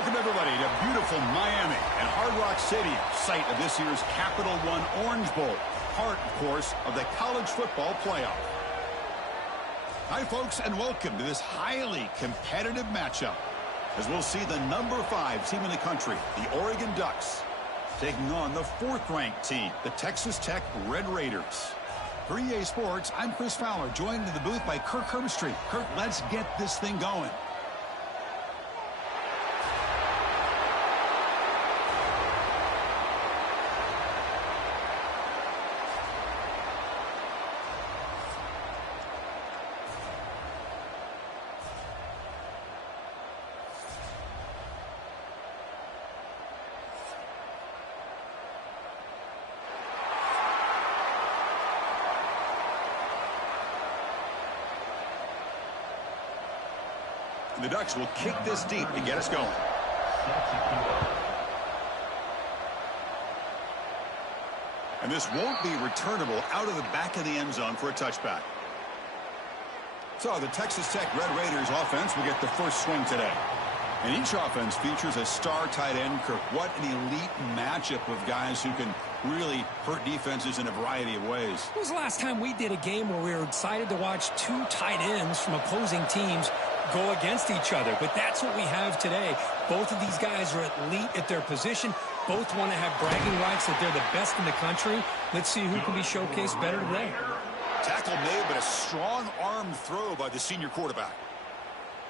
Welcome, everybody, to beautiful Miami and Hard Rock Stadium, site of this year's Capital One Orange Bowl, part, of course, of the college football playoff. Hi, folks, and welcome to this highly competitive matchup, as we'll see the number 5 team in the country, the Oregon Ducks, taking on the 4th-ranked team, the Texas Tech Red Raiders. For EA Sports, I'm Chris Fowler, joined in the booth by Kirk Herbstreit. Kirk, let's get this thing going. The Ducks will kick this deep to get us going. And this won't be returnable out of the back of the end zone for a touchback. So the Texas Tech Red Raiders offense will get the first swing today. And each offense features a star tight end, Kirk. What an elite matchup of guys who can really hurt defenses in a variety of ways. When was the last time we did a game where we were excited to watch 2 tight ends from opposing teams go against each other? But that's what we have today. Both of these guys are elite at their position. Both want to have bragging rights that they're the best in the country. Let's see who can be showcased better today. Tackle made, but a strong arm throw by the senior quarterback.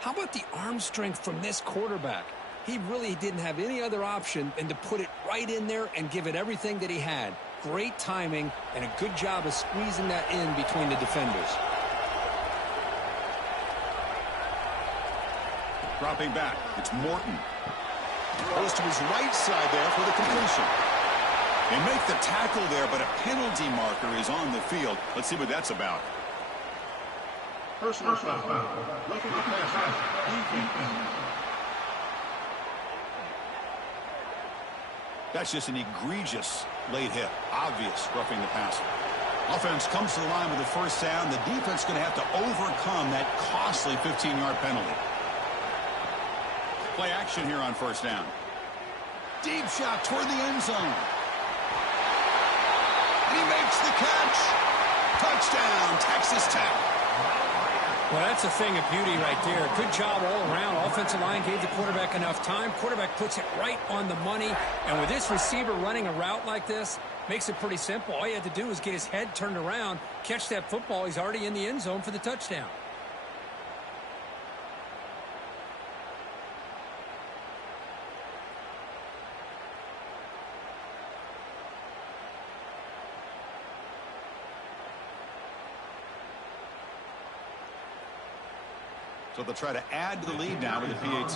How about the arm strength from this quarterback? He really didn't have any other option than to put it right in there and give it everything that he had. Great timing and a good job of squeezing that in between the defenders. Dropping back, it's Morton. Goes to his right side there for the completion. They make the tackle there, but a penalty marker is on the field. Let's see what that's about. Personal foul. Roughing the passer. That's just an egregious late hit. Obvious roughing the passer. Offense comes to the line with the first down. The defense is going to have to overcome that costly 15-yard penalty. Play action here on first down. Deep shot toward the end zone. And he makes the catch. Touchdown, Texas Tech. Well, that's a thing of beauty right there. Good job all around. Offensive line gave the quarterback enough time. Quarterback puts it right on the money. And with this receiver running a route like this, makes it pretty simple. All you had to do is get his head turned around, catch that football. He's already in the end zone for the touchdown. So they'll try to add to the lead now with the PAT.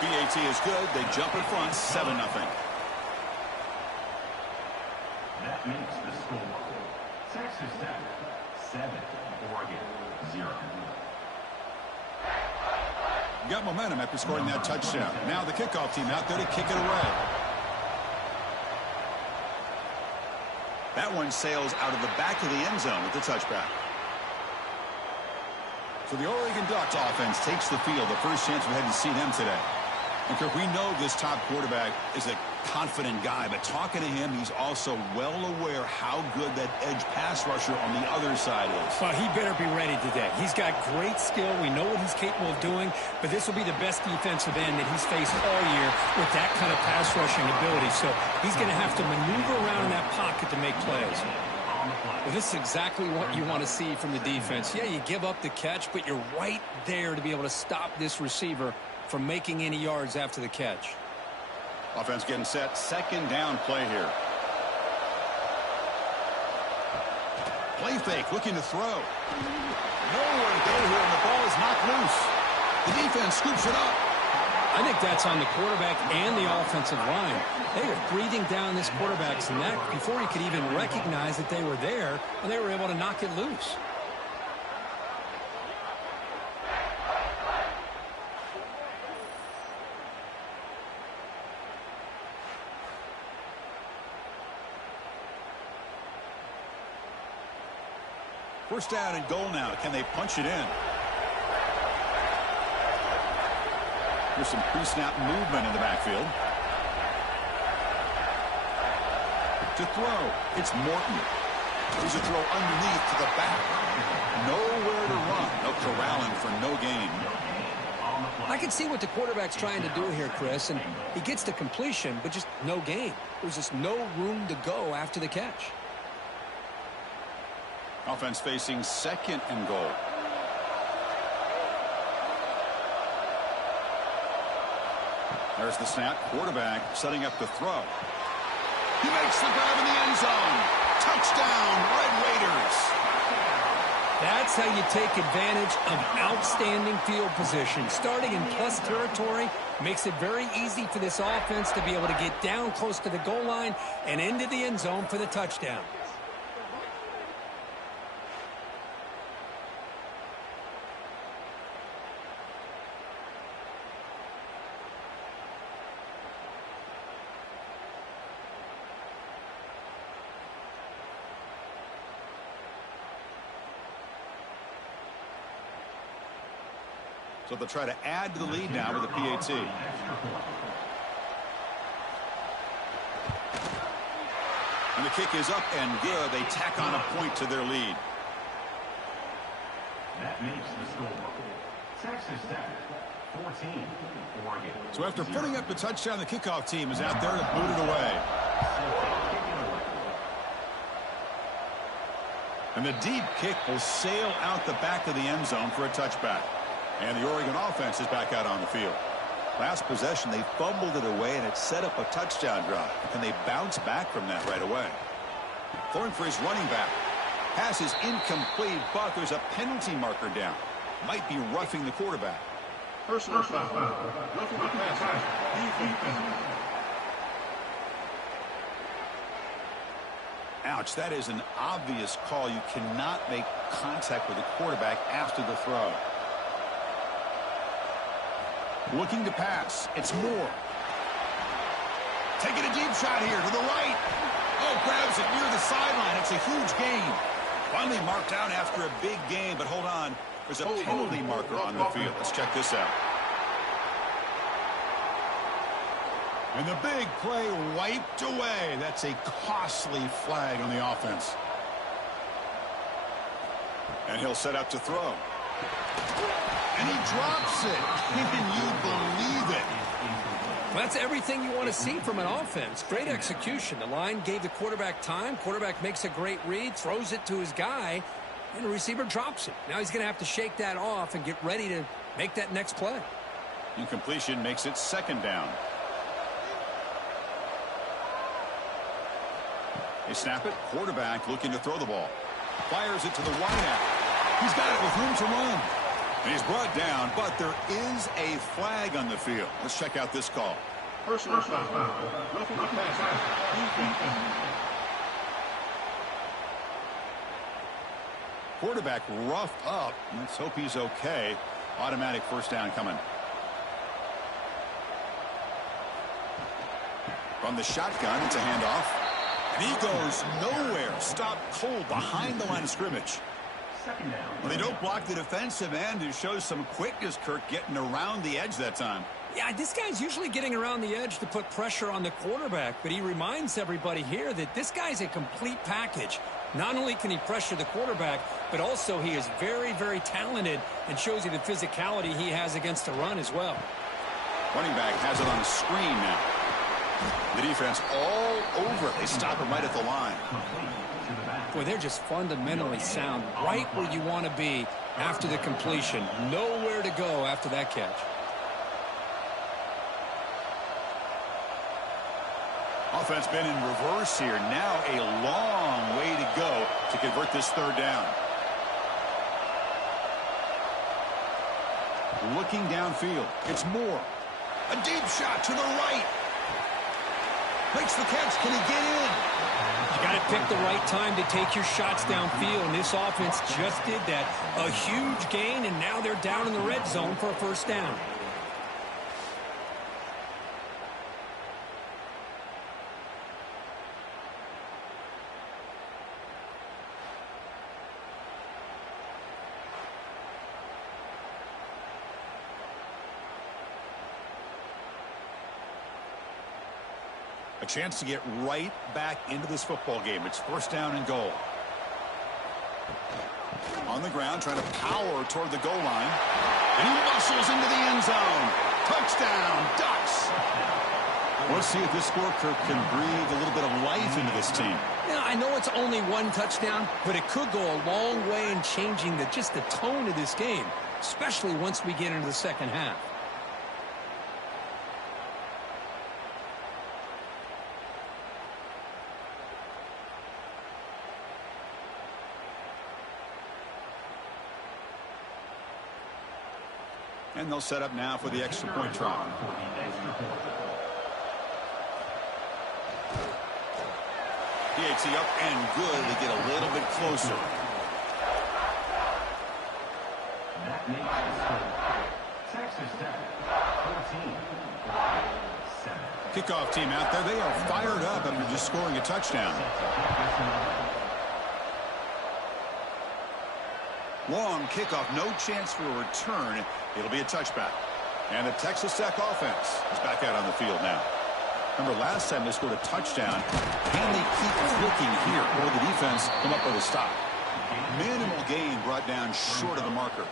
PAT is good. They jump in front, 7-0. That makes the score Texas Tech 7, Oregon 0. Got momentum after scoring that touchdown. Now the kickoff team out there to kick it away. That one sails out of the back of the end zone with the touchback. So the Oregon Ducks offense takes the field. The first chance we had to see them today. And Kirk, we know this top quarterback is a confident guy, but talking to him, he's also well aware how good that edge pass rusher on the other side is. Well, he better be ready today. He's got great skill. We know what he's capable of doing, but this will be the best defensive end that he's faced all year with that kind of pass rushing ability. So he's going to have to maneuver around in that pocket to make plays. Well, this is exactly what you want to see from the defense. Yeah, you give up the catch, but you're right there to be able to stop this receiver from making any yards after the catch. Offense getting set. Second down play here. Play fake, looking to throw. Nowhere to go here, and the ball is knocked loose. The defense scoops it up. I think that's on the quarterback and the offensive line. They are breathing down this quarterback's neck before he could even recognize that they were there, and they were able to knock it loose. First down and goal now. Can they punch it in? There's some pre-snap movement in the backfield. To throw, it's Morton. Here's a throw underneath to the back. Nowhere to run. No corralling for no gain. I can see what the quarterback's trying to do here, Chris, and he gets the completion, but just no gain. There's just no room to go after the catch. Offense facing second and goal. There's the snap. Quarterback setting up the throw. He makes the grab in the end zone. Touchdown, Red Raiders. That's how you take advantage of outstanding field position. Starting in plus territory makes it very easy for this offense to be able to get down close to the goal line and into the end zone for the touchdown. So they'll try to add to the lead now with a PAT. And the kick is up and good. They tack on a point to their lead. That makes the score. Texas Tech, 14, Oregon. So after putting up the touchdown, the kickoff team is out there to boot it away. And the deep kick will sail out the back of the end zone for a touchback. And the Oregon offense is back out on the field. Last possession, they fumbled it away, and it set up a touchdown drive. Can they bounce back from that right away? Throwing for his running back. Pass is incomplete, but there's a penalty marker down. Might be roughing the quarterback. Personal foul. Roughing the pass. Ouch, that is an obvious call. You cannot make contact with the quarterback after the throw. Looking to pass. It's Moore. Taking a deep shot here to the right. Oh, grabs it near the sideline. It's a huge gain. Finally marked out after a big gain, but hold on. There's a penalty marker on the field. Let's check this out. And the big play wiped away. That's a costly flag on the offense. And he'll set up to throw. And he drops it. Can you believe it? Well, that's everything you want to see from an offense. Great execution. The line gave the quarterback time. Quarterback makes a great read, throws it to his guy, and the receiver drops it. Now he's going to have to shake that off and get ready to make that next play. Incompletion makes it second down. They snap it. Quarterback looking to throw the ball. Fires it to the wideout. He's got it with room to run. And he's brought down, but there is a flag on the field. Let's check out this call. Personal foul. Roughing the pass. Quarterback roughed up. Let's hope he's okay. Automatic first down coming. From the shotgun, it's a handoff. And he goes nowhere. Stopped cold behind the line of scrimmage. Well, they don't block the defensive end, who shows some quickness, Kirk, getting around the edge that time. Yeah, this guy's usually getting around the edge to put pressure on the quarterback, but he reminds everybody here that this guy's a complete package. Not only can he pressure the quarterback, but also he is very, very talented and shows you the physicality he has against the run as well. Running back has it on a screen now. The defense all over it. They stop him right at the line. Boy, they're just fundamentally sound, right where you want to be after the completion. Nowhere to go after that catch. Offense been in reverse here. Now a long way to go to convert this third down. Looking downfield. It's Moore. A deep shot to the right. Makes the catch. Can he get in? You got to pick the right time to take your shots downfield, and this offense just did that. A huge gain, and now they're down in the red zone for a first down. chance to get right back into this football game. It's first down and goal. On the ground, trying to power toward the goal line. And he muscles into the end zone. Touchdown, Ducks. Let's see if this score can breathe a little bit of life into this team. Now, I know it's only one touchdown, but it could go a long way in changing just the tone of this game, especially once we get into the second half. And they'll set up now for the extra point try. PAT up and good. They get a little bit closer. That makes the score. Texas Tech, 14-7. Kickoff team out there. They are fired up after just scoring a touchdown. Long kickoff, no chance for a return. It'll be a touchback. And the Texas Tech offense is back out on the field now. Remember, last time they scored a touchdown. Can they keep clicking here? Or the defense come up with a stop? Minimal gain brought down short of the marker.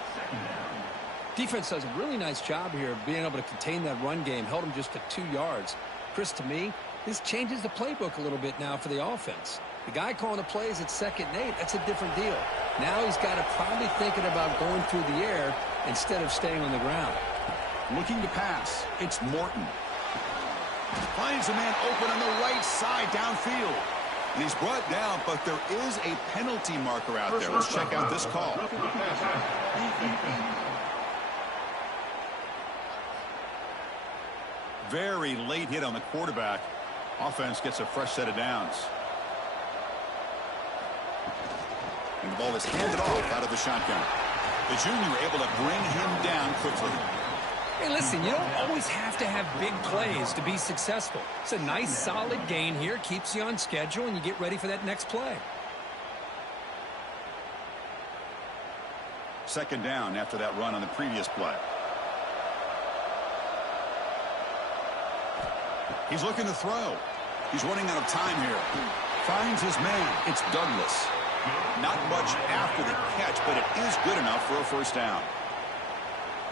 Defense does a really nice job here of being able to contain that run game. Held them just to 2 yards. Chris, to me, this changes the playbook a little bit now for the offense. The guy calling the plays at 2nd and 8, that's a different deal. Now he's got to probably thinking about going through the air instead of staying on the ground. Looking to pass. It's Morton. Finds a man open on the right side downfield. And he's brought down, but there is a penalty marker out there. Let's check out this call. Very late hit on the quarterback. Offense gets a fresh set of downs. And the ball is handed off out of the shotgun. The junior able to bring him down quickly. Hey, listen, you don't always have to have big plays to be successful. It's a nice, solid gain here. Keeps you on schedule, and you get ready for that next play. Second down after that run on the previous play. He's looking to throw. He's running out of time here. Finds his man. It's Douglas. Not much after the catch, but it is good enough for a first down.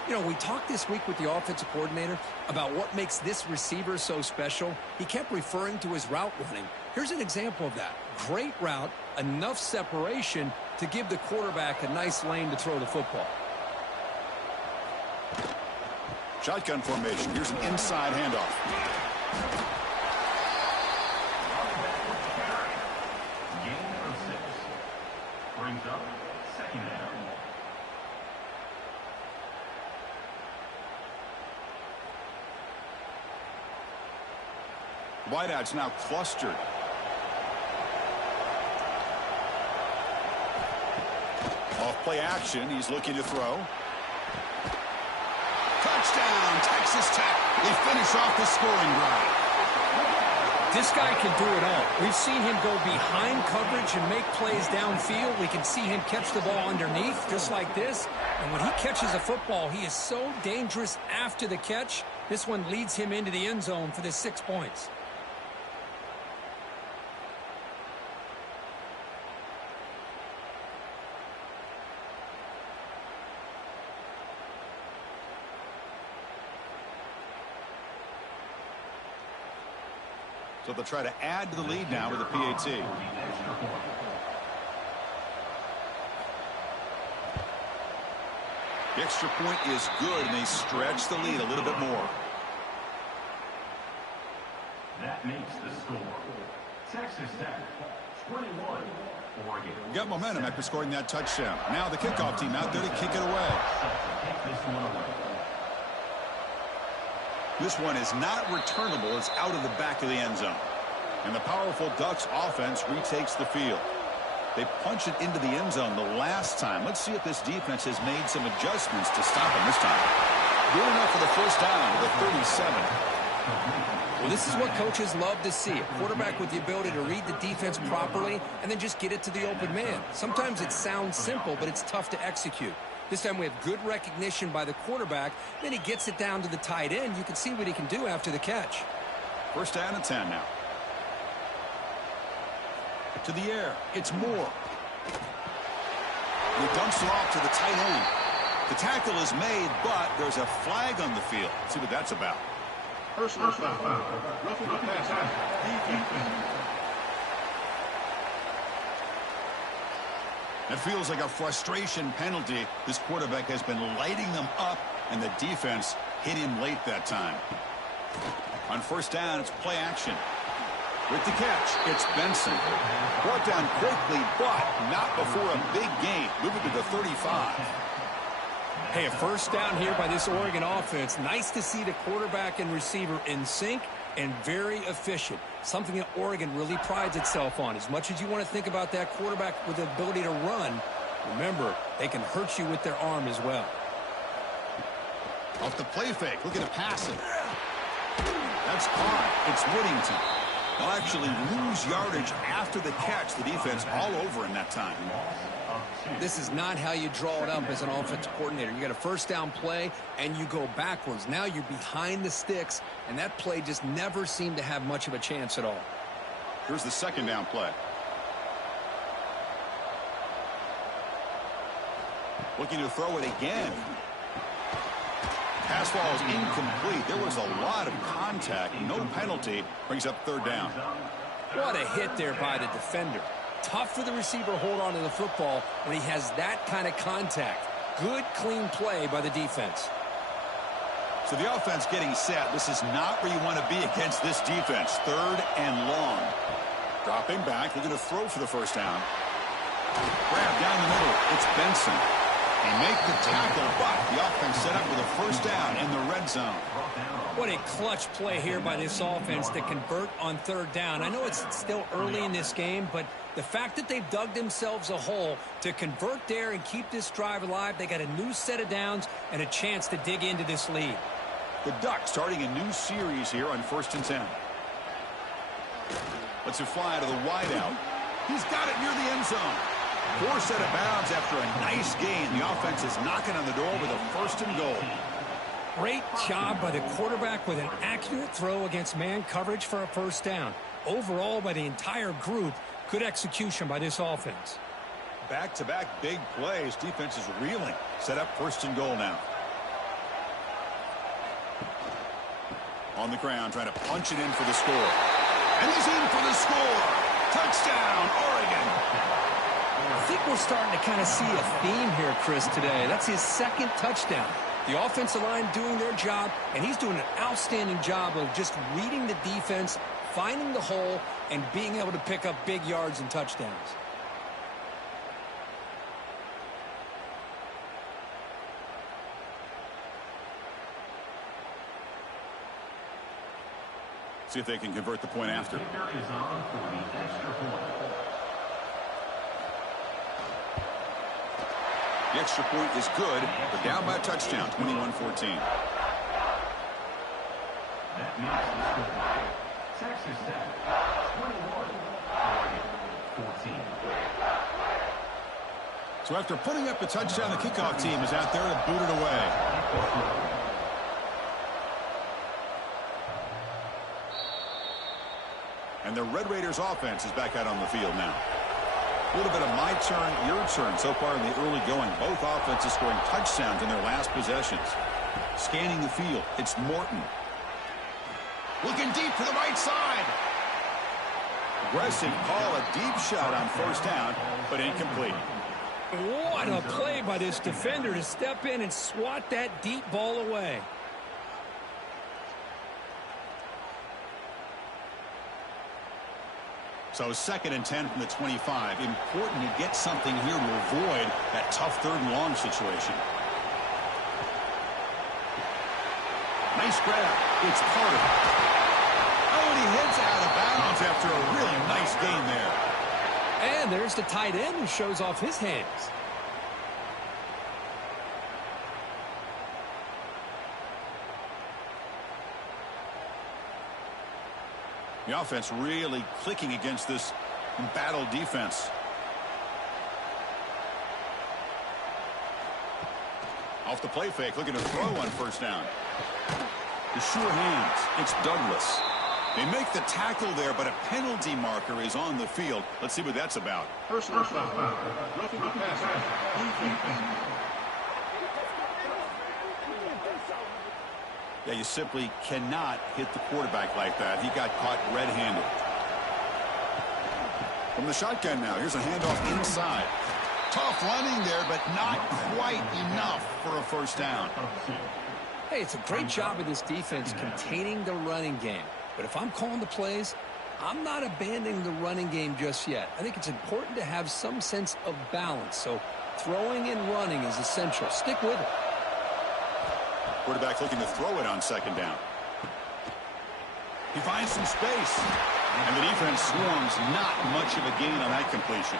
You know, we talked this week with the offensive coordinator about what makes this receiver so special. He kept referring to his route running. Here's an example of that. Great route, enough separation to give the quarterback a nice lane to throw the football. Shotgun formation. Here's an inside handoff. Brings up 2nd down. Wideouts now clustered. Off play action. He's looking to throw. Touchdown, Texas Tech. They finish off the scoring drive. This guy can do it all. We've seen him go behind coverage and make plays downfield. We can see him catch the ball underneath just like this. And when he catches a football, he is so dangerous after the catch. This one leads him into the end zone for the 6 points. So they'll try to add to the lead now with the PAT. The extra point is good, and they stretch the lead a little bit more. That makes the score. Texas Tech, 21, Oregon. Got momentum after scoring that touchdown. Now the kickoff team out there to kick it away. Take this one away. This one is not returnable. It's out of the back of the end zone. And the powerful Ducks offense retakes the field. They punch it into the end zone the last time. Let's see if this defense has made some adjustments to stop them this time. Good enough for the first down to the 37. Well, this is what coaches love to see. A quarterback with the ability to read the defense properly and then just get it to the open man. Sometimes it sounds simple, but it's tough to execute. This time we have good recognition by the quarterback. Then he gets it down to the tight end. You can see what he can do after the catch. First down and 10 now. to the air. It's Moore. He dumps it off to the tight end. The tackle is made, but there's a flag on the field. Let's see what that's about. Personal foul. Roughing the passer. It feels like a frustration penalty. This quarterback has been lighting them up, and the defense hit him late that time. On first down, it's play action. With the catch, it's Benson. Brought down quickly, but not before a big gain. Moving to the 35. Hey, a first down here by this Oregon offense. Nice to see the quarterback and receiver in sync and very efficient. Something that Oregon really prides itself on. As much as you want to think about that quarterback with the ability to run, remember, they can hurt you with their arm as well. Off the play fake, looking to pass it. That's caught. It's Whittington. They'll actually lose yardage after the catch. The defense all over in that time. This is not how you draw it up as an offensive coordinator. You got a first down play, and you go backwards. Now you're behind the sticks, and that play just never seemed to have much of a chance at all. Here's the second down play. Looking to throw it again. Pass ball is incomplete. There was a lot of contact. No penalty. Brings up third down. What a hit there by the defender. Tough for the receiver to hold on to the football when he has that kind of contact. Good, clean play by the defense. So the offense getting set. This is not where you want to be against this defense. Third and long. Dropping back. They're going to throw for the first down. Grab down the middle. It's Benson. They make the tackle, but the offense set up with a first down in the red zone. What a clutch play here by this offense to convert on third down. I know it's still early in this game, but the fact that they've dug themselves a hole to convert there and keep this drive alive, they got a new set of downs and a chance to dig into this lead. The Ducks starting a new series here on 1st and 10. Lets it fly to the wideout. He's got it near the end zone. 4 set of bounds after a nice gain. The offense is knocking on the door with a 1st and goal. Great job by the quarterback with an accurate throw against man coverage for a first down. Overall, by the entire group, good execution by this offense. Back-to-back big plays. Defense is reeling. Set up 1st and goal now. On the ground, trying to punch it in for the score. And he's in for the score. Touchdown, Oregon. I think we're starting to kind of see a theme here, Chris, today. That's his 2nd touchdown. The offensive line doing their job, and he's doing an outstanding job of just reading the defense, finding the hole, and being able to pick up big yards and touchdowns. See if they can convert the point after. The extra point is good, but down by a touchdown, 21-14. So after putting up a touchdown, the kickoff team is out there to boot it away. And the Red Raiders offense is back out on the field now. A little bit of my turn, your turn so far in the early going. Both offenses scoring touchdowns in their last possessions. Scanning the field, it's Morton. Looking deep to the right side. Aggressive call, a deep shot on first down, but incomplete. What a play by this defender to step in and swat that deep ball away. So 2nd and 10 from the 25. Important to get something here to avoid that tough 3rd and long situation. Nice grab. It's Carter. Oh, and he hits out of bounds after a really nice gain there. And there's the tight end who shows off his hands. The offense really clicking against this embattled defense. Off the play fake, looking to throw on first down. The sure hands. It's Douglas. They make the tackle there, but a penalty marker is on the field. Let's see what that's about. Personal foul. Roughing the passer. Yeah, you simply cannot hit the quarterback like that. He got caught red-handed. From the shotgun now, here's a handoff inside. Tough running there, but not quite enough for a first down. Hey, it's a great job of this defense containing the running game. But if I'm calling the plays, I'm not abandoning the running game just yet. I think it's important to have some sense of balance. So throwing and running is essential. Stick with it. Quarterback looking to throw it on second down. He finds some space. And the defense swarms, not much of a gain on that completion.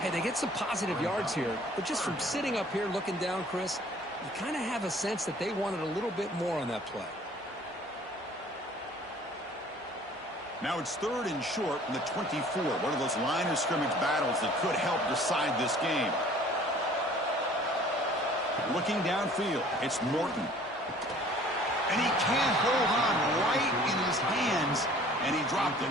Hey, they get some positive yards here. But just from sitting up here looking down, Chris, you kind of have a sense that they wanted a little bit more on that play. Now it's 3rd and short from the 24. One of those line of scrimmage battles that could help decide this game. Looking downfield, it's Morton. And he can't hold on right in his hands, and he dropped it.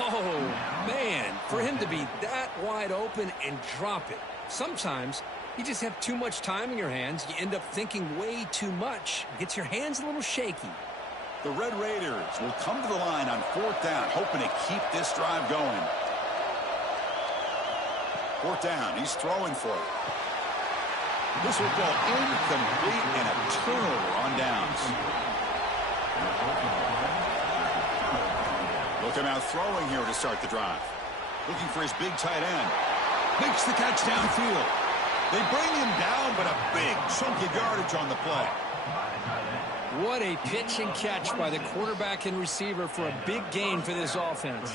Oh, man, for him to be that wide open and drop it. Sometimes you just have too much time in your hands. You end up thinking way too much. Gets your hands a little shaky. The Red Raiders will come to the line on 4th down, hoping to keep this drive going. 4th down, he's throwing for it. This will go incomplete and a turnover on downs. Look him out throwing here to start the drive. Looking for his big tight end. Makes the catch downfield. They bring him down, but a big chunk of yardage on the play. What a pitch and catch by the quarterback and receiver for a big gain for this offense.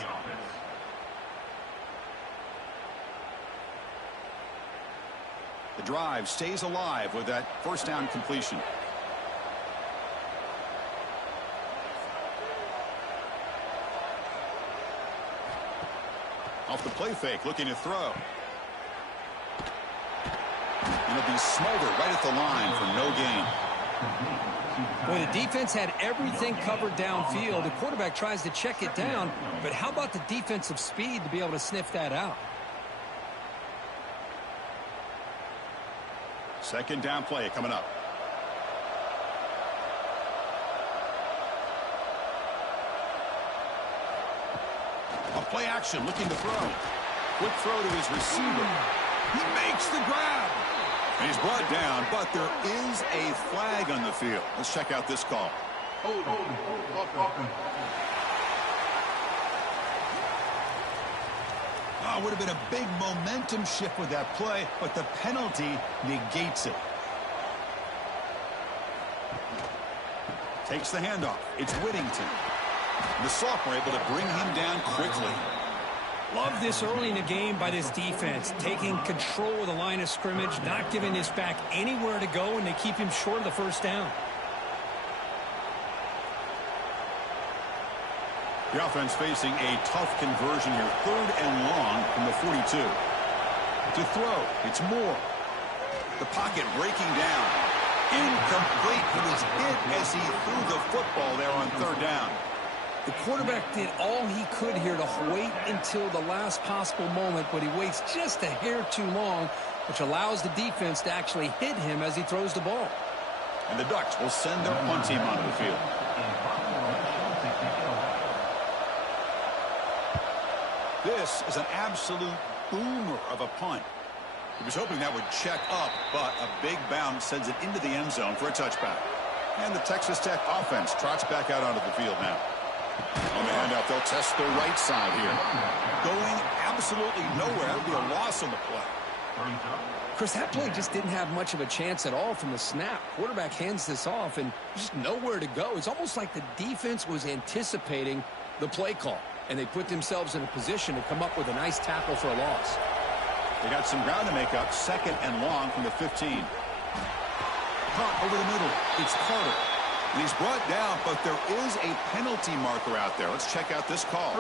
The drive stays alive with that first down completion. Off the play fake, looking to throw. And it'll be smothered right at the line for no gain. Boy, the defense had everything covered downfield. The quarterback tries to check it down, but how about the defensive speed to be able to sniff that out? Second down play coming up. A play action, looking to throw. Quick throw to his receiver. He makes the grab. And he's brought down, but there is a flag on the field. Let's check out this call. Oh, would have been a big momentum shift with that play, but the penalty negates it. Takes the handoff. It's Whittington. The sophomore able to bring him down quickly. Love this early in the game by this defense, taking control of the line of scrimmage, not giving this back anywhere to go, and they keep him short of the first down. The offense facing a tough conversion here. 3rd and long from the 42. To throw, it's Moore. The pocket breaking down. Incomplete. He was hit as he threw the football there on 3rd down. The quarterback did all he could here to wait until the last possible moment, but he waits just a hair too long, which allows the defense to actually hit him as he throws the ball. And the Ducks will send their punt team onto the field. This is an absolute boomer of a punt. He was hoping that would check up, but a big bounce sends it into the end zone for a touchback. And the Texas Tech offense trots back out onto the field now. On the handoff, they'll test the right side here. Going absolutely nowhere. That would be a loss on the play. Chris, that play just didn't have much of a chance at all from the snap. Quarterback hands this off, and just nowhere to go. It's almost like the defense was anticipating the play call, and they put themselves in a position to come up with a nice tackle for a loss. They got some ground to make up. 2nd and long from the 15. Caught over the middle. It's Carter. And he's brought down, but there is a penalty marker out there. Let's check out this call.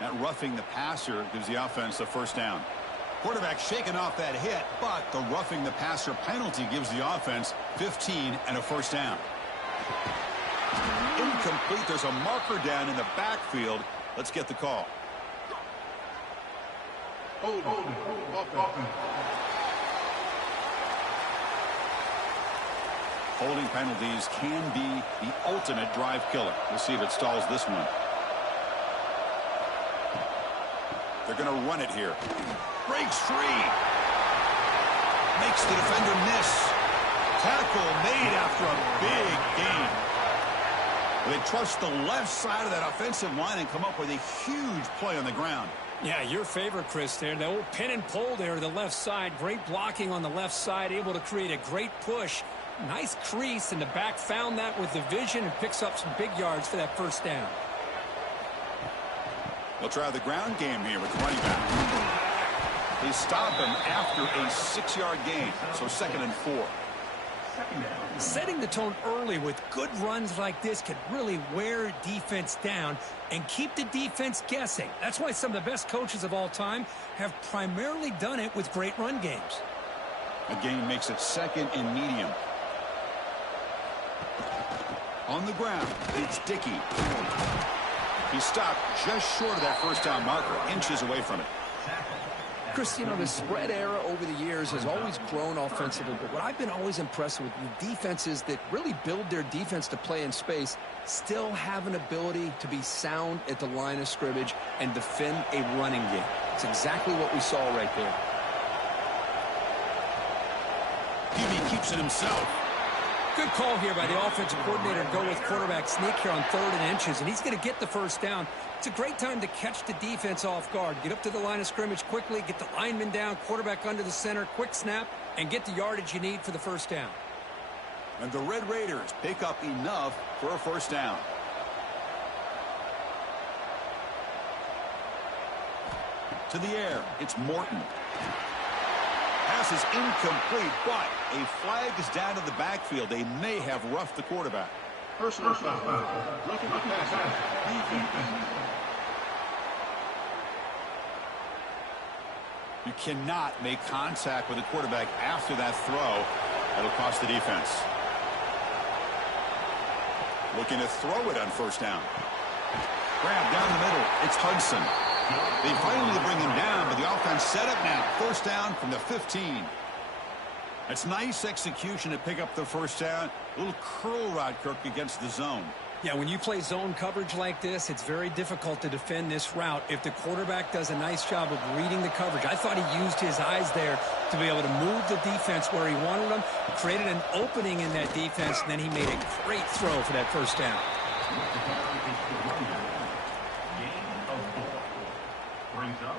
That roughing the passer gives the offense a first down. Quarterback shaking off that hit, but the roughing the passer penalty gives the offense 15 and a first down. Incomplete. There's a marker down in the backfield. Let's get the call. Holding penalties can be the ultimate drive killer. We'll see if it stalls this one. They're going to run it here. Breaks free. Makes the defender miss. Tackle made after a big gain. They trust the left side of that offensive line and come up with a huge play on the ground. Yeah, your favorite, Chris, there. The old pin and pull there to the left side. Great blocking on the left side. Able to create a great push. Nice crease, and the back found that with the vision and picks up some big yards for that first down. They'll try the ground game here with the running back. They stop him after a 6-yard gain, so 2nd and 4. Setting the tone early with good runs like this can really wear defense down and keep the defense guessing. That's why some of the best coaches of all time have primarily done it with great run games. A gain makes it 2nd and medium. On the ground, it's Dickey. He stopped just short of that first down marker, inches away from it. Chris, you know, the spread era over the years has always grown offensively, but what I've been always impressed with the defenses that really build their defense to play in space still have an ability to be sound at the line of scrimmage and defend a running game. It's exactly what we saw right there. QB keeps it himself. Good call here by the offensive coordinator to go with quarterback sneak here on 3rd and inches, and he's going to get the first down. It's a great time to catch the defense off guard. Get up to the line of scrimmage quickly, get the lineman down, quarterback under the center, quick snap, and get the yardage you need for the first down. And the Red Raiders pick up enough for a first down. To the air, it's Morton. Pass is incomplete, but a flag is down in the backfield. They may have roughed the quarterback. Personal foul. Roughing the passer. You cannot make contact with the quarterback after that throw. That'll cost the defense. Looking to throw it on first down. Grab down the middle. It's Hudson. They finally bring him down, but the offense set up now. First down from the 15. It's nice execution to pick up the first down. A little curl route, Kirk, against the zone. Yeah, when you play zone coverage like this, it's very difficult to defend this route if the quarterback does a nice job of reading the coverage. I thought he used his eyes there to be able to move the defense where he wanted them, created an opening in that defense, and then he made a great throw for that first down. Brings up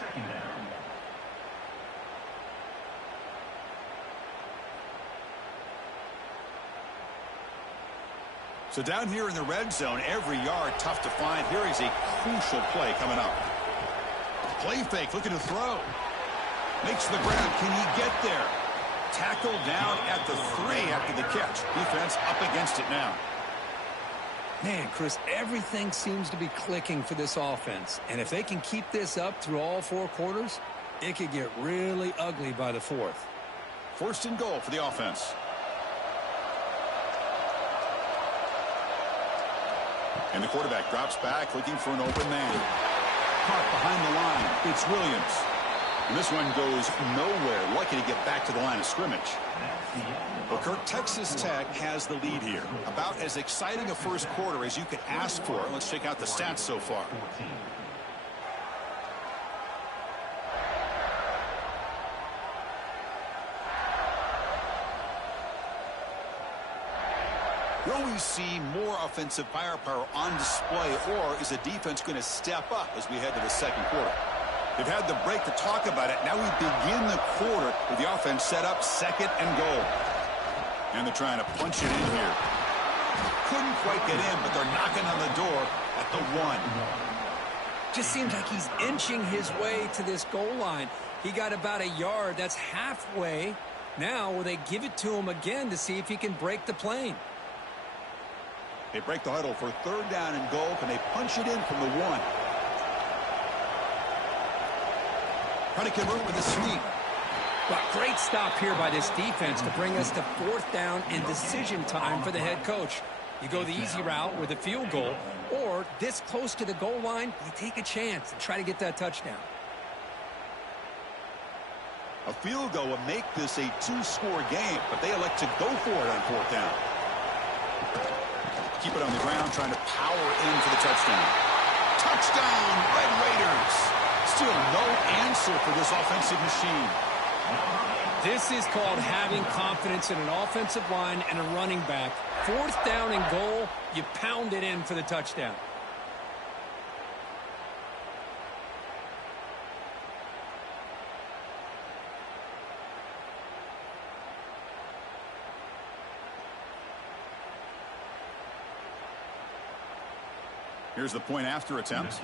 2nd down. So down here in the red zone, every yard tough to find. Here is a crucial play coming up. Play fake, looking to throw. Makes the grab. Can he get there? Tackle down at the 3 after the catch. Defense up against it now. Man, Chris, everything seems to be clicking for this offense. And if they can keep this up through all 4 quarters, it could get really ugly by the 4th. 1st and goal for the offense. And the quarterback drops back, looking for an open man. Caught behind the line. It's Williams. And this one goes nowhere. Lucky to get back to the line of scrimmage. Well, Kirk, Texas Tech has the lead here. About as exciting a first quarter as you could ask for. Let's check out the stats so far. Will we see more offensive firepower on display, or is the defense going to step up as we head to the 2nd quarter? They've had the break to talk about it. Now we begin the quarter with the offense set up 2nd and goal. And they're trying to punch it in here. Couldn't quite get in, but they're knocking on the door at the 1. Just seems like he's inching his way to this goal line. He got about a yard. That's halfway. Now will they give it to him again to see if he can break the plane? They break the huddle for 3rd down and goal. Can they punch it in from the 1? Trying to convert with a sweep. Well, great stop here by this defense to bring us to fourth down and decision time for the head coach. You go the easy route with a field goal, or this close to the goal line, you take a chance and try to get that touchdown. A field goal would make this a two-score game, but they elect to go for it on fourth down. Keep it on the ground, trying to power in for the touchdown. Touchdown, Red Raiders. Still no answer for this offensive machine. This is called having confidence in an offensive line and a running back. Fourth down and goal, you pound it in for the touchdown. Here's the point after attempt.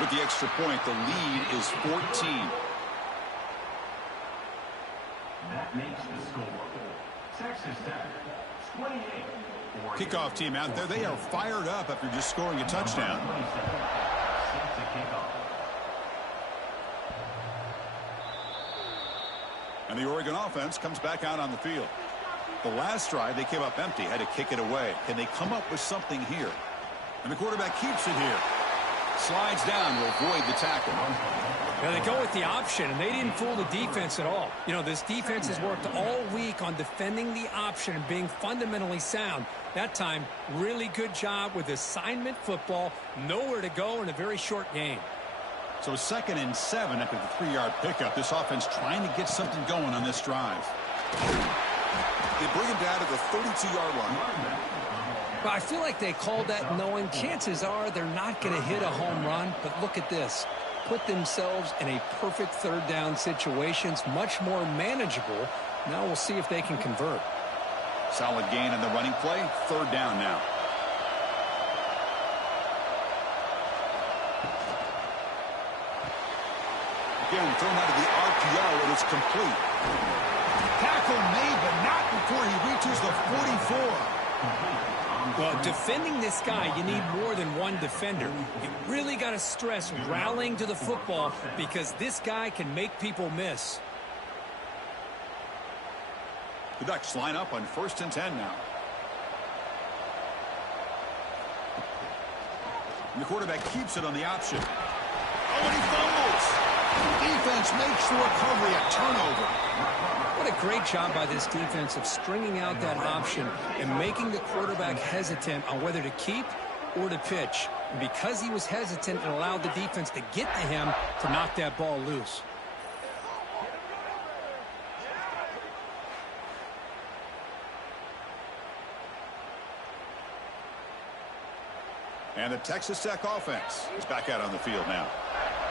With the extra point, the lead is 14. That makes the score. Texas Tech, 28. Kickoff team out there. They are fired up after just scoring a touchdown. And the Oregon offense comes back out on the field. The last drive, they came up empty, had to kick it away. Can they come up with something here? And the quarterback keeps it here. Slides down to avoid the tackle. Now they go with the option, and they didn't fool the defense at all. You know, this defense has worked all week on defending the option and being fundamentally sound. That time, really good job with assignment football. Nowhere to go in a very short game. So 2nd and 7 after the 3-yard pickup. This offense trying to get something going on this drive. They bring him down to the 32-yard line. But I feel like they called that knowing chances are they're not going to hit a home run. But look at this. Put themselves in a perfect third down situation. It's much more manageable. Now we'll see if they can convert. Solid gain in the running play. 3rd down now. Again, thrown out of the RPO, and it's complete. Tackle made, but not before he reaches the 44. Well, defending this guy, you need more than one defender. You really got to stress rallying to the football because this guy can make people miss. The Ducks line up on 1st and 10 now. And the quarterback keeps it on the option. Oh, and he fumbles. Defense makes the recovery a turnover. What a great job by this defense of stringing out that option and making the quarterback hesitant on whether to keep or to pitch. And because he was hesitant, it allowed the defense to get to him to knock that ball loose. And the Texas Tech offense is back out on the field now.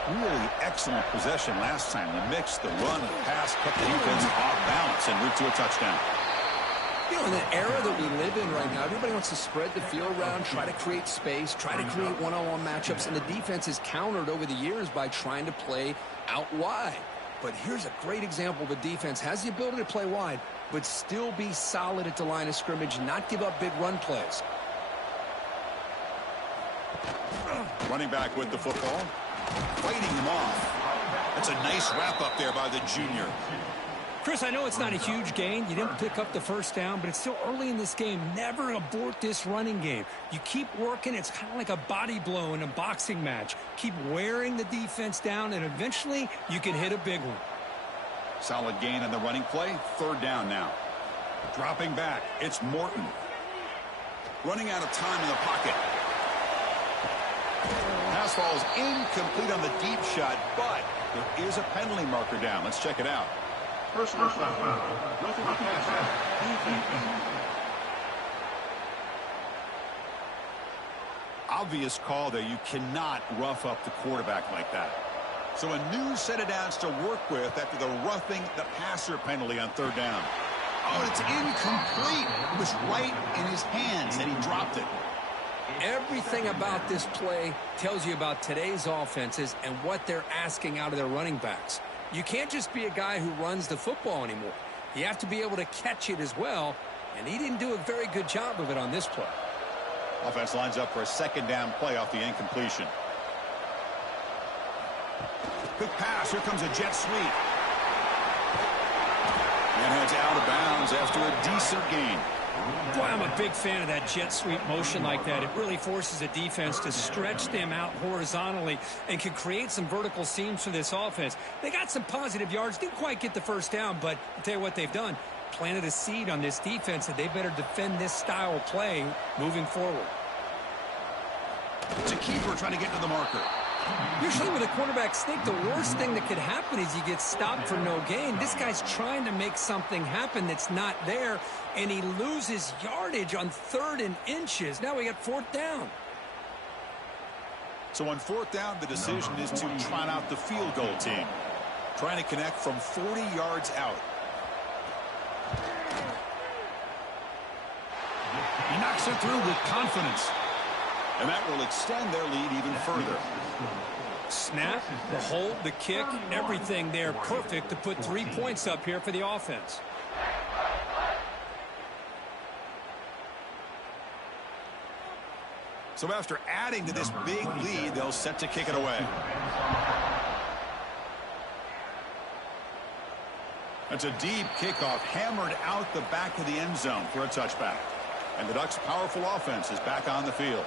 Really excellent possession last time. The mix, the run, the pass kept the defense off balance en route to a touchdown. You know, in the era that we live in right now, everybody wants to spread the field around, try to create space, try to create one-on-one matchups, and the defense has countered over the years by trying to play out wide. But here's a great example of a defense has the ability to play wide, but still be solid at the line of scrimmage, not give up big run plays. Running back with the football. Fighting him off. That's a nice wrap up there by the junior. Chris, I know it's not a huge gain. You didn't pick up the first down, but it's still early in this game. Never abort this running game. You keep working. It's kind of like a body blow in a boxing match. Keep wearing the defense down, and eventually you can hit a big one. Solid gain on the running play. 3rd down now. Dropping back. It's Morton. Running out of time in the pocket. Pass falls incomplete on the deep shot, but there is a penalty marker down. Let's check it out. Personal foul. Obvious call there. You cannot rough up the quarterback like that. So a new set of downs to work with after the roughing the passer penalty on 3rd down. Oh, it's incomplete. It was right in his hands, and he dropped it. Everything about this play tells you about today's offenses and what they're asking out of their running backs. You can't just be a guy who runs the football anymore. You have to be able to catch it as well, and he didn't do a very good job of it on this play. Offense lines up for a second down play off the incompletion. Quick pass. Here comes a jet sweep. And heads out of bounds after a decent gain. Boy, I'm a big fan of that jet sweep motion like that. It really forces a defense to stretch them out horizontally and can create some vertical seams for this offense. They got some positive yards. Didn't quite get the first down, but I'll tell you what they've done. Planted a seed on this defense that they better defend this style of play moving forward. It's a keeper trying to get to the marker. Usually with a quarterback sneak, the worst thing that could happen is you get stopped for no gain. This guy's trying to make something happen that's not there, and he loses yardage on 3rd and inches. Now we got 4th down. So on 4th down, the decision is to trot out the field goal team. Trying to connect from 40 yards out. He knocks it through with confidence. And that will extend their lead even further. Snap, the hold, the kick, everything there perfect to put 3 points up here for the offense. So after adding to this big lead, they'll set to kick it away. That's a deep kickoff hammered out the back of the end zone for a touchback. And the Ducks' powerful offense is back on the field.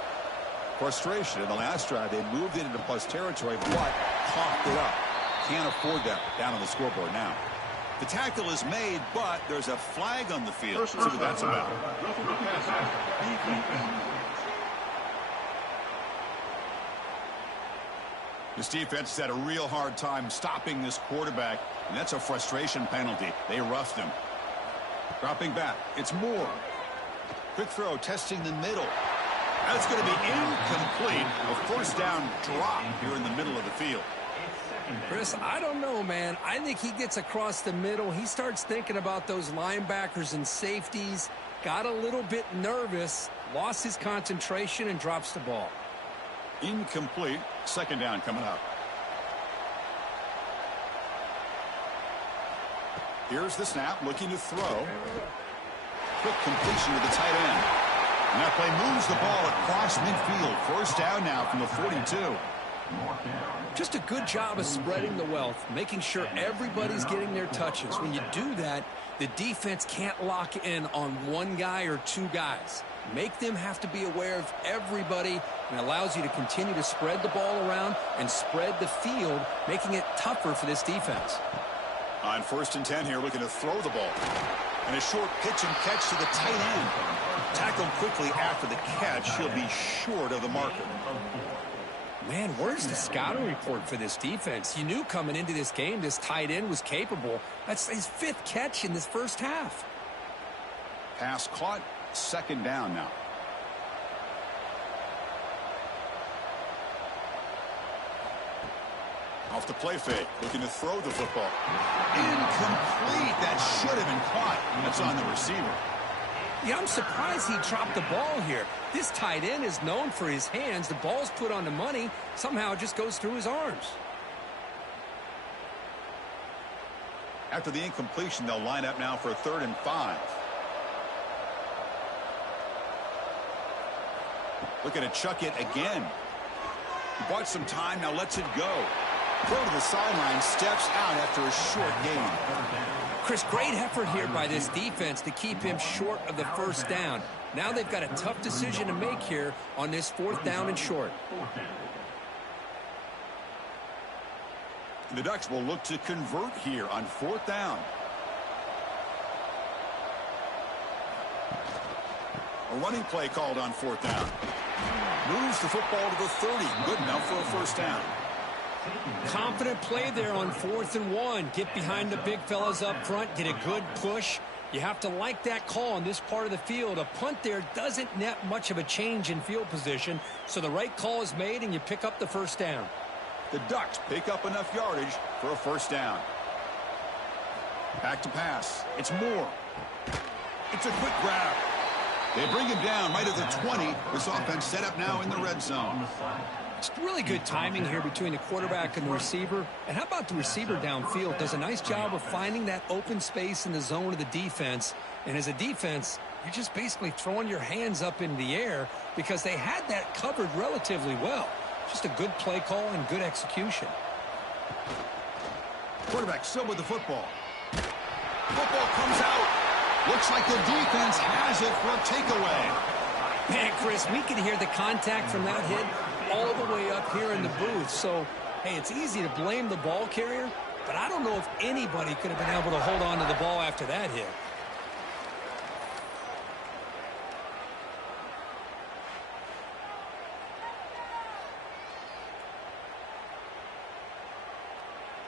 Frustration in the last drive. They moved it into plus territory, but coughed it up. Can't afford that down on the scoreboard now. The tackle is made, but there's a flag on the field. See what that's about. This defense has had a real hard time stopping this quarterback, and that's a frustration penalty. They roughed him. Dropping back. It's Moore. Quick throw, testing the middle. That's going to be incomplete. A 1st down drop here in the middle of the field. Chris, I don't know, man. I think he gets across the middle. He starts thinking about those linebackers and safeties. Got a little bit nervous, lost his concentration, and drops the ball. Incomplete. 2nd down coming up. Here's the snap, looking to throw. Quick completion to the tight end. And that play moves the ball across midfield. 1st down now from the 42. Just a good job of spreading the wealth, making sure everybody's getting their touches. When you do that, the defense can't lock in on one guy or 2 guys. Make them have to be aware of everybody, and allows you to continue to spread the ball around and spread the field, making it tougher for this defense. On 1st and 10 here, looking to throw the ball. And a short pitch and catch to the tight end. Tackled quickly after the catch. He'll be short of the marker. Man, where's the scouting report for this defense? You knew coming into this game this tight end was capable. That's his 5th catch in this first half. Pass caught. 2nd down now. Off the play fake, looking to throw the football. Incomplete. That should have been caught. That's on the receiver. Yeah, I'm surprised he dropped the ball here. This tight end is known for his hands. The ball's put on the money. Somehow it just goes through his arms. After the incompletion, they'll line up now for a 3rd and 5. Looking to chuck it again. He bought some time, now lets it go. Throw to the sideline, steps out after a short gain. Chris, great effort here by this defense to keep him short of the 1st down. Now they've got a tough decision to make here on this 4th down and short. The Ducks will look to convert here on 4th down. A running play called on 4th down. Moves the football to the 30. Good enough for a 1st down. Confident play there on 4th and 1. Get behind the big fellas up front. Get a good push. You have to like that call on this part of the field. A punt there doesn't net much of a change in field position. So the right call is made and you pick up the 1st down. The Ducks pick up enough yardage for a 1st down. Back to pass. It's Moore. It's a quick grab. They bring him down right at the 20. This offense set up now in the red zone. It's really good timing here between the quarterback and the receiver. And how about the receiver downfield? Does a nice job of finding that open space in the zone of the defense. And as a defense, you're just basically throwing your hands up in the air because they had that covered relatively well. Just a good play call and good execution. Quarterback still with the football. Football comes out. Looks like the defense has it for a takeaway. Man, Chris, we can hear the contact from that hit all the way up here in the booth. So, hey, it's easy to blame the ball carrier, but I don't know if anybody could have been able to hold on to the ball after that hit.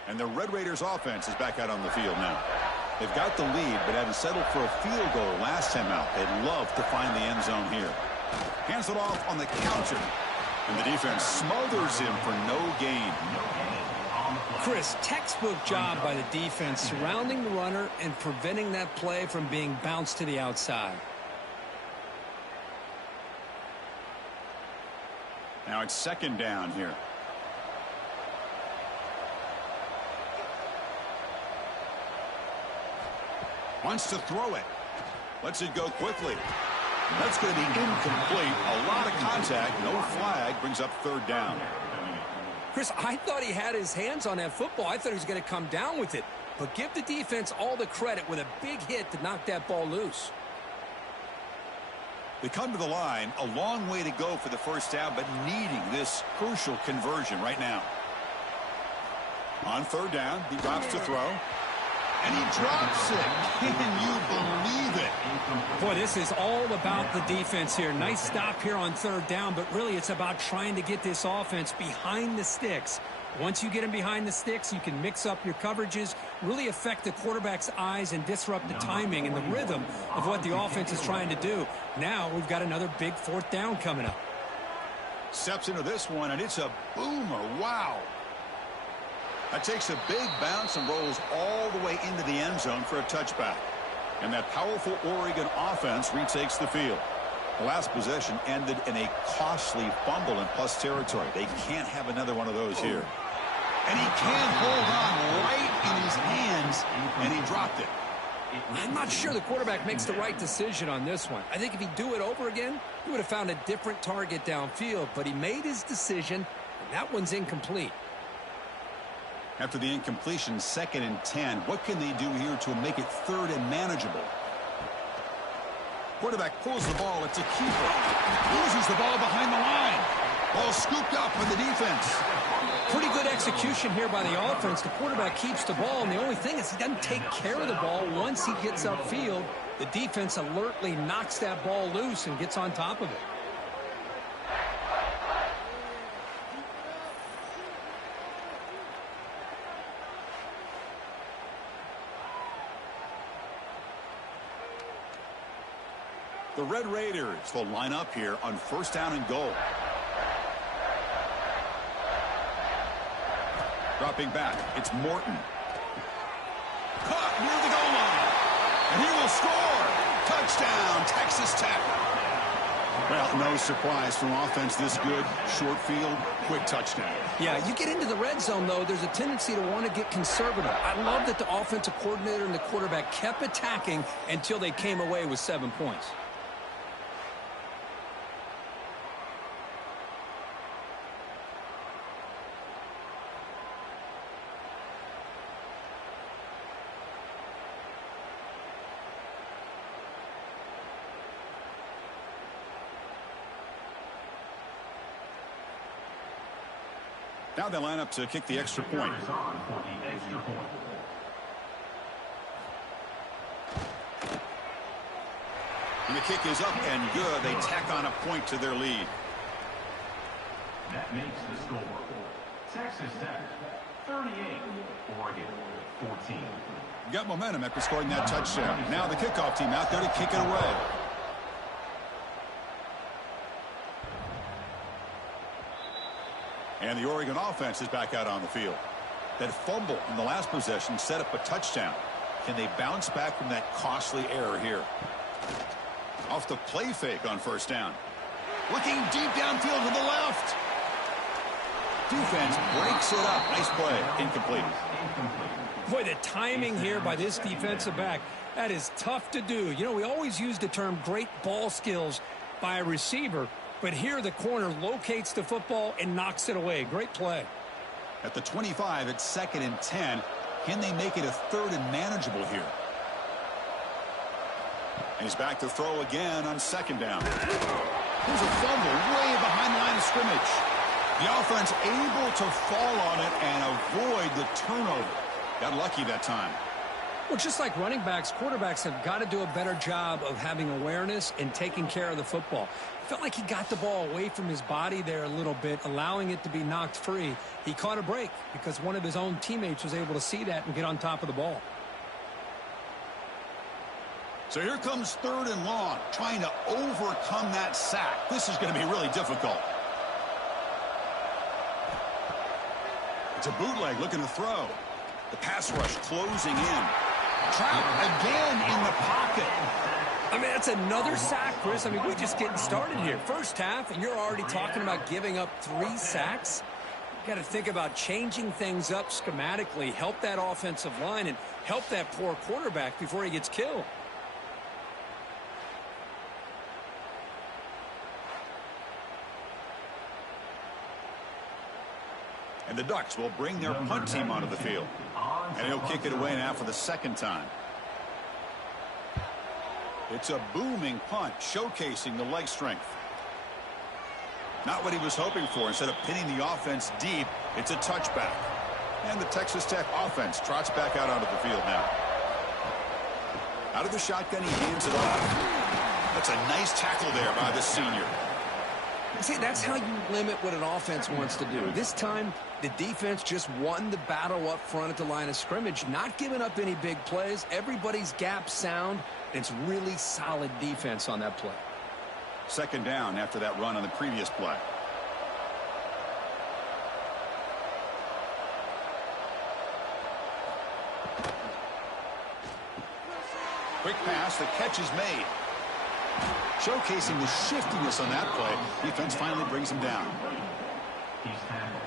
And the Red Raiders offense is back out on the field now. They've got the lead, but had to settle for a field goal last time out. They'd love to find the end zone here. Hands it off on the counter. And the defense smothers him for no gain. Chris, textbook job by the defense surrounding the runner and preventing that play from being bounced to the outside. Now it's second down here. Wants to throw it. Lets it go quickly. That's going to be incomplete. A lot of contact. No flag. Brings up third down. Chris, I thought he had his hands on that football. I thought he was going to come down with it. But give the defense all the credit with a big hit to knock that ball loose. They come to the line. A long way to go for the first down, but needing this crucial conversion right now. On third down, he drops to throw. And he drops it. Can you believe it? Boy, this is all about the defense here. Nice stop here on third down, but really it's about trying to get this offense behind the sticks. Once you get them behind the sticks, you can mix up your coverages, really affect the quarterback's eyes and disrupt the timing and the rhythm of what the offense is trying to do. Now we've got another big fourth down coming up. Steps into this one, and it's a boomer. Wow. That takes a big bounce and rolls all the way into the end zone for a touchback. And that powerful Oregon offense retakes the field. The last possession ended in a costly fumble in plus territory. They can't have another one of those here. And he can't hold on right in his hands, and he dropped it. I'm not sure the quarterback makes the right decision on this one. I think if he'd do it over again, he would have found a different target downfield. But he made his decision, and that one's incomplete. After the incompletion, 2nd and 10. What can they do here to make it third and manageable? Quarterback pulls the ball. It's a keeper. Loses the ball behind the line. Ball scooped up for the defense. Pretty good execution here by the offense. The quarterback keeps the ball, and the only thing is he doesn't take care of the ball once he gets upfield. The defense alertly knocks that ball loose and gets on top of it. The Red Raiders will line up here on first down and goal. Dropping back, it's Morton. Caught near the goal line. And he will score. Touchdown, Texas Tech. Well, no surprise from offense this good. Short field, quick touchdown. Yeah, you get into the red zone, though, there's a tendency to want to get conservative. I love that the offensive coordinator and the quarterback kept attacking until they came away with 7 points. Now they line up to kick the extra point. And the kick is up and good. They tack on a point to their lead. That makes the score Texas Tech 38, Oregon 14. Got momentum after scoring that touchdown. Now the kickoff team out there to kick it away. And the Oregon offense is back out on the field. That fumble in the last possession set up a touchdown. Can they bounce back from that costly error here? Off the play fake on first down. Looking deep downfield to the left. Defense breaks it up. Nice play. Incomplete. Boy, the timing here by this defensive back, that is tough to do. You know, we always use the term great ball skills by a receiver, but here the corner locates the football and knocks it away. Great play. At the 25, it's 2nd and 10. Can they make it a 3rd and manageable here? And he's back to throw again on 2nd down. There's a fumble way behind the line of scrimmage. The offense able to fall on it and avoid the turnover. Got lucky that time. Well, just like running backs, quarterbacks have got to do a better job of having awareness and taking care of the football. Felt like he got the ball away from his body there a little bit, allowing it to be knocked free. He caught a break because one of his own teammates was able to see that and get on top of the ball. So here comes 3rd and long, trying to overcome that sack. This is going to be really difficult. It's a bootleg looking to throw. The pass rush closing in. Trapped again in the pocket. I mean, that's another sack, Chris. I mean, we're just getting started here. First half, and you're already talking about giving up 3 sacks. You got to think about changing things up schematically, help that offensive line, and help that poor quarterback before he gets killed. And the Ducks will bring their punt team onto the field. And he'll kick it away now for the 2nd time. It's a booming punt, showcasing the leg strength. Not what he was hoping for. Instead of pinning the offense deep, it's a touchback. And the Texas Tech offense trots back out onto the field now. Out of the shotgun, he hands it off. That's a nice tackle there by the senior. See, that's how you limit what an offense wants to do. This time, the defense just won the battle up front at the line of scrimmage, not giving up any big plays. Everybody's gap sound. It's really solid defense on that play. 2nd down after that run on the previous play. Quick pass, the catch is made. Showcasing the shiftiness on that play. Defense finally brings him down. He's tackled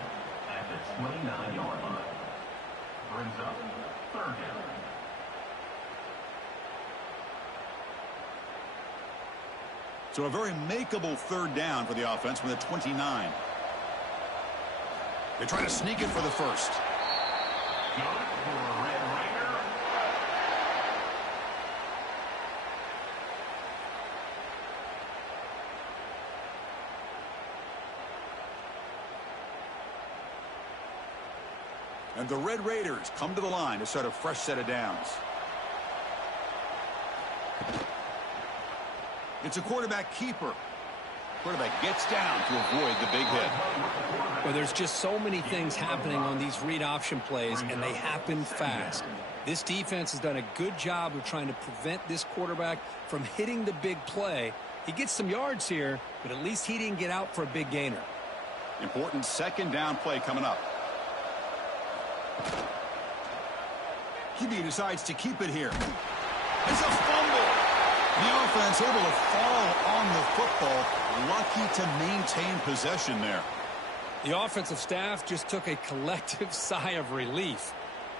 at the 29-yard line. Brings up 3rd down. So a very makeable 3rd down for the offense from the 29. They try to sneak it for the 1st. Good for a Red Raider. And the Red Raiders come to the line to start a fresh set of downs. It's a quarterback keeper. Quarterback gets down to avoid the big hit. Well, there's just so many things happening on these read option plays, and they happen fast. This defense has done a good job of trying to prevent this quarterback from hitting the big play. He gets some yards here, but at least he didn't get out for a big gainer. Important 2nd down play coming up. QB decides to keep it here. It's a fumble. The offense able to fall on the football. Lucky to maintain possession there. The offensive staff just took a collective sigh of relief.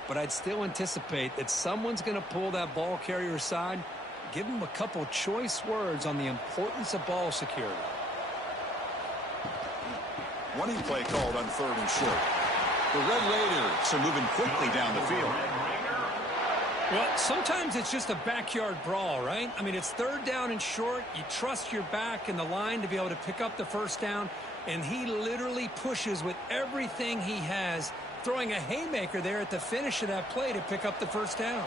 But I'd still anticipate that someone's going to pull that ball carrier aside, give him a couple choice words on the importance of ball security. Running play called on 3rd and short. The Red Raiders are moving quickly down the field. Well, sometimes it's just a backyard brawl, right? I mean, it's 3rd down and short. You trust your back in the line to be able to pick up the 1st down, and he literally pushes with everything he has, throwing a haymaker there at the finish of that play to pick up the 1st down.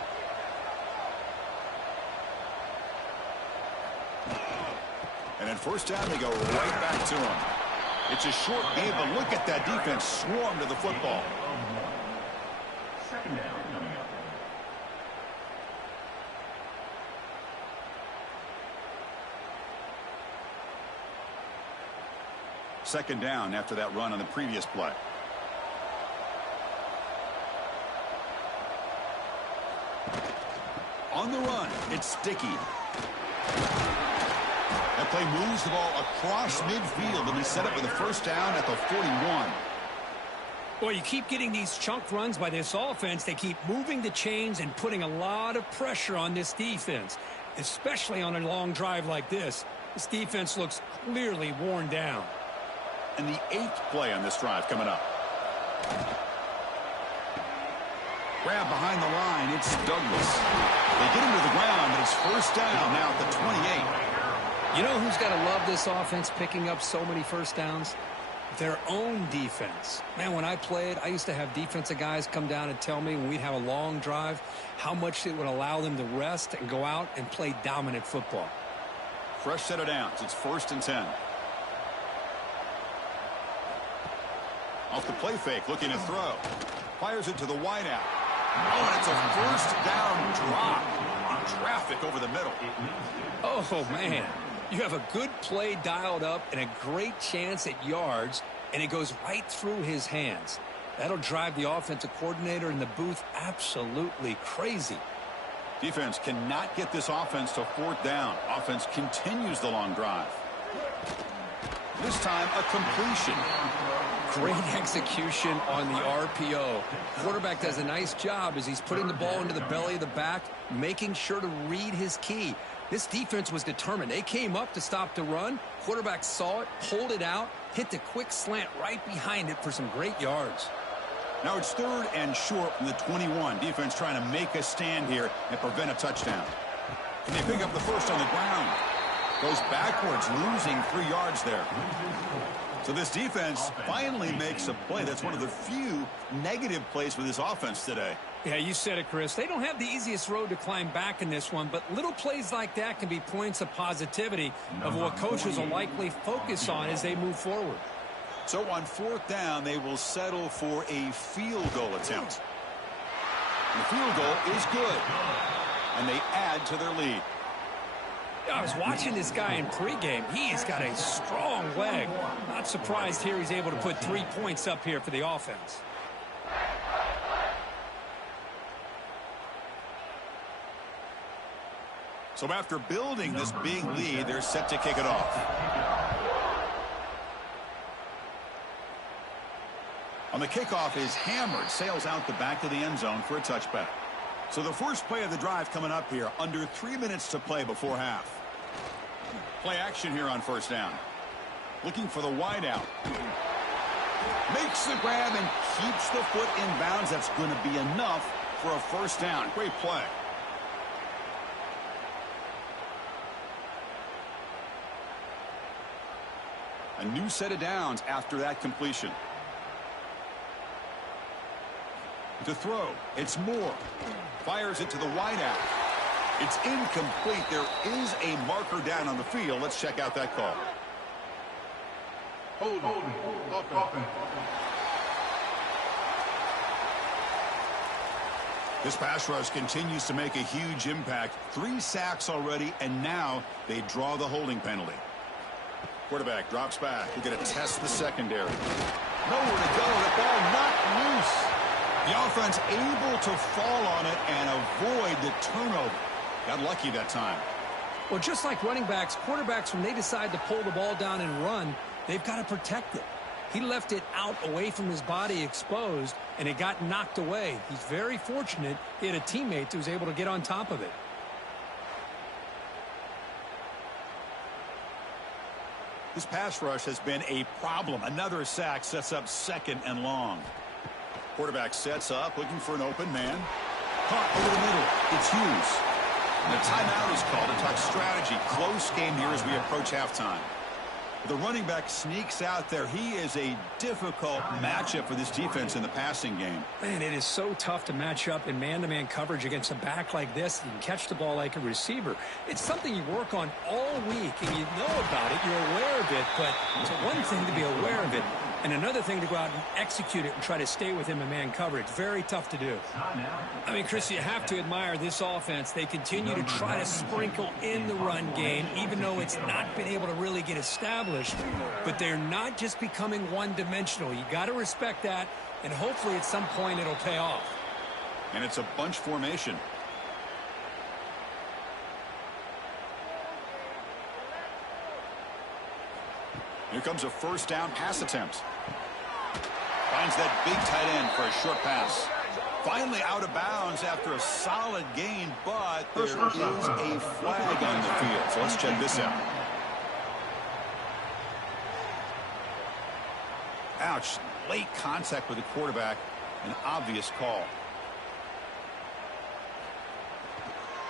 And at 1st down, they go right back to him. It's a short game, but look at that defense swarm to the football. 2nd down coming up. Second down after that run on the previous play. On the run, it's Sticky. That play moves the ball across midfield, and he set up with a 1st down at the 41. Well, you keep getting these chunk runs by this offense. They keep moving the chains and putting a lot of pressure on this defense, especially on a long drive like this. This defense looks clearly worn down. And the 8th play on this drive coming up. Grab behind the line. It's Douglas. They get him to the ground, but it's first down now at the 28. You know who's got to love this offense picking up so many first downs? Their own defense. Man, when I played, I used to have defensive guys come down and tell me when we'd have a long drive how much it would allow them to rest and go out and play dominant football. Fresh set of downs. It's first and 10. Off the play fake, looking to throw. Fires it to the wideout. Oh, and it's a first down drop. In traffic over the middle. Oh, man. You have a good play dialed up and a great chance at yards, and it goes right through his hands. That'll drive the offensive coordinator in the booth absolutely crazy. Defense cannot get this offense to fourth down. Offense continues the long drive. This time, a completion. Great execution on the RPO. Quarterback does a nice job as he's putting the ball into the belly of the back, making sure to read his key. This defense was determined. They came up to stop the run. Quarterback saw it, pulled it out, hit the quick slant right behind it for some great yards. Now it's third and short from the 21. Defense trying to make a stand here and prevent a touchdown. And they pick up the first on the ground. Goes backwards, losing 3 yards there. So this defense finally makes a play. That's one of the few negative plays for this offense today. Yeah, you said it, Chris. They don't have the easiest road to climb back in this one, but little plays like that can be points of positivity of what coaches will likely focus on as they move forward. So on fourth down, they will settle for a field goal attempt. The field goal is good, and they add to their lead. I was watching this guy in pregame. He's got a strong leg. Not surprised here he's able to put 3 points up here for the offense. So after building this big lead, they're set to kick it off. On the kickoff is hammered, sails out the back of the end zone for a touchback. So the first play of the drive coming up here, under 3 minutes to play before half. Play action here on first down. Looking for the wideout. Makes the grab and keeps the foot in bounds. That's going to be enough for a first down. Great play. A new set of downs after that completion. To throw, it's Moore. Fires it to the wideout. It's incomplete. There is a marker down on the field. Let's check out that call. Holding. This pass rush continues to make a huge impact. 3 sacks already, and now they draw the holding penalty. Quarterback drops back. We're going to test the secondary. Nowhere to go. The ball not loose. The offense able to fall on it and avoid the turnover. Got lucky that time. Well, just like running backs, quarterbacks, when they decide to pull the ball down and run, they've got to protect it. He left it out away from his body exposed, and it got knocked away. He's very fortunate he had a teammate who was able to get on top of it. This pass rush has been a problem. Another sack sets up second and long. Quarterback sets up, looking for an open man. Caught over the middle. It's Hughes. And the timeout is called to talk strategy. Close game here as we approach halftime. The running back sneaks out there. He is a difficult matchup for this defense in the passing game. Man, it is so tough to match up in man-to-man coverage against a back like this. You can catch the ball like a receiver. It's something you work on all week, and you know about it. You're aware of it, but it's one thing to be aware of it, and another thing to go out and execute it and try to stay with him in man coverage. Very tough to do. I mean, Chris, you have to admire this offense. They continue to try to sprinkle in the run game, even though it's not been able to really get established. But they're not just becoming one-dimensional. You got to respect that, and hopefully at some point it'll pay off. And it's a bunch formation. Here comes a first down pass attempt. Finds that big tight end for a short pass. Finally out of bounds after a solid gain, but there is a flag on the field. So let's check this out. Ouch. Late contact with the quarterback. An obvious call.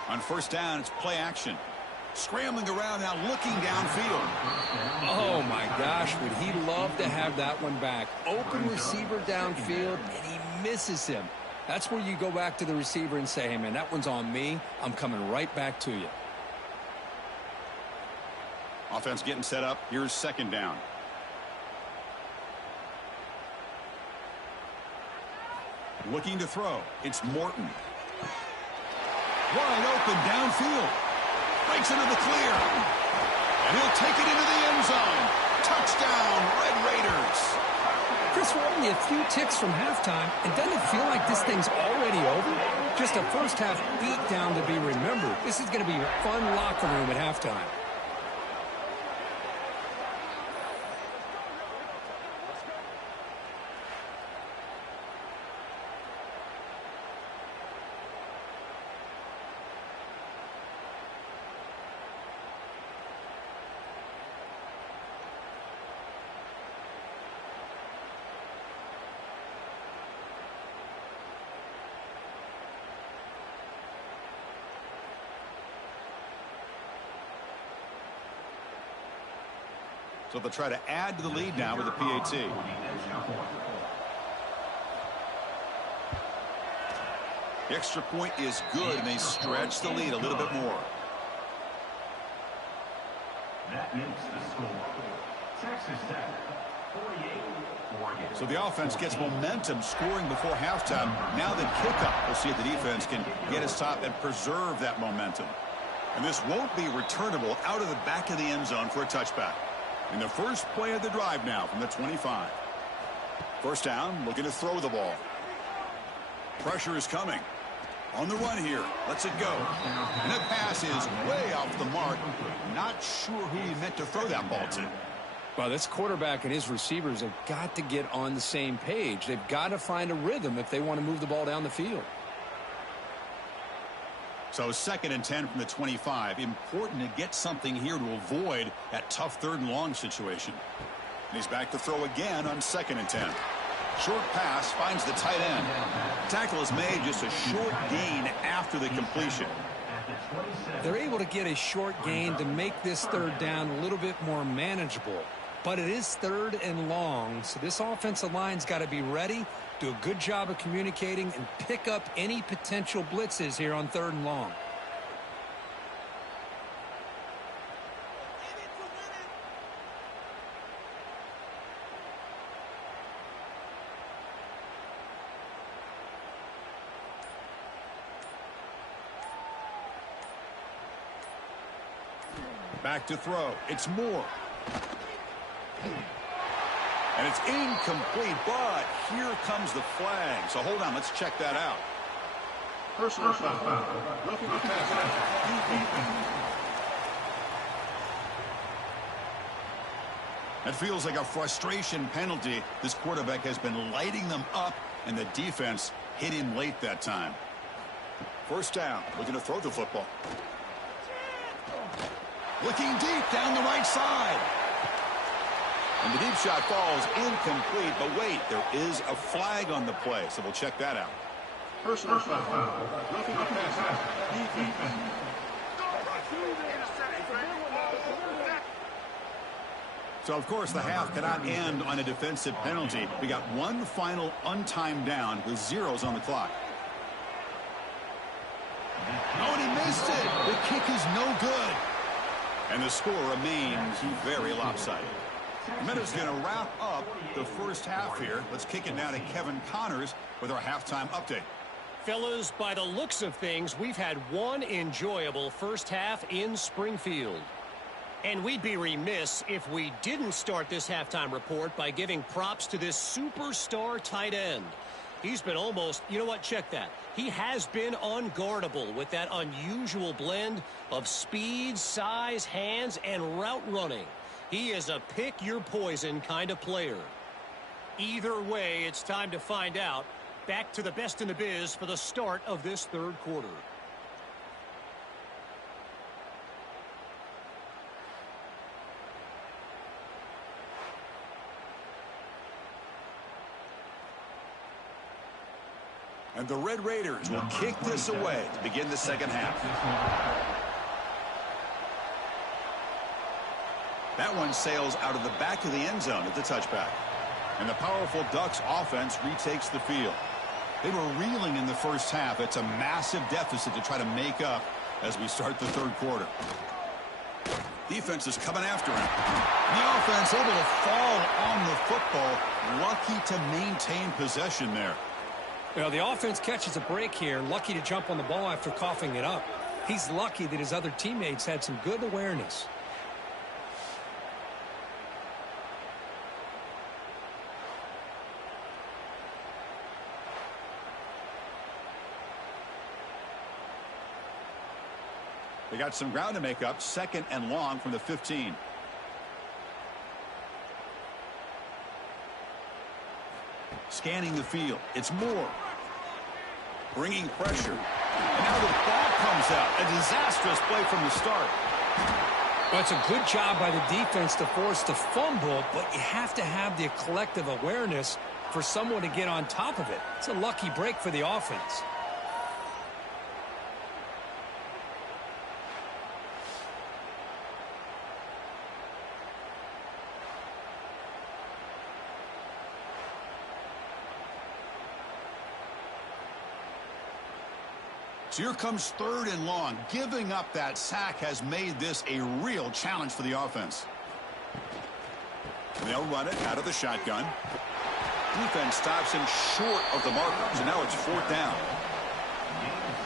On first down, it's play action. Scrambling around now, looking downfield. Oh, my gosh, would he love to have that one back. Open receiver downfield, and he misses him. That's where you go back to the receiver and say, hey, man, that one's on me. I'm coming right back to you. Offense getting set up. Here's second down. Looking to throw. It's Morton. Wide open downfield. Breaks into the clear. And he'll take it into the end zone. Touchdown, Red Raiders. Chris, we're only a few ticks from halftime, and doesn't it feel like this thing's already over? Just a first-half beatdown to be remembered. This is going to be a fun locker room at halftime. So they'll try to add to the lead now with the PAT. The extra point is good, and they stretch the lead a little bit more. That makes the score. Texas Tech, 48. So the offense gets momentum scoring before halftime. Now the kickoff. We'll see if the defense can get a stop and preserve that momentum. And this won't be returnable out of the back of the end zone for a touchback. In the first play of the drive now from the 25. First down, looking to throw the ball. Pressure is coming. On the run here. Lets it go. And that pass is way off the mark. Not sure who he meant to throw that ball to. Well, this quarterback and his receivers have got to get on the same page. They've got to find a rhythm if they want to move the ball down the field. So 2nd and 10 from the 25. Important to get something here to avoid that tough 3rd and long situation. And he's back to throw again on 2nd and 10. Short pass finds the tight end. Tackle is made, just a short gain after the completion. They're able to get a short gain to make this 3rd down a little bit more manageable. But it is 3rd and long, so this offensive line's got to be ready, do a good job of communicating, and pick up any potential blitzes here on 3rd and long. Back to throw. It's Moore. And it's incomplete, but here comes the flag. So hold on, let's check that out. Personal foul. It feels like a frustration penalty. This quarterback has been lighting them up, and the defense hit him late that time. First down, looking to throw the football. Looking deep down the right side. And the deep shot falls incomplete, but wait, there is a flag on the play, so we'll check that out. Personal foul. So, of course, the half cannot end on a defensive penalty. We got one final untimed down with zeros on the clock. Oh, and he missed it. The kick is no good. And the score remains very lopsided. Minutes going to wrap up the first half here. Let's kick it now to Kevin Connors with our halftime update. Fellas, by the looks of things, we've had one enjoyable first half in Springfield. And we'd be remiss if we didn't start this halftime report by giving props to this superstar tight end. He's been almost, you know what, check that. He has been unguardable with that unusual blend of speed, size, hands, and route running. He is a pick-your-poison kind of player. Either way, it's time to find out. Back to the best in the biz for the start of this third quarter. And the Red Raiders will kick this away to begin the second half. That one sails out of the back of the end zone at the touchback. And the powerful Ducks offense retakes the field. They were reeling in the first half. It's a massive deficit to try to make up as we start the third quarter. Defense is coming after him. The offense able to fall on the football. Lucky to maintain possession there. Well, the offense catches a break here. Lucky to jump on the ball after coughing it up. He's lucky that his other teammates had some good awareness. They got some ground to make up. 2nd and long from the 15. Scanning the field. It's Moore. Bringing pressure. And now the ball comes out. A disastrous play from the start. Well, it's a good job by the defense to force the fumble, but you have to have the collective awareness for someone to get on top of it. It's a lucky break for the offense. So here comes 3rd and long. Giving up that sack has made this a real challenge for the offense. They'll run it out of the shotgun. Defense stops him short of the marker. So now it's 4th down.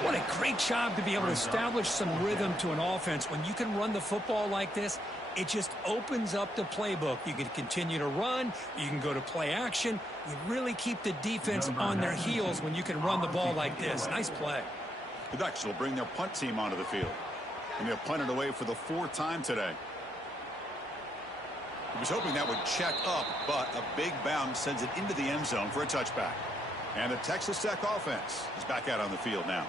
What a great job to be able to establish some rhythm to an offense. When you can run the football like this, it just opens up the playbook. You can continue to run. You can go to play action. You really keep the defense on their heels when you can run the ball like this. Nice play. The Ducks will bring their punt team onto the field. And they'll punt it away for the 4th time today. He was hoping that would check up, but a big bounce sends it into the end zone for a touchback. And the Texas Tech offense is back out on the field now.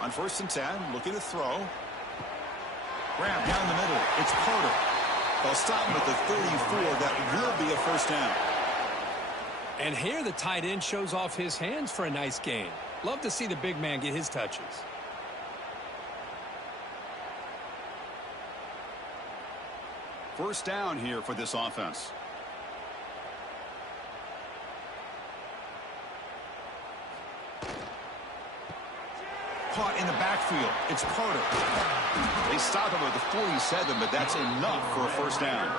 On 1st and 10, looking to throw. Grab down the middle. It's Carter. They'll stop him at the 34. That will be a 1st down. And here the tight end shows off his hands for a nice gain. Love to see the big man get his touches. First down here for this offense. Caught in the backfield. It's Carter. They stop him at the 47, but that's enough for a 1st down.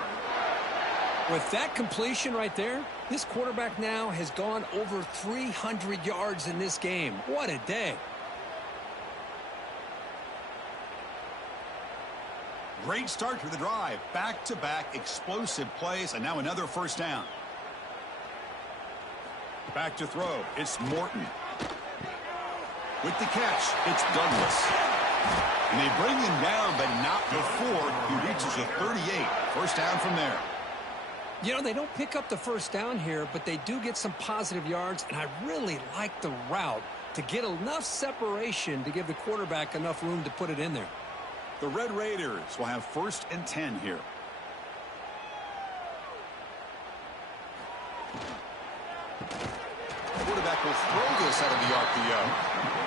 With that completion right there, this quarterback now has gone over 300 yards in this game. What a day. Great start to the drive. Back-to-back explosive plays, and now another 1st down. Back to throw. It's Morton. With the catch, it's Douglas. And they bring him down, but not before he reaches the 38. 1st down from there. You know, they don't pick up the 1st down here, but they do get some positive yards, and I really like the route to get enough separation to give the quarterback enough room to put it in there. The Red Raiders will have 1st and 10 here. The quarterback will throw this out of the RPO.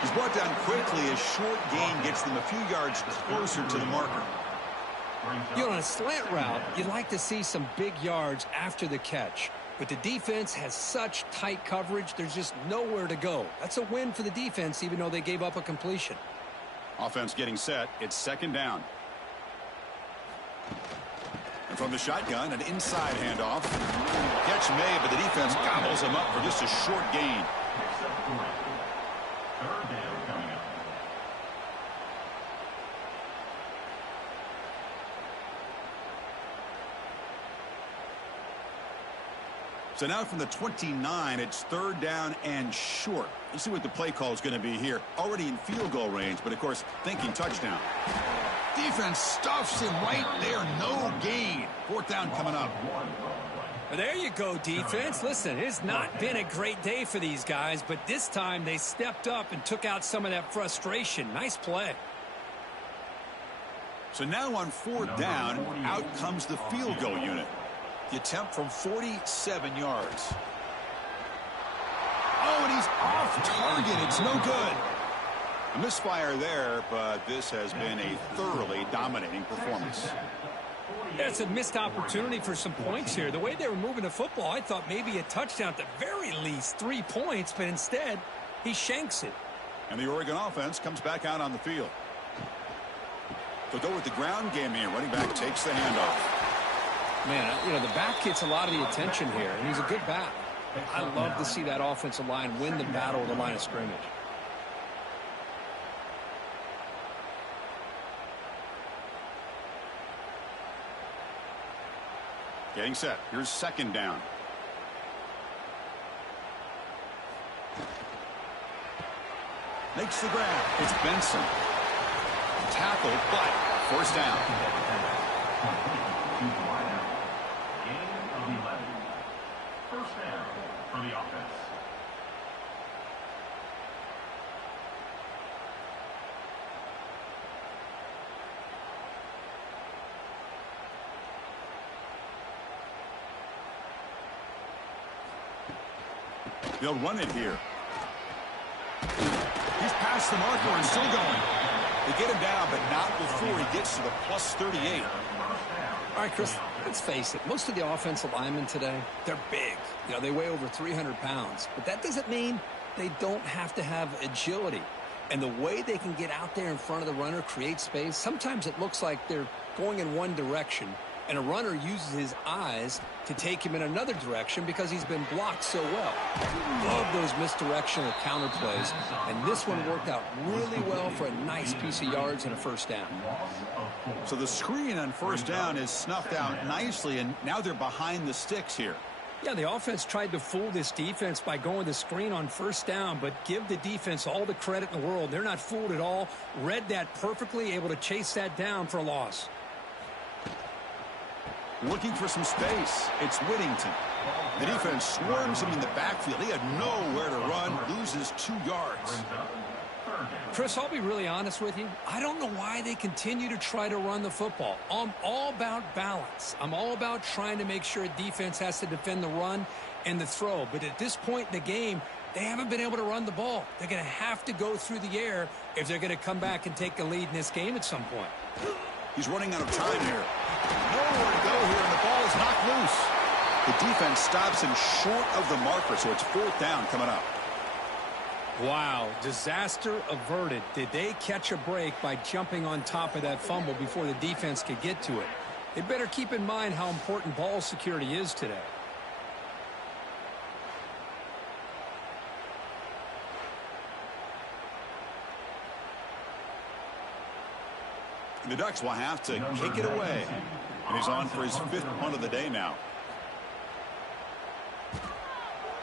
He's brought down quickly. A short gain gets them a few yards closer to the marker. You know, on a slant route, you'd like to see some big yards after the catch. But the defense has such tight coverage, there's just nowhere to go. That's a win for the defense, even though they gave up a completion. Offense getting set. It's 2nd down. And from the shotgun, an inside handoff. Catch made, but the defense gobbles him up for just a short gain. 3rd down coming up. So now from the 29, it's 3rd down and short. Let's see what the play call is going to be here. Already in field goal range, but of course, thinking touchdown. Defense stuffs him right there. No gain. 4th down coming up. There you go, defense. Listen, it's not been a great day for these guys, but this time they stepped up and took out some of that frustration. Nice play. So now on 4th down, out comes the field goal unit. The attempt from 47 yards. Oh, and he's off target. It's no good. A misfire there, but this has been a thoroughly dominating performance. It's a missed opportunity for some points here. The way they were moving the football, I thought maybe a touchdown, at the very least 3 points, but instead he shanks it. And the Oregon offense comes back out on the field. They'll go with the ground game here. Running back takes the handoff. Man, you know, the back gets a lot of the attention here, and he's a good back. I love to see that offensive line win the battle of the line of scrimmage. Getting set. Here's 2nd down. Makes the grab. It's Benson. Tackle, but 1st down. Gain of 11. 1st down for the offense. They'll run it here. He's past the marker and still going. They get him down, but not before he gets to the plus 38. All right, Chris, let's face it. Most of the offensive linemen today, they're big. You know, they weigh over 300 pounds. But that doesn't mean they don't have to have agility. And the way they can get out there in front of the runner, create space, sometimes it looks like they're going in one direction, and a runner uses his eyes to take him in another direction because he's been blocked so well. Love those misdirectional counter plays, and this one worked out really well for a nice piece of yards and a 1st down. So the screen on 1st down is snuffed out nicely, and now they're behind the sticks here. Yeah, the offense tried to fool this defense by going the screen on 1st down, but give the defense all the credit in the world. They're not fooled at all. Read that perfectly, able to chase that down for a loss. Looking for some space. It's Whittington. The defense swarms him in the backfield. He had nowhere to run, loses 2 yards. Chris, I'll be really honest with you. I don't know why they continue to try to run the football. I'm all about balance. I'm all about trying to make sure a defense has to defend the run and the throw. But at this point in the game, they haven't been able to run the ball. They're going to have to go through the air if they're going to come back and take the lead in this game at some point. He's running out of time here. Nowhere to go here, and the ball is knocked loose. The defense stops him short of the marker, so it's 4th down coming up. Wow, disaster averted. Did they catch a break by jumping on top of that fumble before the defense could get to it? They better keep in mind how important ball security is today. The Ducks will have to kick it away. And he's on for his 5th punt of the day now.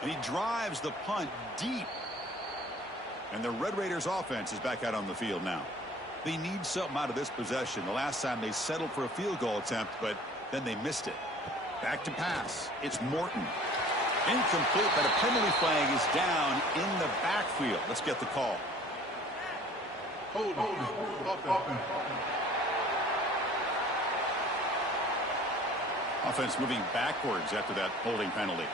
And he drives the punt deep. And the Red Raiders offense is back out on the field now. They need something out of this possession. The last time they settled for a field goal attempt, but then they missed it. Back to pass. It's Morton. Incomplete, but a penalty flag is down in the backfield. Let's get the call. Hold. Offense moving backwards after that holding penalty.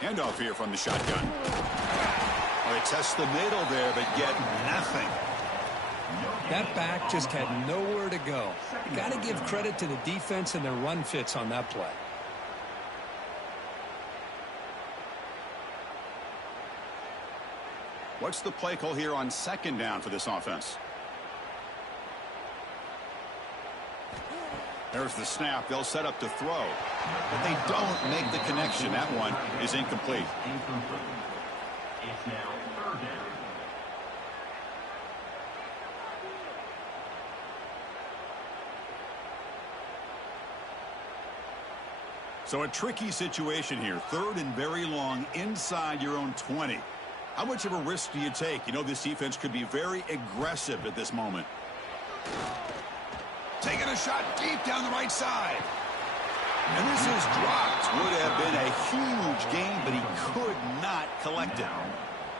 Handoff here from the shotgun. Well, they test the middle there, but get nothing. That back just had nowhere to go. You got to give credit to the defense and their run fits on that play. What's the play call here on 2nd down for this offense? There's the snap. They'll set up to throw. But they don't make the connection. That one is incomplete. It's now 3rd down. So a tricky situation here. 3rd and very long inside your own 20. How much of a risk do you take? You know, this defense could be very aggressive at this moment. Taking a shot deep down the right side. And this is dropped. Would have been a huge gain, but he could not collect it.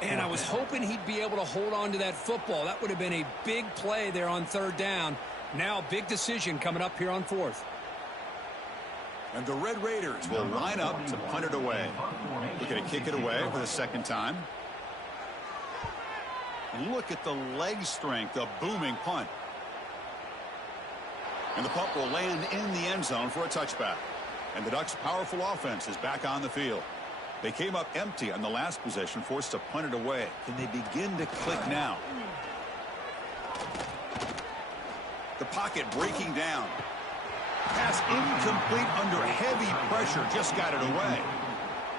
And I was hoping he'd be able to hold on to that football. That would have been a big play there on third down. Now, big decision coming up here on fourth. And the Red Raiders will line up to punt it away. Looking to kick it away for the second time. And look at the leg strength, a booming punt. And the punt will land in the end zone for a touchback. And the Ducks' powerful offense is back on the field. They came up empty on the last possession, forced to punt it away. Can they begin to click now? The pocket breaking down. Pass incomplete under heavy pressure. Just got it away.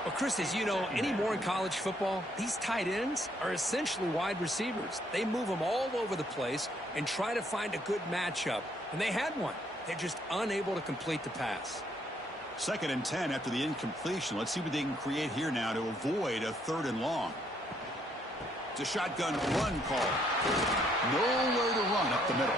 Well, Chris, as you know, anymore in college football, these tight ends are essentially wide receivers. They move them all over the place and try to find a good matchup. And they had one. They're just unable to complete the pass. 2nd and 10 after the incompletion. Let's see what they can create here now to avoid a 3rd and long. It's a shotgun run call. Nowhere to run up the middle.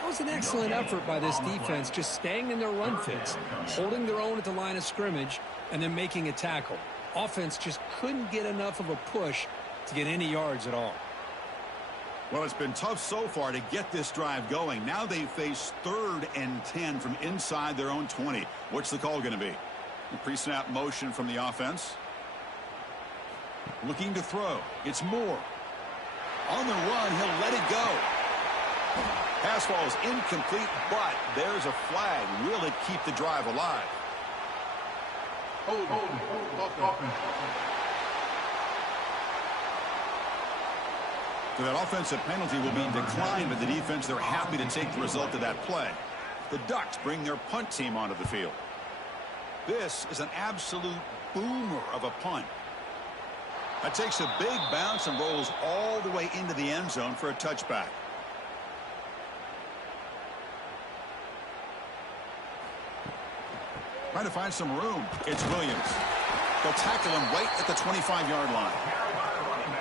That was an excellent effort by this defense, just staying in their run fits, holding their own at the line of scrimmage, and then making a tackle. Offense just couldn't get enough of a push to get any yards at all. Well, it's been tough so far to get this drive going. Now they face 3rd and 10 from inside their own 20. What's the call going to be? The pre-snap motion from the offense. Looking to throw. It's Moore. On the run, he'll let it go. Pass falls incomplete, but there's a flag. Will it keep the drive alive? So that offensive penalty will be declined, but the defense, they're happy to take the result of that play. The Ducks bring their punt team onto the field. This is an absolute boomer of a punt. That takes a big bounce and rolls all the way into the end zone for a touchback. Trying to find some room. It's Williams. They'll tackle him right at the 25-yard line.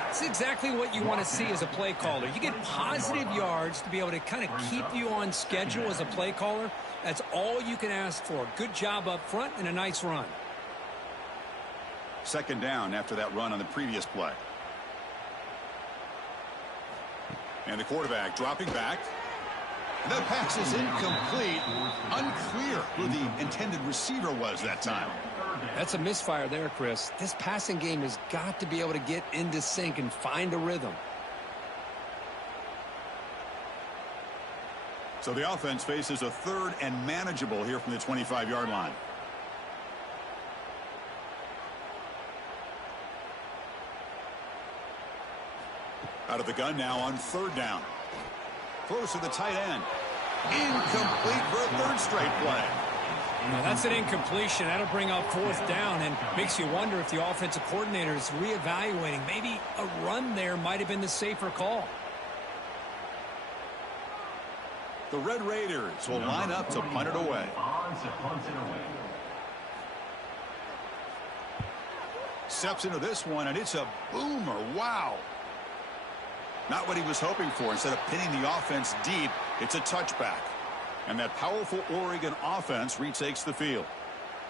That's exactly what you want to see as a play caller. You get positive yards to be able to kind of keep you on schedule as a play caller. That's all you can ask for. Good job up front and a nice run. 2nd down after that run on the previous play. And the quarterback dropping back. And that pass is incomplete. Unclear who the intended receiver was that time. That's a misfire there, Chris. This passing game has got to be able to get into sync and find a rhythm. So the offense faces a 3rd and manageable here from the 25-yard line. Out of the gun now on 3rd down. Close to the tight end. Incomplete for a 3rd straight play. Now that's an incompletion. That'll bring up 4th down and makes you wonder if the offensive coordinator is reevaluating. Maybe a run there might have been the safer call. The Red Raiders will line up to punt it away. Steps into this one, and it's a boomer. Wow. Not what he was hoping for. Instead of pinning the offense deep, it's a touchback. And that powerful Oregon offense retakes the field.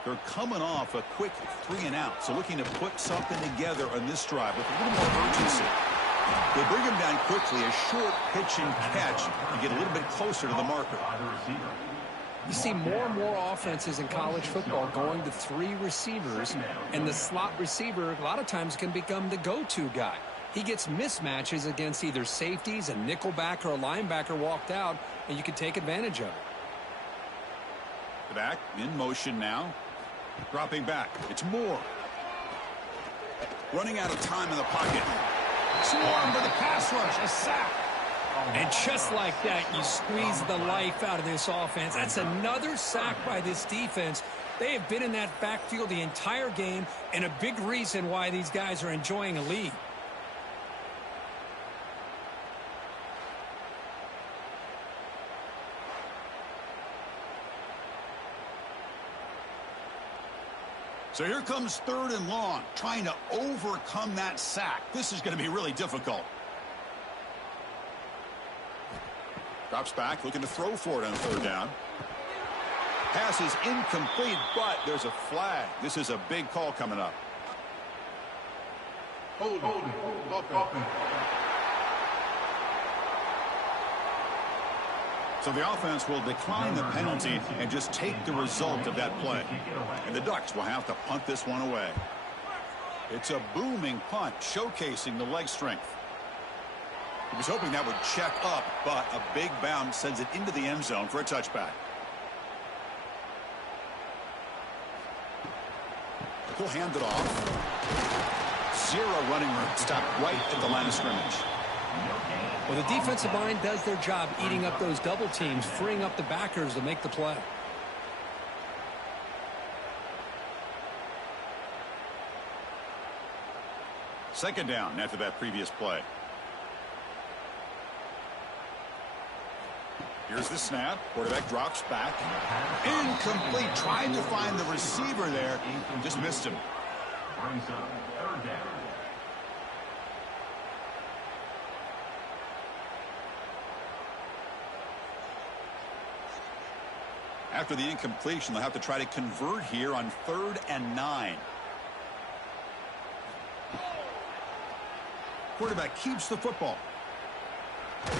They're coming off a quick 3-and-out, so looking to put something together on this drive with a little more urgency. They bring him down quickly, a short pitch and catch to get a little bit closer to the marker. You see more and more offenses in college football going to 3 receivers, and the slot receiver a lot of times can become the go-to guy. He gets mismatches against either safeties, a nickelback, or a linebacker walked out, and you can take advantage of it. The back in motion now. Dropping back. It's Moore. Running out of time in the pocket. Swarm for the pass rush. A sack. And just like that, you squeeze the life out of this offense. That's another sack by this defense. They have been in that backfield the entire game, and a big reason why these guys are enjoying a lead. So here comes 3rd and long, trying to overcome that sack. This is going to be really difficult. Drops back, looking to throw for it on third down. Pass is incomplete, but there's a flag. This is a big call coming up. Hold it. So the offense will decline the penalty and just take the result of that play. And the Ducks will have to punt this one away. It's a booming punt, showcasing the leg strength. He was hoping that would check up, but a big bounce sends it into the end zone for a touchback. He'll hand it off. Zero running room. Stop right at the line of scrimmage. Well, the defensive line does their job eating up those double teams, freeing up the backers to make the play. Second down after that previous play. Here's the snap. Quarterback drops back. Incomplete. Trying to find the receiver there. Just missed him. Brings up third down. After the incompletion, they'll have to try to convert here on 3rd and 9. Quarterback keeps the football.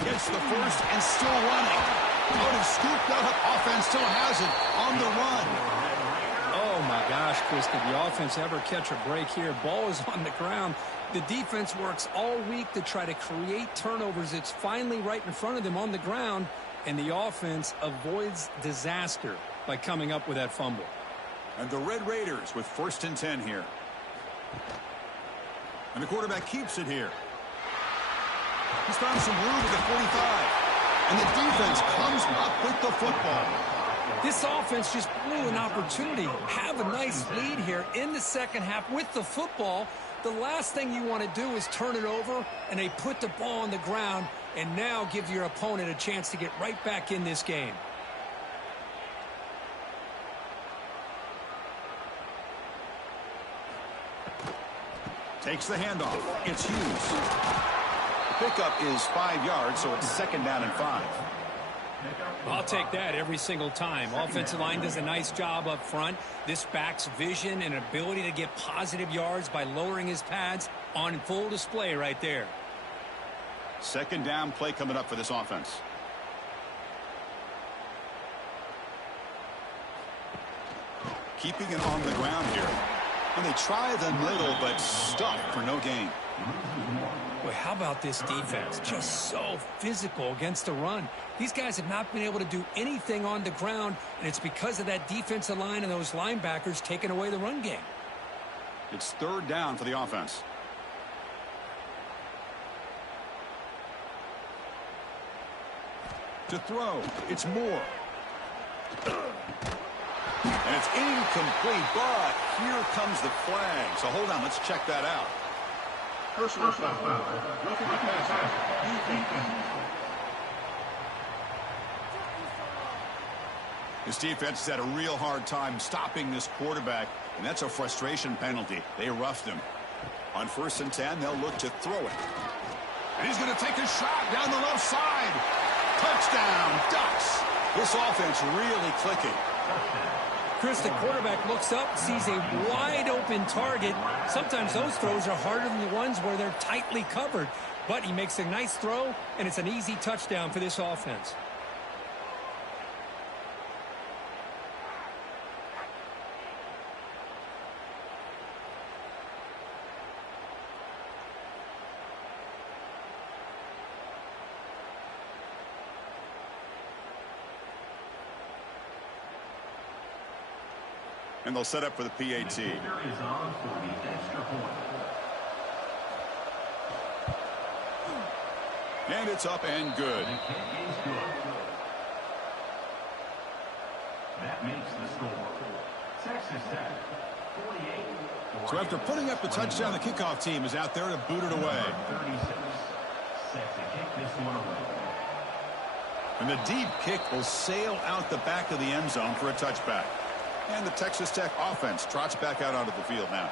Gets the first and still running. Out and scooped up. Offense still has it on the run. Oh, my gosh, Chris, did the offense ever catch a break here? Ball is on the ground. The defense works all week to try to create turnovers. It's finally right in front of them on the ground, and the offense avoids disaster by coming up with that fumble. And the Red Raiders with 1st and 10 here. And the quarterback keeps it here. He's found some room at the 45. And the defense comes up with the football. This offense just blew an opportunity. Have a nice lead here in the second half with the football. The last thing you want to do is turn it over, and they put the ball on the ground and now give your opponent a chance to get right back in this game. Takes the handoff. It's Hughes. The pickup is 5 yards, so it's 2nd down and 5. I'll take that every single time. Offensive line does a nice job up front. This back's vision and ability to get positive yards by lowering his pads on full display right there. 2nd down play coming up for this offense. Keeping it on the ground here. And they try the middle, but stuffed for no gain. Boy, how about this defense? Just so physical against the run. These guys have not been able to do anything on the ground, and it's because of that defensive line and those linebackers taking away the run game. It's 3rd down for the offense. To throw, it's Moore. And it's incomplete, but here comes the flag. So hold on, let's check that out. Personal foul. Roughing the passer. This defense has had a real hard time stopping this quarterback, and that's a frustration penalty. They roughed him. On 1st and 10, they'll look to throw it. And he's going to take a shot down the left side. Touchdown, Ducks. This offense really clicking. Chris, the quarterback looks up, sees a wide-open target. Sometimes those throws are harder than the ones where they're tightly covered. But he makes a nice throw, and it's an easy touchdown for this offense. And they'll set up for the PAT. Is on for the extra point. And it's up and good. The kick is good. That makes the score. Texas Tech, 48. So after putting up the touchdown, the kickoff team is out there to boot it away. 36. Set to kick this one away. And the deep kick will sail out the back of the end zone for a touchback. And the Texas Tech offense trots back out onto the field now.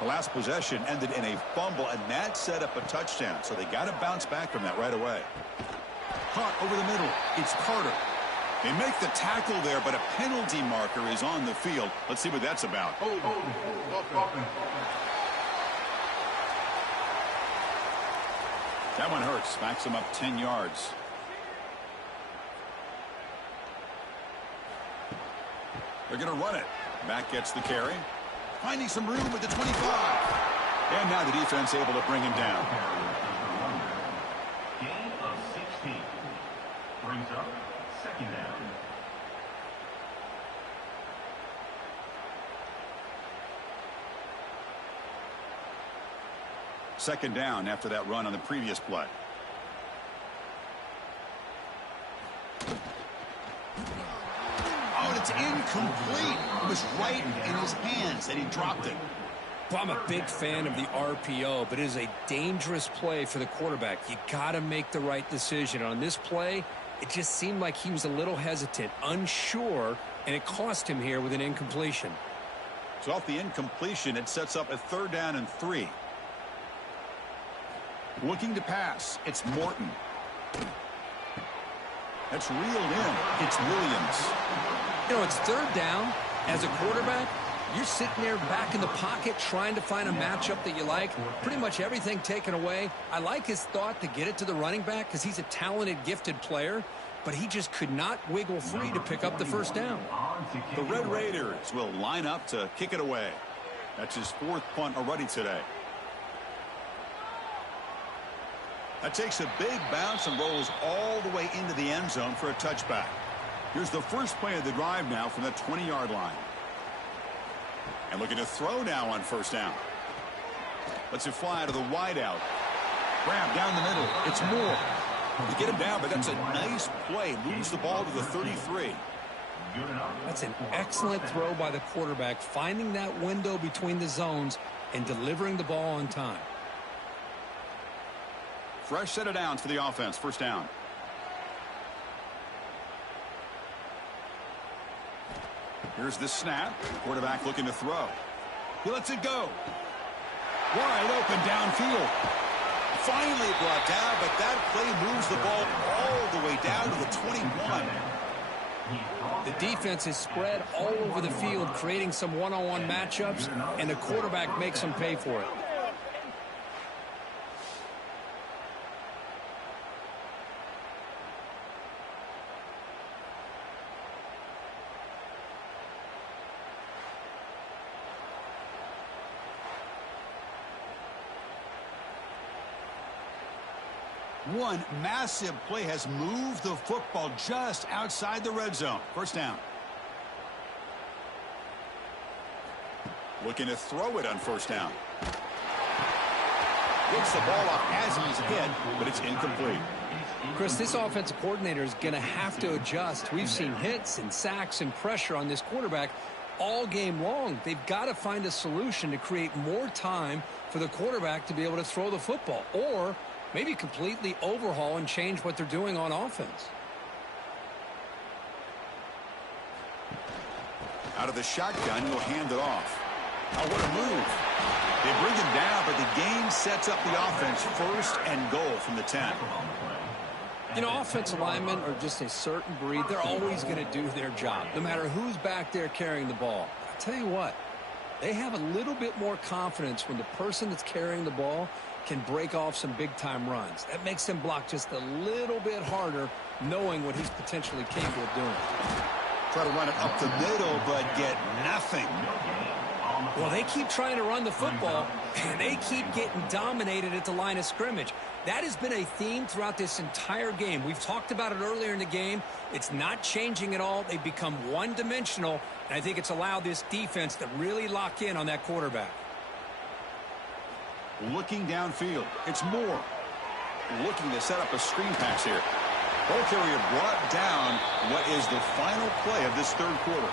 The last possession ended in a fumble, and that set up a touchdown. So they got to bounce back from that right away. Caught over the middle. It's Carter. They make the tackle there, but a penalty marker is on the field. Let's see what that's about. That one hurts. Backs him up 10 yards. They're going to run it. Back gets the carry. Finding some room with the 25. And now the defense able to bring him down. Gain of 16. Brings up second down. Second down after that run on the previous play. Oh, it's incomplete. It was right in his hands and he dropped it. Well, I'm a big fan of the RPO, but it is a dangerous play for the quarterback. You got to make the right decision. On this play, it just seemed like he was a little hesitant, unsure, and it cost him here with an incompletion. So off the incompletion, it sets up a 3rd down and 3. Looking to pass. It's Morton. That's reeled in. It's Williams. You know, it's 3rd down. As a quarterback, you're sitting there back in the pocket trying to find a matchup that you like. Pretty much everything taken away. I like his thought to get it to the running back because he's a talented, gifted player, but he just could not wiggle free to pick up the 1st down. The Red Raiders will line up to kick it away. That's his 4th punt already today. That takes a big bounce and rolls all the way into the end zone for a touchback. Here's the first play of the drive now from the 20-yard line. And looking to throw now on 1st down. Lets it fly to the wideout. Grab down the middle. It's Moore. You get him down, but that's a nice play. Moves the ball to the 33. That's an excellent throw by the quarterback, finding that window between the zones and delivering the ball on time. Fresh set of downs for the offense. 1st down. Here's the snap. Quarterback looking to throw. He lets it go. Wide open downfield. Finally brought down, but that play moves the ball all the way down to the 21. The defense is spread all over the field, creating some one-on-one matchups, and the quarterback makes them pay for it. One massive play has moved the football just outside the red zone. 1st down. Looking to throw it on 1st down. Gets the ball off as he's hit, but it's incomplete. Chris, this offensive coordinator is going to have to adjust. We've seen hits and sacks and pressure on this quarterback all game long. They've got to find a solution to create more time for the quarterback to be able to throw the football, or maybe completely overhaul and change what they're doing on offense. Out of the shotgun, he'll hand it off. Oh, what a move. They bring him down, but the game sets up the offense 1st and goal from the 10. You know, offensive linemen are just a certain breed. They're always going to do their job, no matter who's back there carrying the ball. I'll tell you what, they have a little bit more confidence when the person that's carrying the ball can break off some big-time runs. That makes them block just a little bit harder, knowing what he's potentially capable of doing. Try to run it up the middle, but get nothing. Well, they keep trying to run the football, and they keep getting dominated at the line of scrimmage. That has been a theme throughout this entire game. We've talked about it earlier in the game. It's not changing at all. They've become one-dimensional, and I think it's allowed this defense to really lock in on that quarterback. Looking downfield. It's Moore. Looking to set up a screen pass here. Ball carrier brought down what is the final play of this 3rd quarter.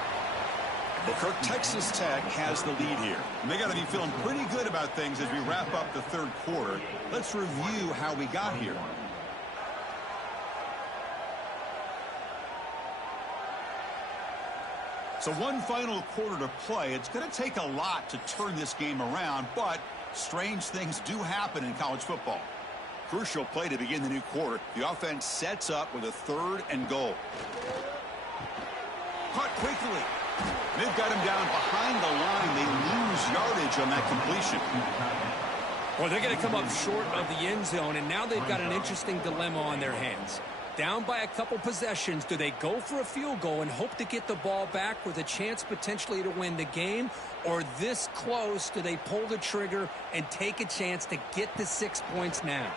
Well, Kirk, Texas Tech has the lead here. And they got to be feeling pretty good about things as we wrap up the 3rd quarter. Let's review how we got here. So one final quarter to play. It's going to take a lot to turn this game around, but strange things do happen in college football. Crucial play to begin the new quarter. The offense sets up with a 3rd and goal. Caught quickly. They've got him down behind the line. They lose yardage on that completion. Well, they're going to come up short of the end zone, and now they've got an interesting dilemma on their hands. Down by a couple possessions, do they go for a field goal and hope to get the ball back with a chance potentially to win the game? Or this close, do they pull the trigger and take a chance to get the 6 points now?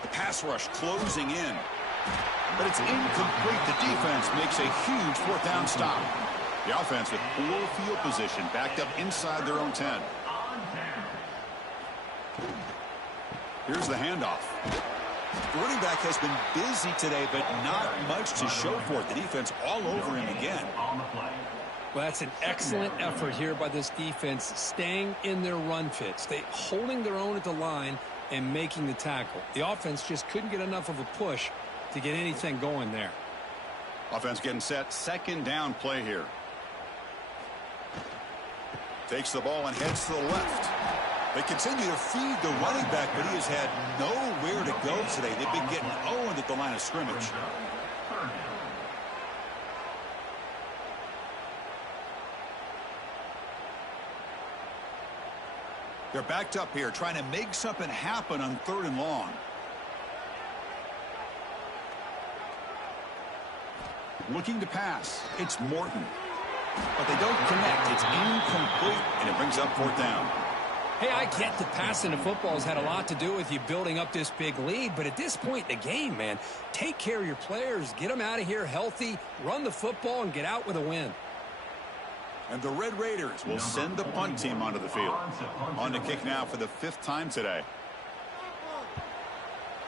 The pass rush closing in. But it's incomplete. The defense makes a huge 4th down stop. The offense with poor field position backed up inside their own 10. Here's the handoff. The running back has been busy today, but not much to show for it. The defense all over him again. Well, that's an excellent effort here by this defense, staying in their run fit, holding their own at the line and making the tackle. The offense just couldn't get enough of a push to get anything going there. Offense getting set. 2nd down play here. Takes the ball and heads to the left. They continue to feed the running back, but he has had nowhere to go today. They've been getting owned at the line of scrimmage. They're backed up here, trying to make something happen on 3rd and long. Looking to pass. It's Morton. But they don't connect. It's incomplete, and it brings up 4th down. Hey, I get the passing of football has had a lot to do with you building up this big lead, but at this point in the game, man, take care of your players, get them out of here healthy, run the football, and get out with a win. And the Red Raiders will send the punt team onto the field. On to kick now for the 5th time today.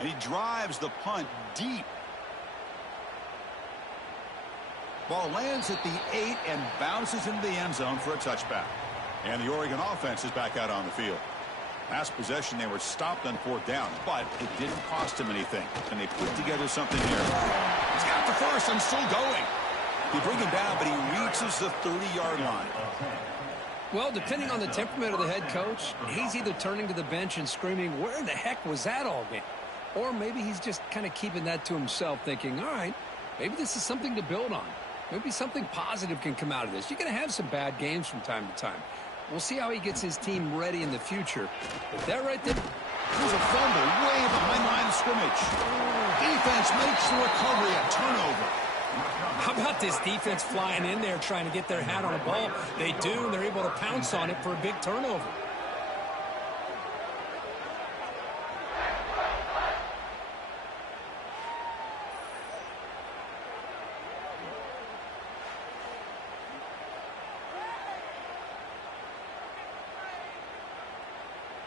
And he drives the punt deep. Ball lands at the 8 and bounces into the end zone for a touchback. And the Oregon offense is back out on the field. Last possession, they were stopped on 4th down, but it didn't cost him anything. And they put together something here. He's got the first and still going. They bring him down, but he reaches the 30-yard line. Well, depending on the temperament of the head coach, he's either turning to the bench and screaming, where the heck was that all game? Or maybe he's just kind of keeping that to himself, thinking, all right, maybe this is something to build on. Maybe something positive can come out of this. You're going to have some bad games from time to time. We'll see how he gets his team ready in the future. But that right there, there's a fumble way behind the line of scrimmage. Defense makes the recovery, a turnover. How about this defense flying in there trying to get their hat on the ball? They do, and they're able to pounce on it for a big turnover.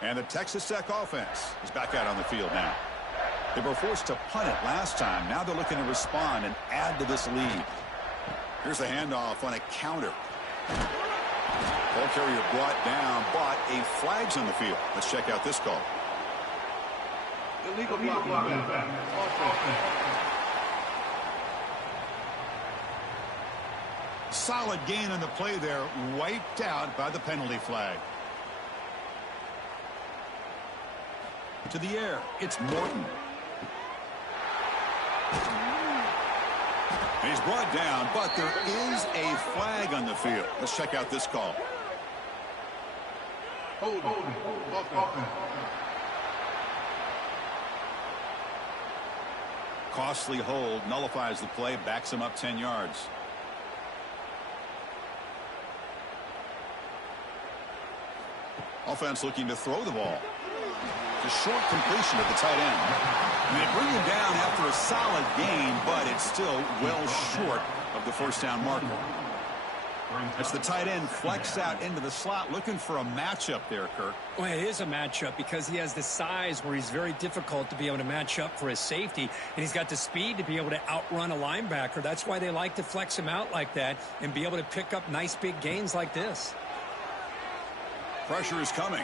And the Texas Tech offense is back out on the field now. They were forced to punt it last time. Now they're looking to respond and add to this lead. Here's the handoff on a counter. Ball carrier brought down, but a flag's on the field. Let's check out this call. Illegal blocking back. Solid gain on the play there, wiped out by the penalty flag. To the air, it's Morton. And he's brought down, but there is a flag on the field. Let's check out this call. Hold it. Costly hold, nullifies the play, backs him up 10 yards. Offense looking to throw the ball. The short completion at the tight end. And they bring him down after a solid gain, but it's still well short of the first down marker. As the tight end flex out into the slot, looking for a matchup there, Kirk. Well, it is a matchup because he has the size where he's very difficult to be able to match up for his safety, and he's got the speed to be able to outrun a linebacker. That's why they like to flex him out like that and be able to pick up nice big gains like this. Pressure is coming.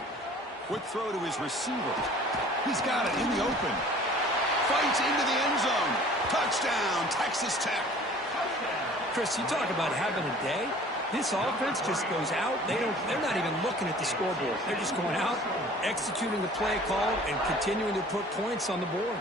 Quick throw to his receiver. He's got it in the open. Fights into the end zone. Touchdown, Texas Tech. Chris, you talk about having a day. This offense just goes out. They're not even looking at the scoreboard. They're just going out, executing the play call, and continuing to put points on the board.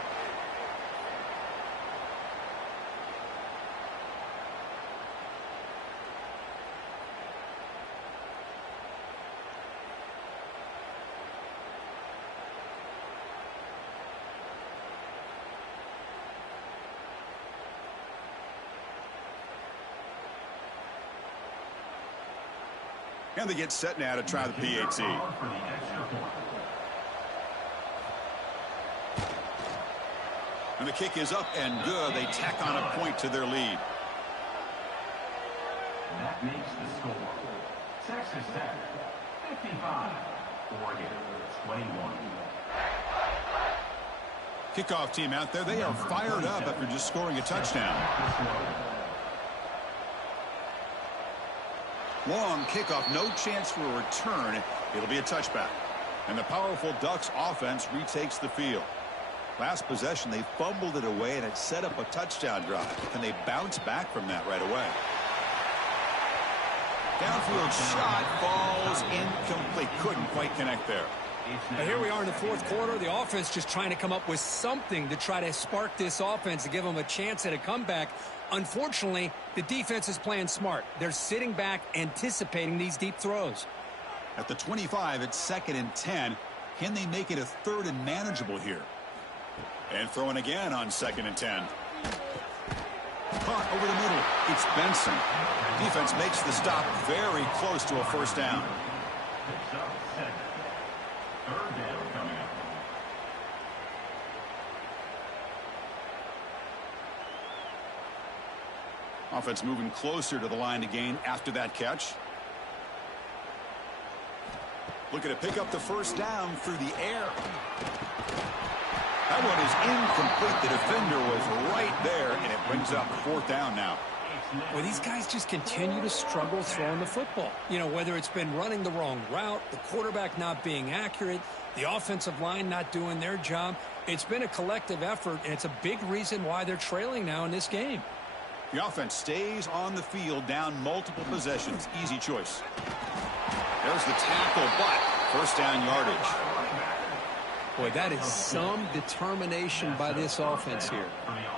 And they get set now to try the PAT. And the kick is up and good. They tack on a point to their lead. That makes the score. Texas Tech, 55. Oregon, 21. Kickoff team out there. They are fired up after just scoring a touchdown. Long kickoff, no chance for a return. It'll be a touchback. And the powerful Ducks offense retakes the field. Last possession, they fumbled it away, and it set up a touchdown drive. Can they bounce back from that right away? Downfield shot falls incomplete. Couldn't quite connect there. Now here we are in the fourth quarter. The offense just trying to come up with something to try to spark this offense to give them a chance at a comeback. Unfortunately, the defense is playing smart. They're sitting back, anticipating these deep throws. At the 25, it's 2nd and 10. Can they make it a 3rd and manageable here? And throwing again on 2nd and 10. Caught over the middle. It's Benson. Defense makes the stop very close to a first down. Third down coming up. Offense moving closer to the line to gain after that catch. Looking to pick up the first down through the air. That one is incomplete. The defender was right there, and it brings up 4th down now. Well, these guys just continue to struggle throwing the football. You know, whether it's been running the wrong route, the quarterback not being accurate, the offensive line not doing their job. It's been a collective effort, and it's a big reason why they're trailing now in this game. The offense stays on the field, down multiple possessions. Easy choice. There's the tackle, but first down yardage. Boy, that is some determination by this offense here.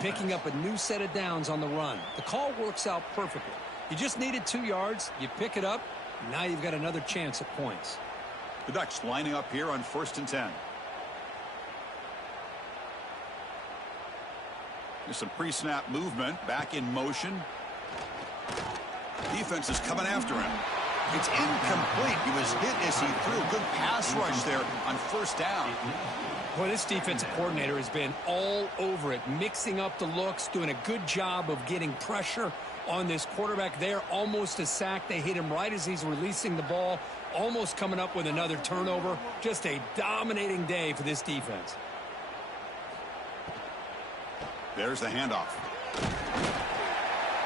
Picking up a new set of downs on the run. The call works out perfectly. You just needed 2 yards. You pick it up. Now you've got another chance at points. The Ducks lining up here on 1st and 10. There's some pre-snap movement. Back in motion. Defense is coming after him. It's incomplete. He was hit as he threw a good pass rush there on first down. Boy, this defensive coordinator has been all over it, mixing up the looks, doing a good job of getting pressure on this quarterback there. Almost a sack. They hit him right as he's releasing the ball, almost coming up with another turnover. Just a dominating day for this defense. There's the handoff.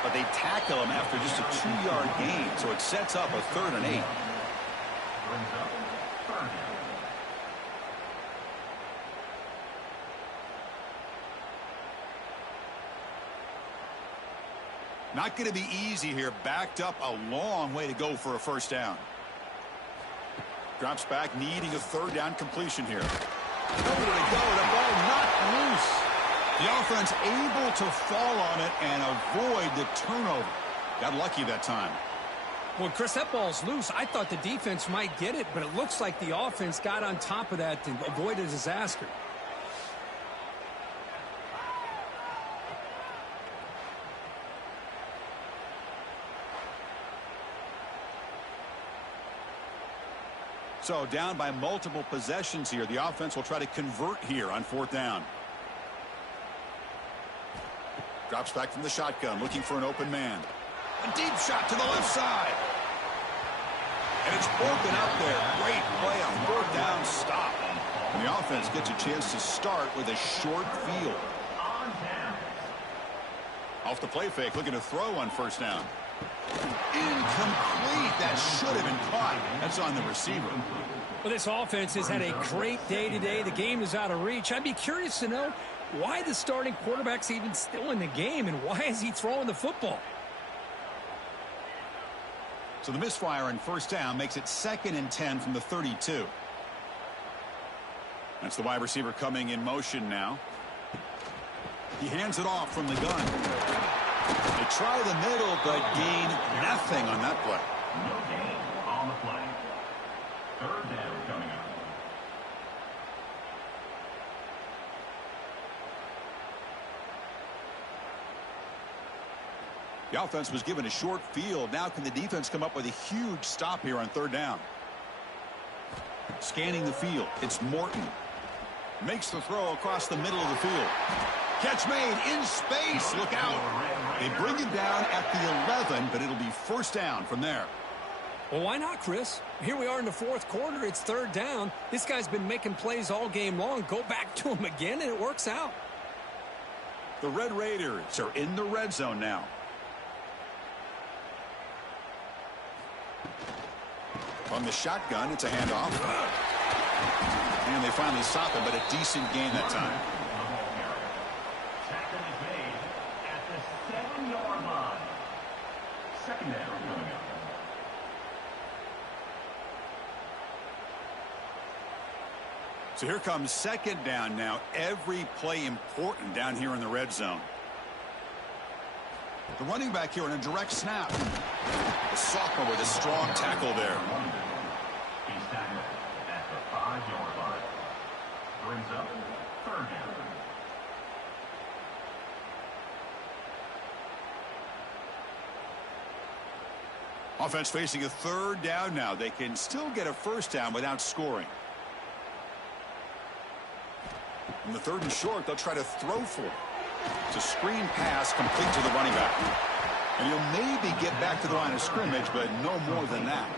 But they tackle him after just a 2-yard gain, so it sets up a 3rd and 8. Brings up 3rd down. Not going to be easy here. Backed up a long way to go for a first down. Drops back, needing a 3rd down completion here. Nowhere to go. The ball knocked loose. The offense able to fall on it and avoid the turnover. Got lucky that time. Well, Chris, that ball's loose. I thought the defense might get it, but it looks like the offense got on top of that to avoid a disaster. So down by multiple possessions here. The offense will try to convert here on 4th down. Drops back from the shotgun, looking for an open man. A deep shot to the left side. And it's broken up there. Great play on 4th down stop. And the offense gets a chance to start with a short field. Off the play fake, looking to throw on first down. Incomplete. That should have been caught. That's on the receiver. Well, this offense has had a great day today. The game is out of reach. I'd be curious to know why the starting quarterback's even still in the game, and why is he throwing the football? So So the misfire on first down makes it 2nd and 10 from the 32. That's the wide receiver coming in motion now. He hands it off from the gun. They try the middle, but gain nothing on that play. No gain on the play. 3rd down coming up. The offense was given a short field. Now can the defense come up with a huge stop here on 3rd down? Scanning the field. It's Morton. Makes the throw across the middle of the field. Catch made in space. Look out. They bring him down at the 11, but it'll be 1st down from there. Well, why not, Chris? Here we are in the 4th quarter. It's 3rd down. This guy's been making plays all game long. Go back to him again, and it works out. The Red Raiders are in the red zone now. From the shotgun, it's a handoff. And they finally stop it, but a decent gain that time. Tackle is made at the 7-yard line. 2nd down coming up. So here comes 2nd down now. Every play important down here in the red zone. The running back here in a direct snap. The sophomore with a strong tackle there. He's tackled at the 5-yard line. Brings up 3rd down. Offense facing a 3rd down now. They can still get a 1st down without scoring. In the 3rd and short, they'll try to throw for it. It's a screen pass complete to the running back. And he'll maybe get back to the line of scrimmage, but no more than that.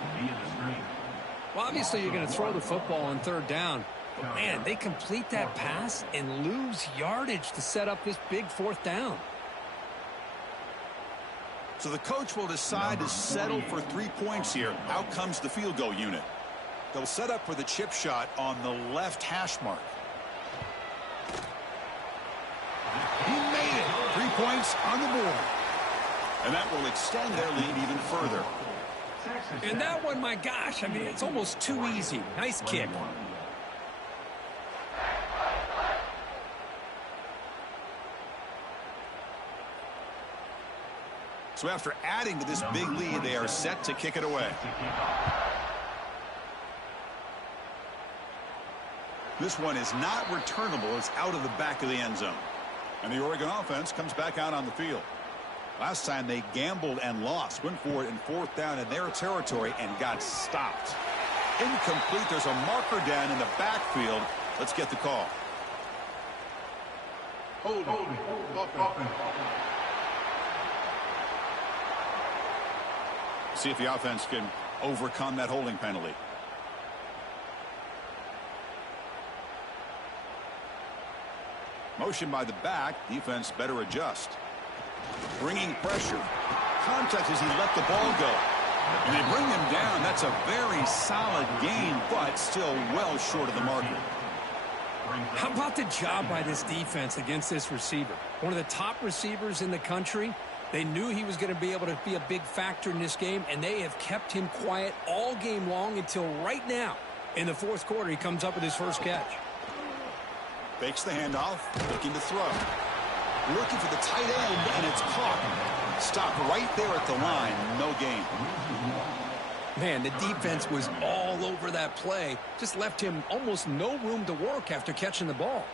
Well, obviously, you're going to throw the football on 3rd down. But, man, they complete that pass and lose yardage to set up this big 4th down. So the coach will decide to settle for 3 points here. Out comes the field goal unit. They'll set up for the chip shot on the left hash mark. He made it. 3 points on the board. And that will extend their lead even further. And that one, my gosh, I mean, it's almost too easy. Nice kick. So after adding to this big lead, they are set to kick it away. This one is not returnable. It's out of the back of the end zone. And the Oregon offense comes back out on the field. Last time they gambled and lost. Went for it in 4th down in their territory and got stopped. Incomplete. There's a marker down in the backfield. Let's get the call. Hold it. See if the offense can overcome that holding penalty. Motion by the back. Defense better adjust. Bringing pressure. Contact as he let the ball go. And they bring him down. That's a very solid gain, but still well short of the marker. How about the job by this defense against this receiver? One of the top receivers in the country. They knew he was going to be able to be a big factor in this game, and they have kept him quiet all game long until right now. In the 4th quarter, he comes up with his first catch. Fakes the handoff, looking to throw. Looking for the tight end, and it's caught. Stopped right there at the line. No gain. Man, the defense was all over that play. Just left him almost no room to work after catching the ball.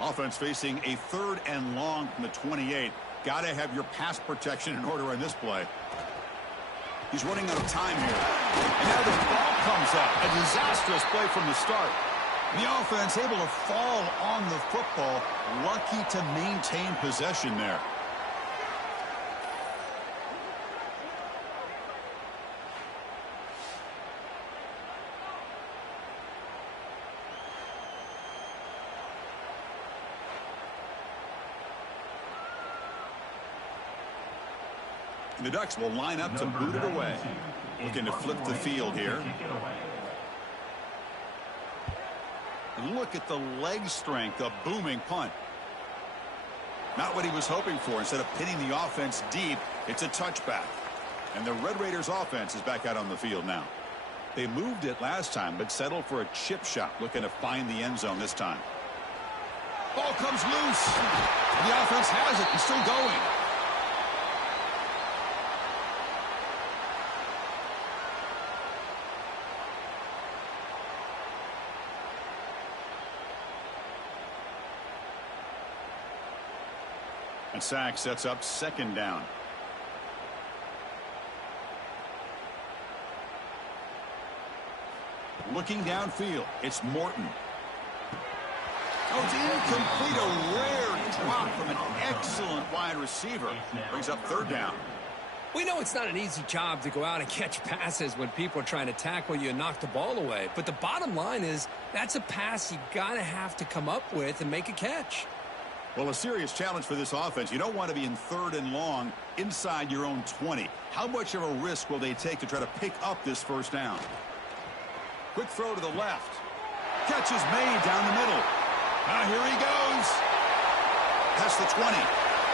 Offense facing a 3rd and long from the 28. Got to have your pass protection in order on this play. He's running out of time here. And now the ball comes up. A disastrous play from the start. The offense able to fall on the football. Lucky to maintain possession there. The Ducks will line up to boot it away. Looking to flip the field here. Look at the leg strength, a booming punt. Not what he was hoping for. Instead of pinning the offense deep, it's a touchback. And the Red Raiders offense is back out on the field now. They moved it last time, but settled for a chip shot, looking to find the end zone this time. Ball comes loose. The offense has it and still going. And sack sets up second down. Looking downfield, it's Morton. Oh, it's incomplete. A rare drop from an excellent wide receiver. Brings up third down. We know it's not an easy job to go out and catch passes when people are trying to tackle you and knock the ball away. But the bottom line is that's a pass you got to have to come up with and make a catch. Well, a serious challenge for this offense. You don't want to be in third and long inside your own 20. How much of a risk will they take to try to pick up this first down? Quick throw to the left. Catch is made down the middle. Here he goes. Past the 20.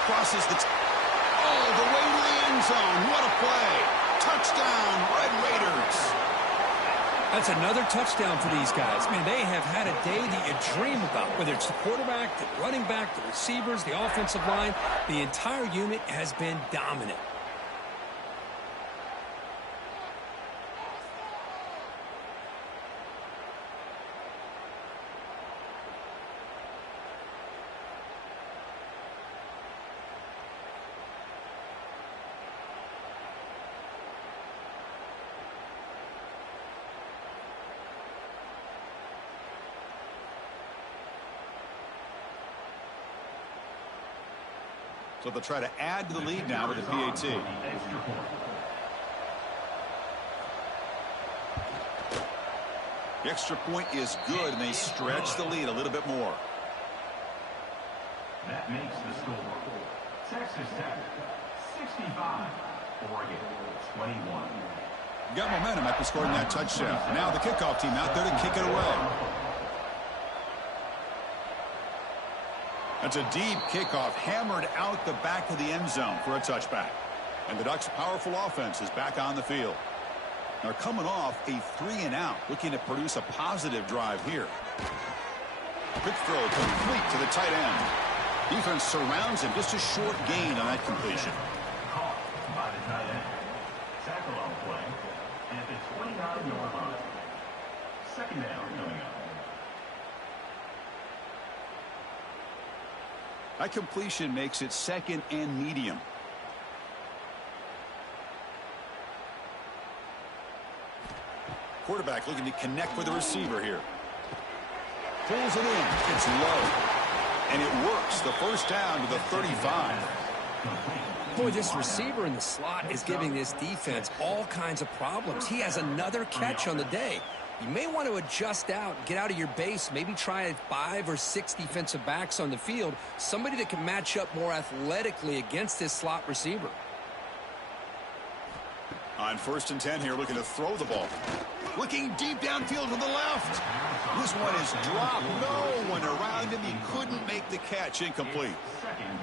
Crosses the... all the way to the end zone. What a play. Touchdown, Red Raiders. That's another touchdown for these guys. Man, they have had a day that you dream about. Whether it's the quarterback, the running back, the receivers, the offensive line, the entire unit has been dominant. So they'll try to add to the lead now with the PAT. The extra point is good, and they stretch the lead a little bit more. That makes the score. Texas Tech, 65. Oregon, 21. Got momentum after scoring that touchdown. Now the kickoff team out there to kick it away. That's a deep kickoff, hammered out the back of the end zone for a touchback. And the Ducks' powerful offense is back on the field. They're coming off a 3-and-out, looking to produce a positive drive here. Quick throw complete to the tight end. Defense surrounds him, just a short gain on that completion. Caught by the tight end. Tackle on play at the 29-yard line. Second down coming up. That completion makes it second and medium. Quarterback looking to connect with the receiver here. Pulls it in. It's low. And it works. The first down to the 35. Boy, this receiver in the slot is giving this defense all kinds of problems. He has another catch on the day. You may want to adjust out, get out of your base, maybe try 5 or 6 defensive backs on the field, somebody that can match up more athletically against this slot receiver. On 1st and 10 here, looking to throw the ball. Looking deep downfield to the left. This one is dropped. No one around him. He couldn't make the catch. Incomplete.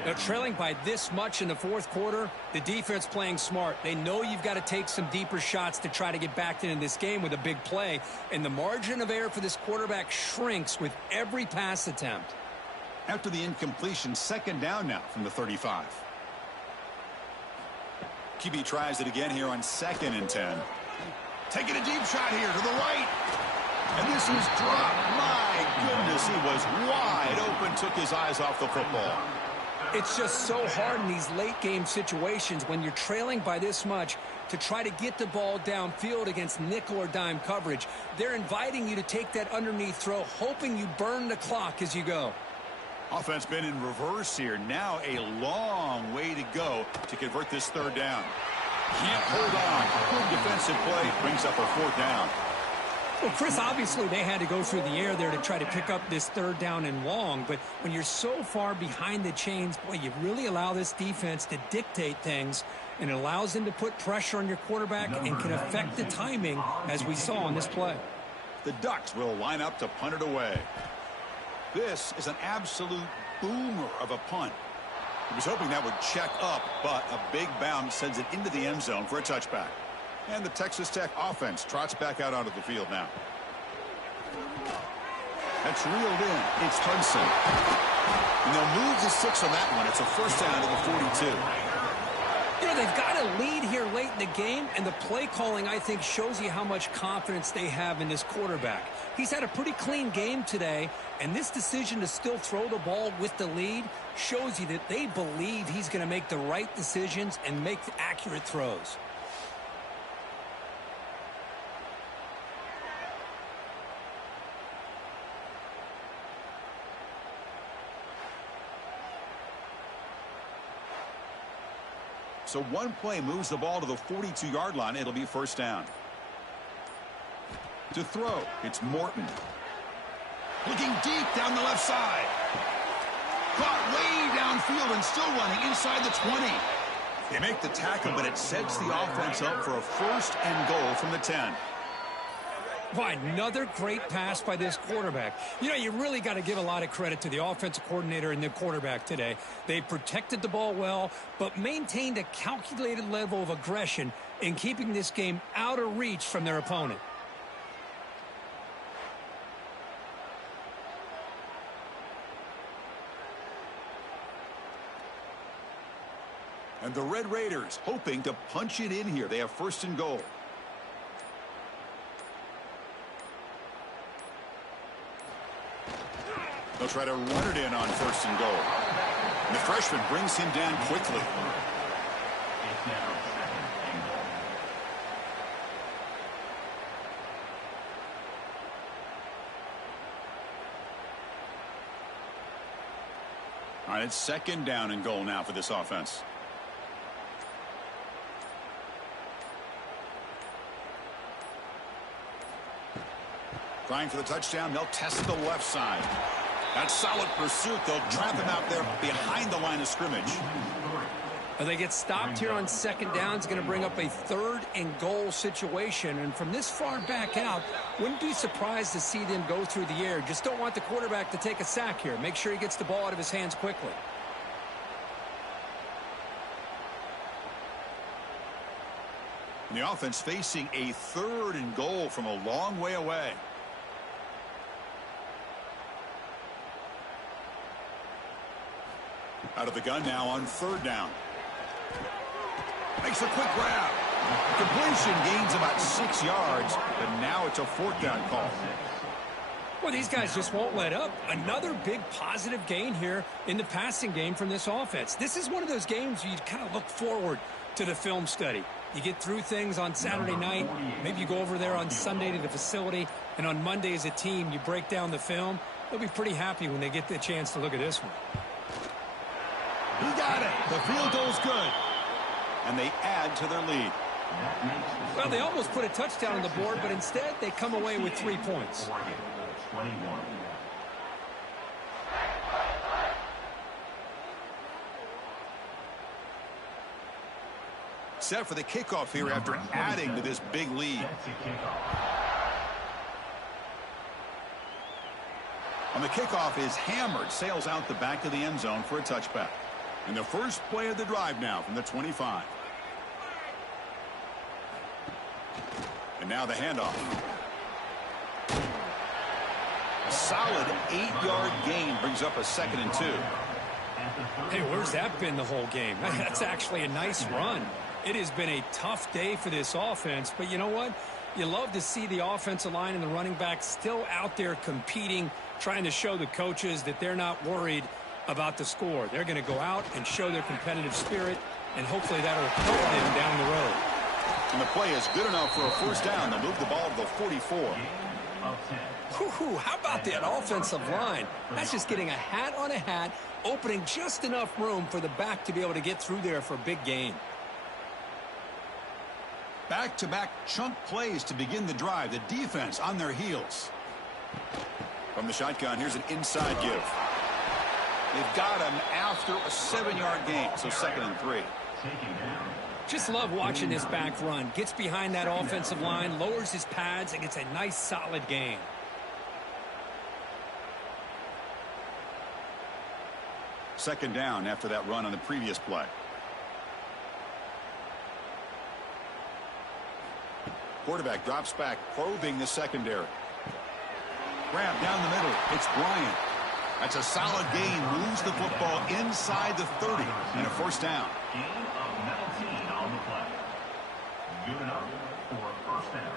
Now, trailing by this much in the fourth quarter, the defense playing smart. They know you've got to take some deeper shots to try to get back into this game with a big play. And the margin of error for this quarterback shrinks with every pass attempt. After the incompletion, second down now from the 35. QB tries it again here on 2nd and 10. Taking a deep shot here to the right. And this is dropped. My goodness, he was wide open, took his eyes off the football. It's just so hard in these late game situations when you're trailing by this much to try to get the ball downfield against nickel or dime coverage. They're inviting you to take that underneath throw, hoping you burn the clock as you go. Offense been in reverse here. Now a long way to go to convert this third down. Can't hold on. Good defensive play brings up a 4th down. Well, Chris, obviously they had to go through the air there to try to pick up this third down and long, but when you're so far behind the chains, boy, you really allow this defense to dictate things, and it allows them to put pressure on your quarterback and can affect the timing, as we saw on this play. The Ducks will line up to punt it away. This is an absolute boomer of a punt. He was hoping that would check up, but a big bounce sends it into the end zone for a touchback. And the Texas Tech offense trots back out onto the field now. That's reeled in. It's Hudson. And they'll move the 6 on that one. It's a first down to the 42. You know, they've got a lead here late in the game, and the play calling, I think, shows you how much confidence they have in this quarterback. He's had a pretty clean game today, and this decision to still throw the ball with the lead shows you that they believe he's going to make the right decisions and make the accurate throws. So one play moves the ball to the 42-yard line. It'll be first down. To throw, it's Morton. Looking deep down the left side. Caught way downfield and still running inside the 20. They make the tackle, but it sets the offense up for a first and goal from the 10. Why, another great pass by this quarterback. You know, you really got to give a lot of credit to the offensive coordinator and the quarterback today. They protected the ball well, but maintained a calculated level of aggression in keeping this game out of reach from their opponent. And the Red Raiders hoping to punch it in here. They have first and goal. They'll try to run it in on first and goal. And the freshman brings him down quickly. It's now second and goal. All right, it's second down and goal now for this offense. Trying for the touchdown, they'll test the left side. That's solid pursuit. They'll trap him out there behind the line of scrimmage. Well, they get stopped here on second down. It's going to bring up a third and goal situation. And from this far back out, wouldn't be surprised to see them go through the air. Just don't want the quarterback to take a sack here. Make sure he gets the ball out of his hands quickly. And the offense facing a third and goal from a long way away. Out of the gun now on third down. Makes a quick grab. Completion gains about 6 yards, but now it's a fourth down call. Well, these guys just won't let up. Another big positive gain here in the passing game from this offense. This is one of those games where you kind of look forward to the film study. You get through things on Saturday night. Maybe you go over there on Sunday to the facility, and on Monday as a team, you break down the film. They'll be pretty happy when they get the chance to look at this one. He got it. The field goal's good. And they add to their lead. Well, they almost put a touchdown on the board, but instead they come away with 3 points. 21. Set for the kickoff here after adding to this big lead. That's a kickoff. On the kickoff is hammered, sails out the back of the end zone for a touchback. And the first play of the drive now from the 25. And now the handoff. A solid 8-yard gain brings up a second and 2. Hey, where's that been the whole game? That's actually a nice run. It has been a tough day for this offense, but you know what? You love to see the offensive line and the running back still out there competing, trying to show the coaches that they're not worried about the score. They're going to go out and show their competitive spirit, and hopefully that'll help them down the road. And the play is good enough for a first down. They'll move the ball to the 44. Whew, how about that offensive line? That's just getting a hat on a hat, opening just enough room for the back to be able to get through there for a big gain. Back-to-back chunk plays to begin the drive. The defense on their heels. From the shotgun, here's an inside give. They've got him after a 7-yard gain, so second and 3. Just love watching this back run. Gets behind that offensive line, lowers his pads, and gets a nice solid gain. Second down after that run on the previous play. Quarterback drops back, probing the secondary. Grab down the middle. It's Bryant. That's a solid gain. Moves the football inside the 30 and a first down. Gain of 19 on the play. Good enough for a first down.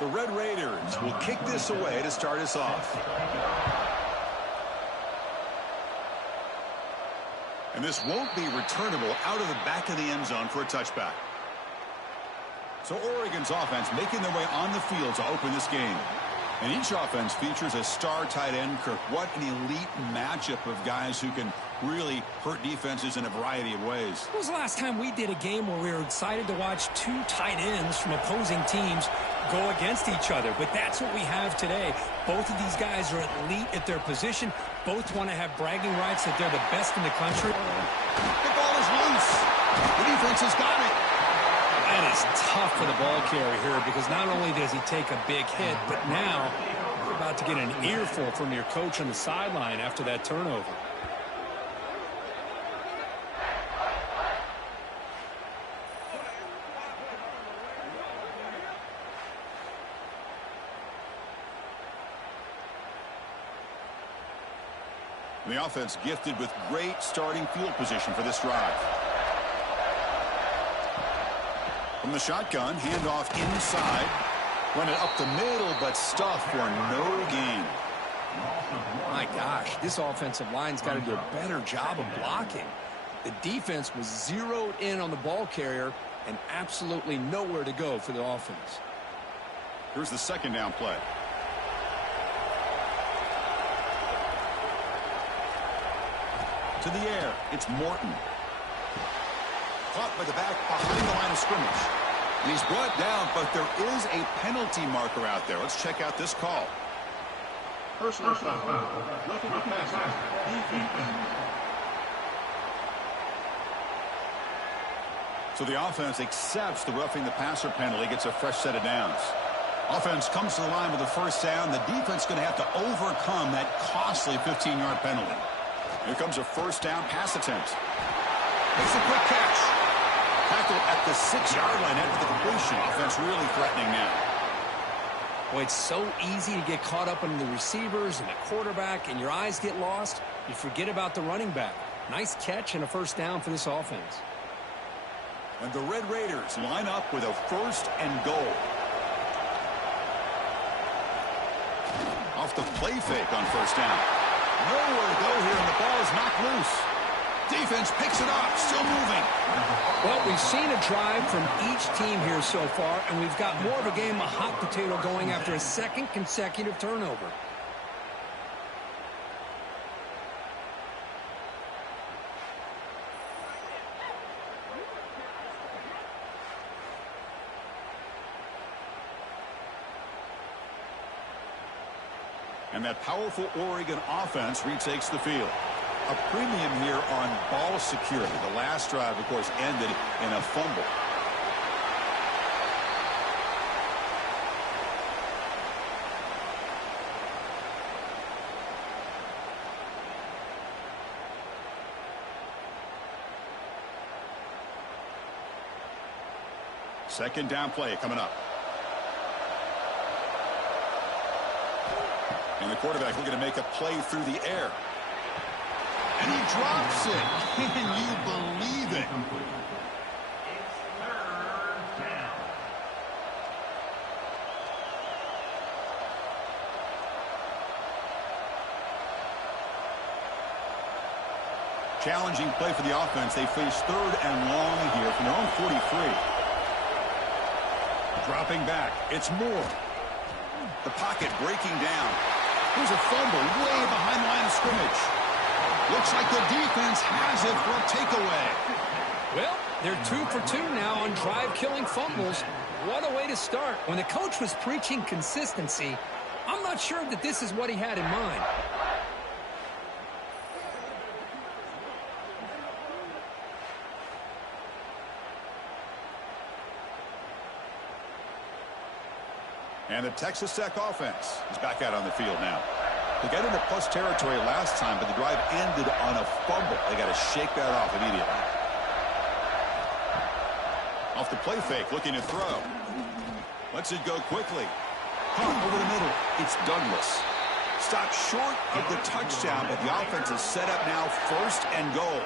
The Red Raiders will kick this away to start us off. And this won't be returnable out of the back of the end zone for a touchback. So Oregon's offense making their way on the field to open this game. And each offense features a star tight end, Kirk. What an elite matchup of guys who can really hurt defenses in a variety of ways. When was the last time we did a game where we were excited to watch two tight ends from opposing teams go against each other? But that's what we have today. Both of these guys are elite at their position. Both want to have bragging rights that they're the best in the country. The ball is loose. The defense has got it. That is tough for the ball carrier here, because not only does he take a big hit, but now you're about to get an earful from your coach on the sideline after that turnover. The offense gifted with great starting field position for this drive. From the shotgun, handoff inside. Run it up the middle, but stuffed for no gain. My gosh, this offensive line's got to do a better job of blocking. The defense was zeroed in on the ball carrier and absolutely nowhere to go for the offense. Here's the second down play. To the air, it's Morton. Caught by the back behind the line of scrimmage. And he's brought down, but there is a penalty marker out there. Let's check out this call. Personal foul. Roughing the passer. Defense. So the offense accepts the roughing the passer penalty, gets a fresh set of downs. Offense comes to the line with a first down. The defense going to have to overcome that costly 15-yard penalty. Here comes a first down pass attempt. Makes a quick catch. Tackle at the 6-yard line after the completion. Offense really threatening now. Boy, it's so easy to get caught up in the receivers and the quarterback, and your eyes get lost. You forget about the running back. Nice catch and a first down for this offense. And the Red Raiders line up with a first and goal. Off the play fake on first down. Nowhere to go here, and the ball is knocked loose. Defense picks it up, still moving. Well, we've seen a drive from each team here so far, and we've got more of a game of hot potato going after a second consecutive turnover. And that powerful Oregon offense retakes the field. A premium here on ball security. The last drive, of course, ended in a fumble. Second down play coming up. And the quarterback looking to make a play through the air. And he drops it. Can you believe it? It's third down. Challenging play for the offense. They face third and long here from their own 43. Dropping back. It's Moore. The pocket breaking down. Here's a fumble way behind the line of scrimmage. Looks like the defense has it for a takeaway. Well, they're 2 for 2 now on drive-killing fumbles. What a way to start. When the coach was preaching consistency, I'm not sure that this is what he had in mind. And the Texas Tech offense is back out on the field now. They got into plus territory last time, but the drive ended on a fumble. They got to shake that off immediately. Off the play fake, looking to throw. Lets it go quickly. Punt over the middle. It's Douglas. Stopped short of the touchdown, but the offense is set up now first and goal.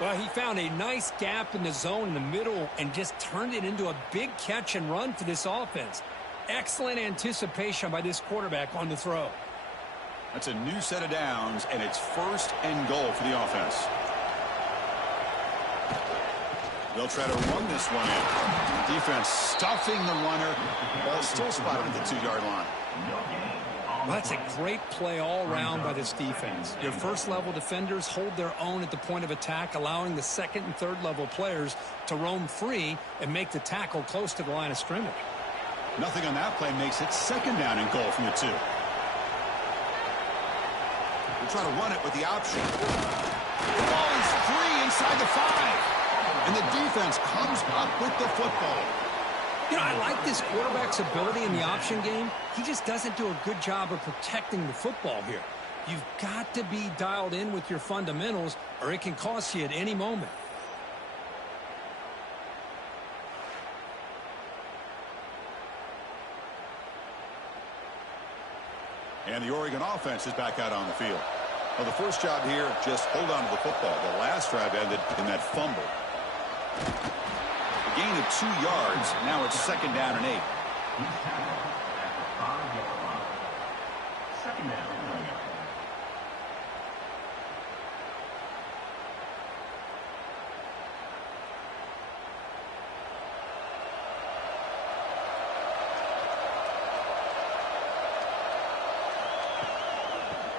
Well, he found a nice gap in the zone in the middle and just turned it into a big catch and run for this offense. Excellent anticipation by this quarterback on the throw. That's a new set of downs, and it's first and goal for the offense. They'll try to run this one in. Defense stuffing the runner. Ball still spotted at the 2-yard line. Well, that's a great play all around by this defense. Your first-level defenders hold their own at the point of attack, allowing the second and third-level players to roam free and make the tackle close to the line of scrimmage. Nothing on that play makes it second down and goal from the 2. We'll try to run it with the option. The ball is free inside the 5. And the defense comes up with the football. You know, I like this quarterback's ability in the option game. He just doesn't do a good job of protecting the football here. You've got to be dialed in with your fundamentals, or it can cost you at any moment. And the Oregon offense is back out on the field. Well, the first job here, just hold on to the football. The last drive ended in that fumble. A gain of 2 yards. Now it's second down and 8. He's tackled at the 5-yard line. Second down.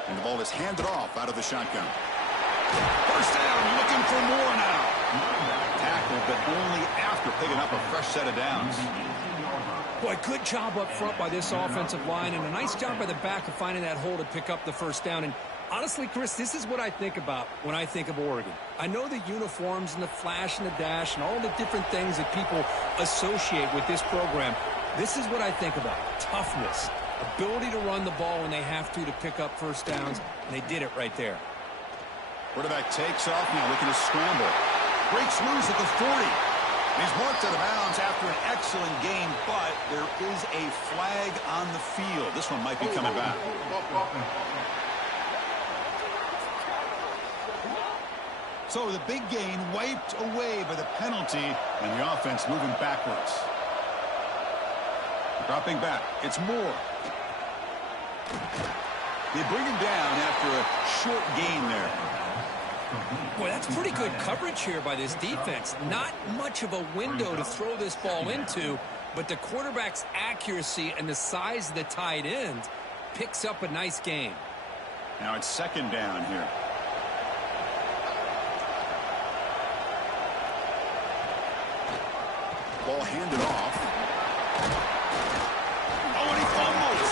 And the ball is handed off out of the shotgun. First down, looking for more now. Tackled, but only after picking up a fresh set of downs. Boy, good job up front by this offensive line, and a nice job by the back of finding that hole to pick up the first down. And honestly, Chris, this is what I think about when I think of Oregon. I know the uniforms and the flash and the dash and all the different things that people associate with this program. This is what I think about. Toughness, ability to run the ball when they have to pick up first downs, and they did it right there. Quarterback takes off now, looking to scramble. Breaks loose at the 40. He's marked out of bounds after an excellent game, but there is a flag on the field. This one might be coming back. So the big gain wiped away by the penalty, and the offense moving backwards. Dropping back, it's Moore. They bring him down after a short gain there. Boy, that's pretty good coverage here by this defense. Not much of a window to throw this ball into, but the quarterback's accuracy and the size of the tight end picks up a nice gain. Now it's second down here. Ball handed off. Oh, and he fumbles.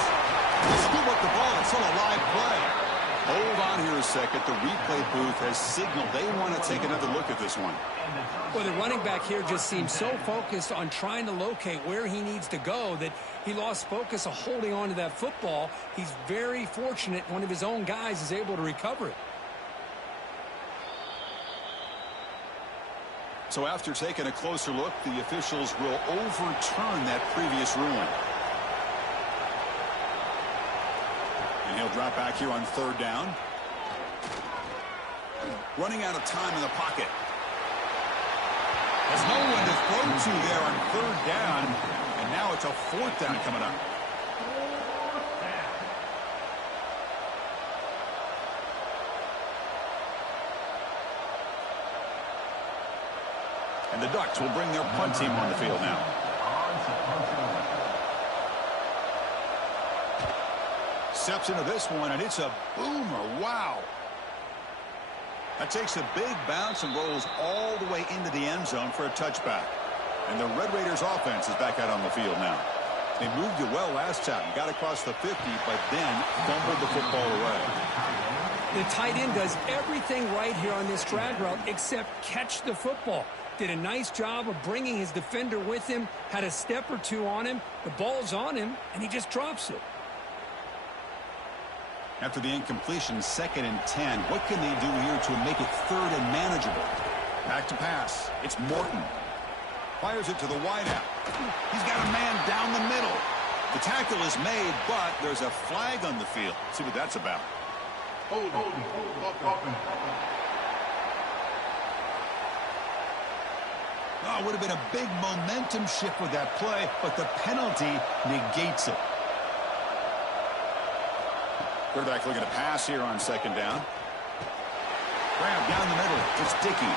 They scoop up the ball. It's still a live play. Hold on here a second. The replay booth has signaled they want to take another look at this one. Well, the running back here just seems so focused on trying to locate where he needs to go that he lost focus of holding on to that football. He's very fortunate one of his own guys is able to recover it. So So after taking a closer look, the officials will overturn that previous ruling. And he'll drop back here on 3rd down. Running out of time in the pocket. There's no one to throw to there on 3rd down. And now it's a 4th down coming up. And the Ducks will bring their punt team on the field now. Steps into this one, and it's a boomer. Wow. That takes a big bounce and rolls all the way into the end zone for a touchback. And the Red Raiders offense is back out on the field now. They moved it well last time, got across the 50, but then fumbled the football away. The tight end does everything right here on this drag route except catch the football. Did a nice job of bringing his defender with him, had a step or two on him, the ball's on him, and he just drops it. After the incompletion, 2nd and 10. What can they do here to make it 3rd and manageable? Back to pass. It's Morton. Fires it to the wideout. He's got a man down the middle. The tackle is made, but there's a flag on the field. Let's see what that's about. Hold. Oh, it would have been a big momentum shift with that play, but the penalty negates it. Quarterback looking to pass here on 2nd down. Grab down the middle. It's Dickey.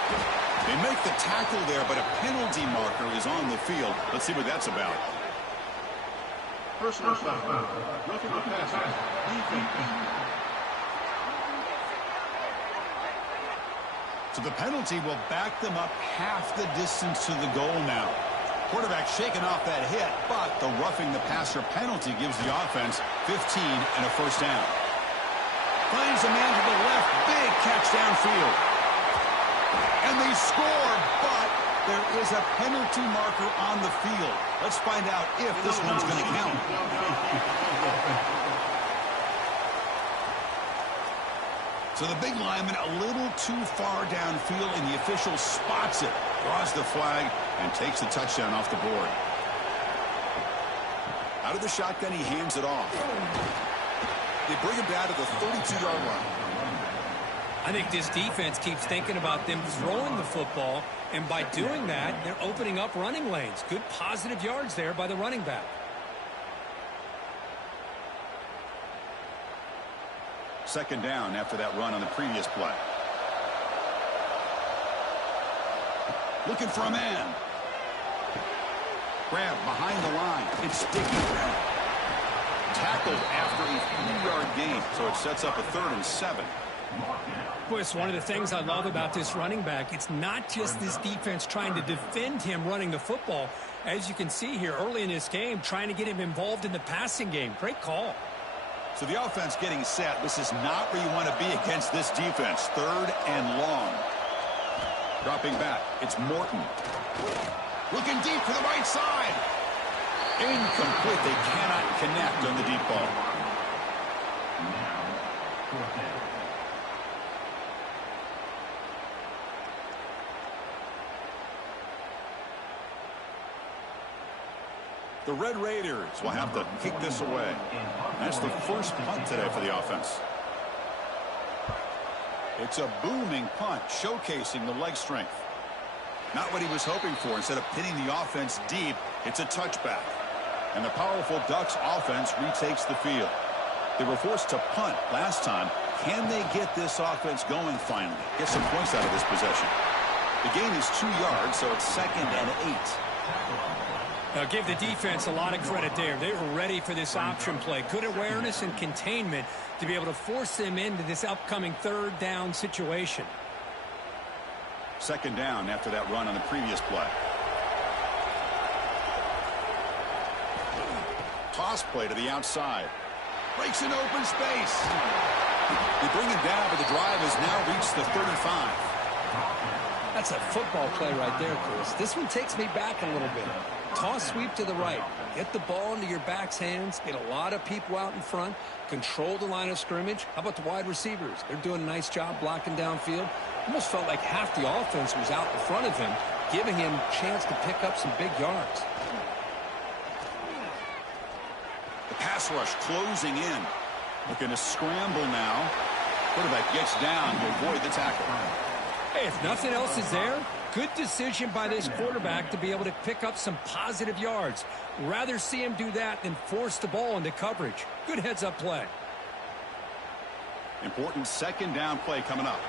They make the tackle there, but a penalty marker is on the field. Let's see what that's about. Personal foul. Roughing the passer. Defense. So the penalty will back them up half the distance to the goal now. Quarterback shaking off that hit, but the roughing the passer penalty gives the offense 15 and a 1st down. Finds a man to the left. Big catch downfield. And they score, but there is a penalty marker on the field. Let's find out if this one's going to count. So the big lineman a little too far downfield, and the official spots it, draws the flag, and takes the touchdown off the board. Out of the shotgun, he hands it off. They bring him down to the 32-yard line. I think this defense keeps thinking about them throwing the football, and by doing that, they're opening up running lanes. Good positive yards there by the running back. Second down after that run on the previous play. Looking for a man. Grab behind the line. It's Dickey. Tackled after a 3-yard gain, so it sets up a 3rd and 7. Boy, it's one of the things I love about this running back. It's not just this defense trying to defend him running the football. As you can see here early in this game, trying to get him involved in the passing game. Great call. So the offense getting set. This is not where you want to be against this defense. 3rd and long. Dropping back. It's Morton. Looking deep to the right side. Incomplete. They cannot connect on the deep ball. The Red Raiders will have to kick this away. That's the first punt today for the offense. It's a booming punt, showcasing the leg strength. Not what he was hoping for. Instead of pinning the offense deep, it's a touchback. And the powerful Ducks offense retakes the field. They were forced to punt last time. Can they get this offense going finally? Get some points out of this possession. The gain is 2 yards, so it's 2nd and 8. Now, give the defense a lot of credit there. They were ready for this option play. Good awareness and containment to be able to force them into this upcoming 3rd down situation. 2nd down after that run on the previous play. Toss play to the outside. Breaks an open space. They bring him down, but the drive has now reached the 35. That's a football play right there, Chris. This one takes me back a little bit. Toss sweep to the right. Get the ball into your back's hands. Get a lot of people out in front. Control the line of scrimmage. How about the wide receivers? They're doing a nice job blocking downfield. Almost felt like half the offense was out in front of him. giving him a chance to pick up some big yards. The pass rush closing in. Looking to scramble now. Quarterback gets down to avoid the tackle. Hey, if nothing else is there, good decision by this quarterback to be able to pick up some positive yards. Rather see him do that than force the ball into coverage. Good heads-up play. Important second down play coming up.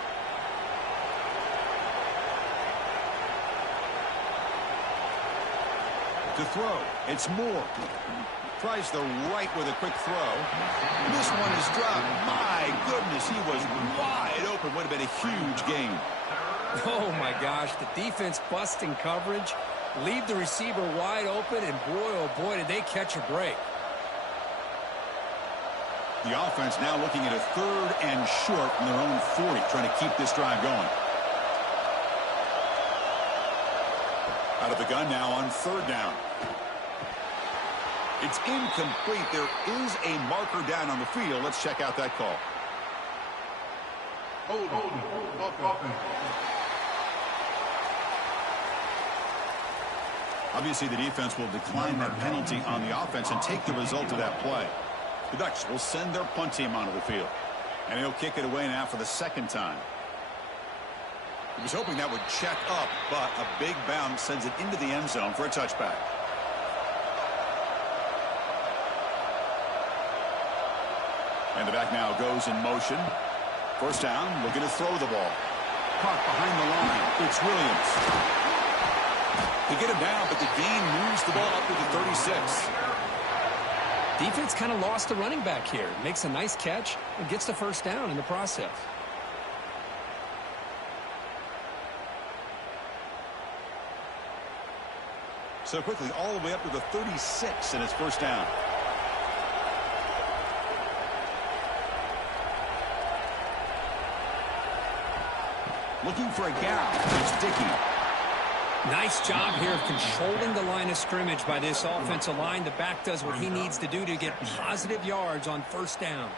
To throw, it's Moore. Tries the right with a quick throw. This one is dropped. My goodness, he was wide open. Would have been a huge gain. Oh, my gosh. The defense busting coverage. Leave the receiver wide open, and boy, oh boy, did they catch a break. The offense now looking at a 3rd and short from their own 40, trying to keep this drive going. Out of the gun now on 3rd down. It's incomplete. There is a marker down on the field. Let's check out that call. Hold. Obviously, the defense will decline that penalty on the offense and take the result of that play. The Ducks will send their punt team onto the field. And he'll kick it away now for the 2nd time. He was hoping that would check up, but a big bounce sends it into the end zone for a touchback. And the back now goes in motion. 1st down, looking to throw the ball. Caught behind the line. It's Williams. They get him down, but the gain moves the ball up to the 36. Defense kind of lost the running back here. Makes a nice catch and gets the 1st down in the process. So quickly all the way up to the 36, and it's 1st down. Looking for a gap. It's Dickey. Nice job here of controlling the line of scrimmage by this offensive line. The back does what he needs to do to get positive yards on 1st down.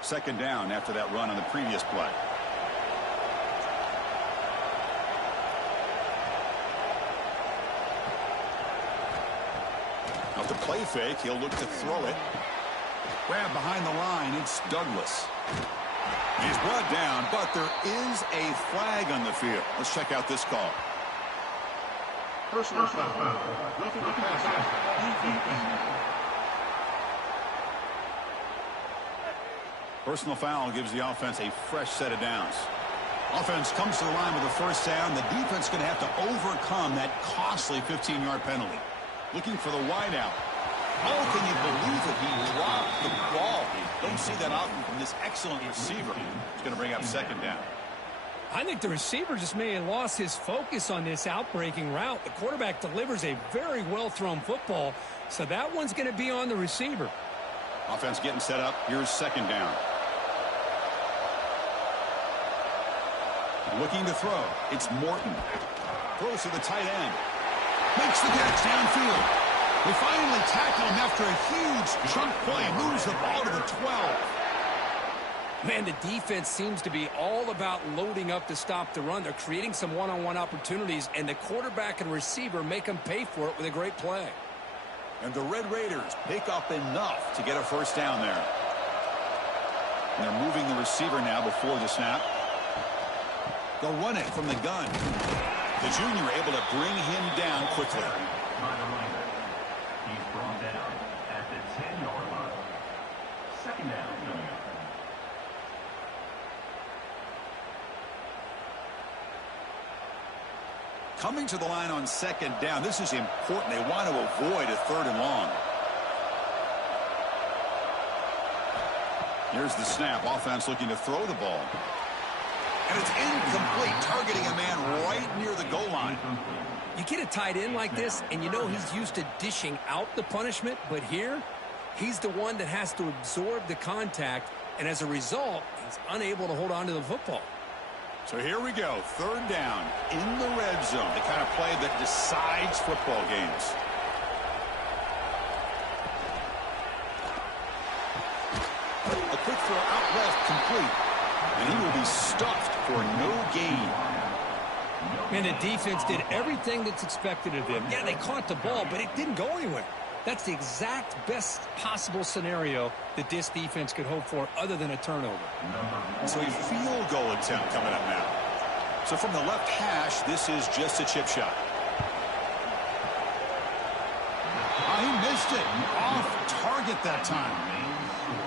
Second down after that run on the previous play. Off the play fake, he'll look to throw it. Grab behind the line, it's Douglas. He's brought down, but there is a flag on the field. Let's check out this call. Personal foul. Roughing the passer. Personal foul gives the offense a fresh set of downs. Offense comes to the line with a 1st down. The defense is going to have to overcome that costly 15-yard penalty. Looking for the wideout. Oh, can you believe it? He dropped the ball. Don't see that often from this excellent receiver. He's going to bring up 2nd down. I think the receiver just may have lost his focus on this outbreaking route. The quarterback delivers a very well-thrown football, so that one's going to be on the receiver. Offense getting set up. Here's 2nd down. Looking to throw. It's Morton. Throws to the tight end. Makes the catch downfield. They finally tackle him after a huge chunk play. Moves the ball to the 12. Man, the defense seems to be all about loading up to stop the run. They're creating some one-on-one opportunities, and the quarterback and receiver make them pay for it with a great play. And the Red Raiders pick up enough to get a 1st down there. And they're moving the receiver now before the snap. They'll run it from the gun. The junior able to bring him down quickly. He's brought down at the 10-yard line. 2nd down. Coming to the line on 2nd down. This is important. They want to avoid a 3rd and long. Here's the snap. Offense looking to throw the ball. And it's incomplete, targeting a man right near the goal line. You get a tight end like this, and you know he's used to dishing out the punishment, but here, he's the one that has to absorb the contact, and as a result, he's unable to hold on to the football. So here we go, 3rd down in the red zone, the kind of play that decides football games. A quick throw out complete. And he will be stuffed for no gain. And the defense did everything that's expected of them. Yeah, they caught the ball, but it didn't go anywhere. That's the exact best possible scenario that this defense could hope for other than a turnover. So a field goal attempt coming up now. So from the left hash, this is just a chip shot. Oh, he missed it. Off target that time.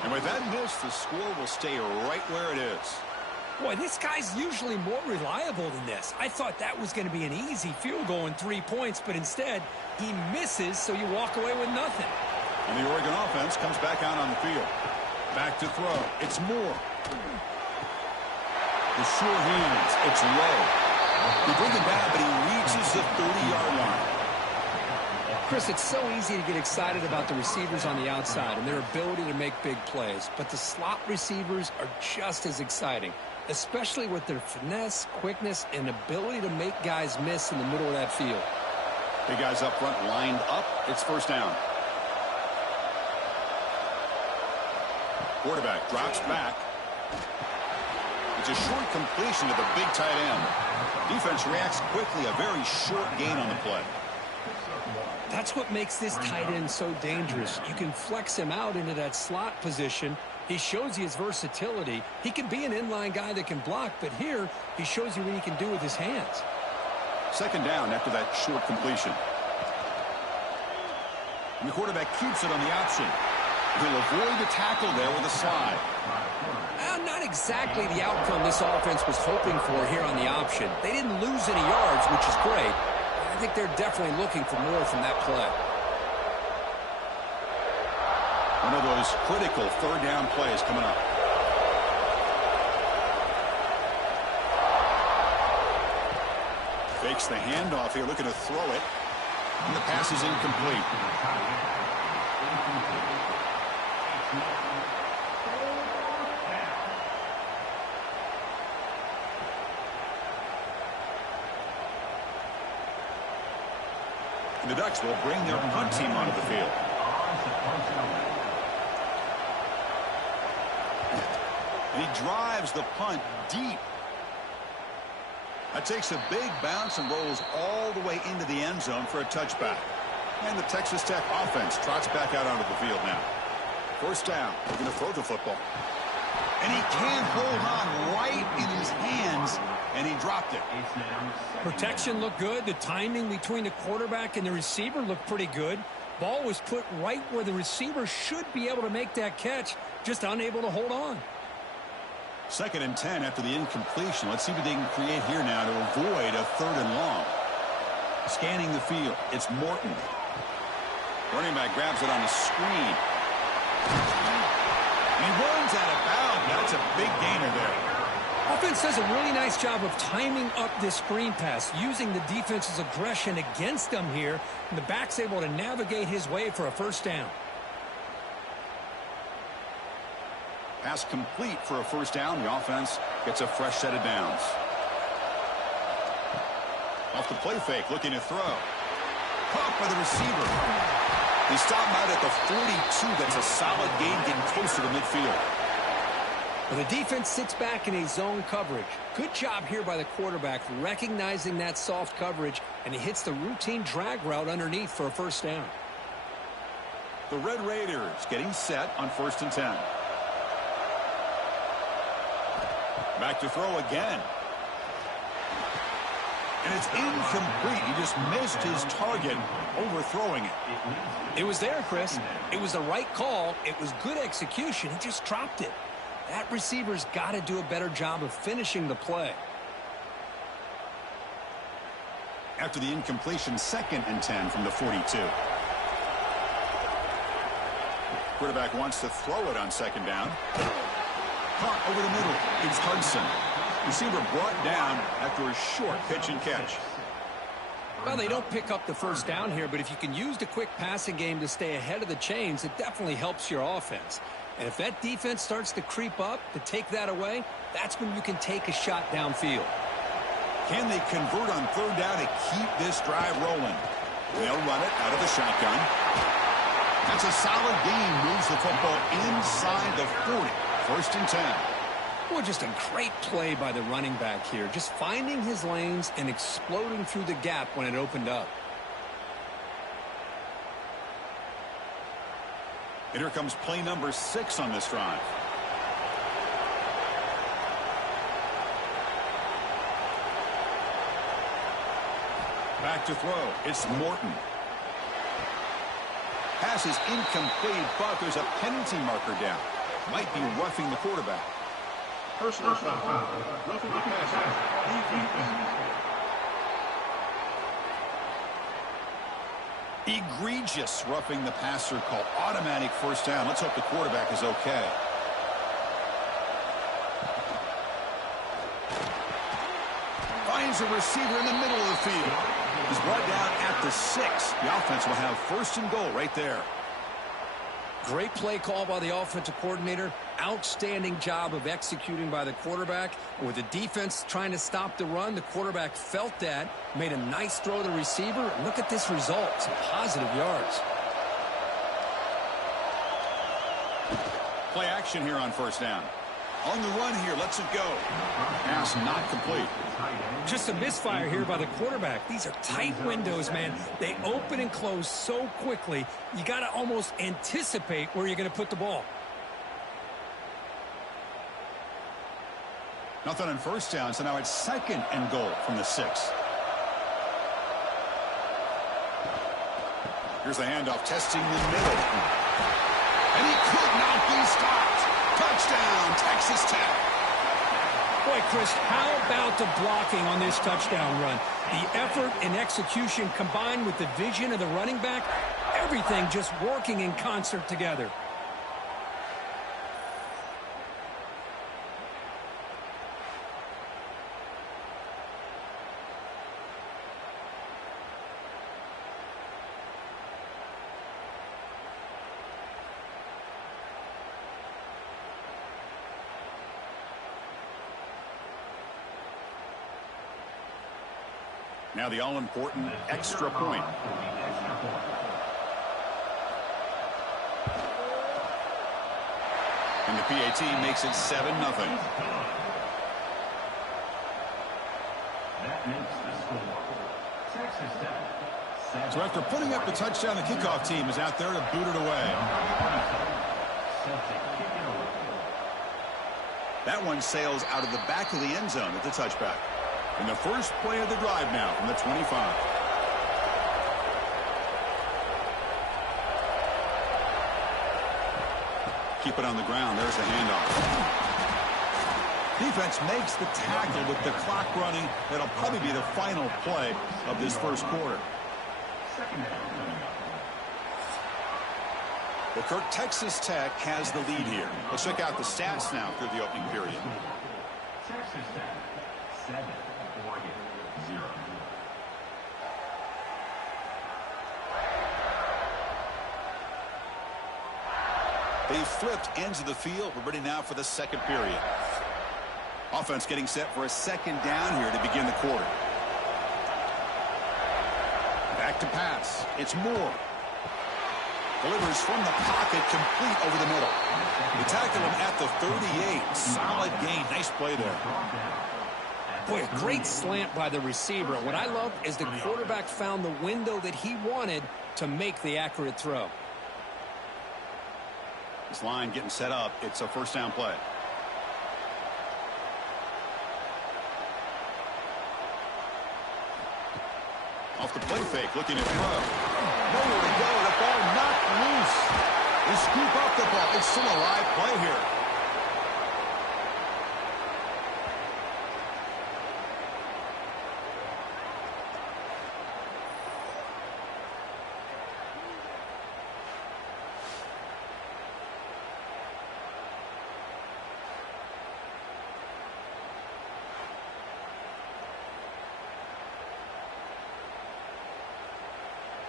And with that miss, the score will stay right where it is. Boy, this guy's usually more reliable than this. I thought that was going to be an easy field goal and 3 points, but instead, he misses, so you walk away with nothing. And the Oregon offense comes back out on the field. Back to throw. It's Moore. The sure hands. It's low. They bring it down, but he reaches the 30-yard line. Chris, it's so easy to get excited about the receivers on the outside and their ability to make big plays, but the slot receivers are just as exciting, especially with their finesse, quickness, and ability to make guys miss in the middle of that field. Big guys up front lined up. It's first down. Quarterback drops back. It's a short completion to the big tight end. Defense reacts quickly. A very short gain on the play. That's what makes this tight end so dangerous. You can flex him out into that slot position. He shows you his versatility. He can be an inline guy that can block, but here he shows you what he can do with his hands. Second down after that short completion. And the quarterback keeps it on the option. He'll avoid the tackle there with a slide. Not exactly the outcome this offense was hoping for here on the option. They didn't lose any yards, which is great. I think they're definitely looking for more from that play. One of those critical third down plays coming up. Fakes the handoff here, looking to throw it. And the pass is incomplete. The Ducks will bring their punt team onto the field. And he drives the punt deep. That takes a big bounce and rolls all the way into the end zone for a touchback. And the Texas Tech offense trots back out onto the field now. First down. They're going to throw the football. And he can't hold on right in his hands, and he dropped it. Protection looked good. The timing between the quarterback and the receiver looked pretty good. Ball was put right where the receiver should be able to make that catch, just unable to hold on. Second and 10 after the incompletion. Let's see what they can create here now to avoid a third and long. Scanning the field. It's Morton. Running back grabs it on the screen. And he runs out of bounds. That's a big gainer there. Offense does a really nice job of timing up this screen pass, using the defense's aggression against them here, and the back's able to navigate his way for a first down. Pass complete for a first down. The offense gets a fresh set of downs. Off the play fake, looking to throw. Caught by the receiver. He stopped out at the 42. That's a solid gain, getting closer to midfield. Well, the defense sits back in a zone coverage. Good job here by the quarterback recognizing that soft coverage, and he hits the routine drag route underneath for a first down. The Red Raiders getting set on first and 10. Back to throw again. And it's incomplete. He just missed his target, overthrowing it. It was there, Chris. It was the right call. It was good execution. He just dropped it. That receiver's got to do a better job of finishing the play. After the incompletion, second and 10 from the 42. Quarterback wants to throw it on second down. Caught over the middle. It's Hudson. Receiver brought down after a short pitch and catch. Well, they don't pick up the first down here, but if you can use the quick passing game to stay ahead of the chains, it definitely helps your offense. And if that defense starts to creep up to take that away, that's when you can take a shot downfield. Can they convert on third down to keep this drive rolling? They'll run it out of the shotgun. That's a solid gain. Moves the football inside the 40. First and 10. Well, just a great play by the running back here. Just finding his lanes and exploding through the gap when it opened up. And here comes play number 6 on this drive. Back to throw. It's Morton. Pass is incomplete, but there's a penalty marker down. Might be roughing the quarterback. Personal foul. Roughing the passer. Egregious roughing the passer call. Automatic first down. Let's hope the quarterback is okay. Finds a receiver in the middle of the field. He's brought down at the 6. The offense will have first and goal right there. Great play call by the offensive coordinator. Outstanding job of executing by the quarterback. With the defense trying to stop the run, the quarterback felt that, made a nice throw to the receiver. And look at this result. Some positive yards. Play action here on first down. On the run here, lets it go. Pass not complete. Just a misfire here by the quarterback. These are tight windows, man. They open and close so quickly, you got to almost anticipate where you're going to put the ball. Nothing on first down, so now it's second and goal from the 6. Here's the handoff, testing the middle. And he could not be stopped. Touchdown, Texas Tech. Boy, Chris, how about the blocking on this touchdown run? The effort and execution combined with the vision of the running back, everything just working in concert together. Now the all-important extra point. And the PAT makes it 7-0. That makes the score. Texas Tech. So after putting up the touchdown, the kickoff team is out there to boot it away. That one sails out of the back of the end zone at the touchback. And the first play of the drive now from the 25. Keep it on the ground. There's the handoff. Defense makes the tackle with the clock running. That'll probably be the final play of this first quarter. Well, Kirk, Texas Tech has the lead here. Let's check out the stats now through the opening period. Texas Tech, 7, Oregon, 0. They flipped ends of the field. We're ready now for the second period. Offense getting set for a second down here to begin the quarter. Back to pass. It's Moore. Delivers from the pocket, complete over the middle. They tackle him at the 38. Solid gain. Nice play there. Boy, a great slant by the receiver. What I love is the quarterback found the window that he wanted to make the accurate throw. This line getting set up. It's a first down play. Off the play fake, looking at throw. Nowhere to go. The ball knocked loose. They scoop up the ball. It's still a live play here.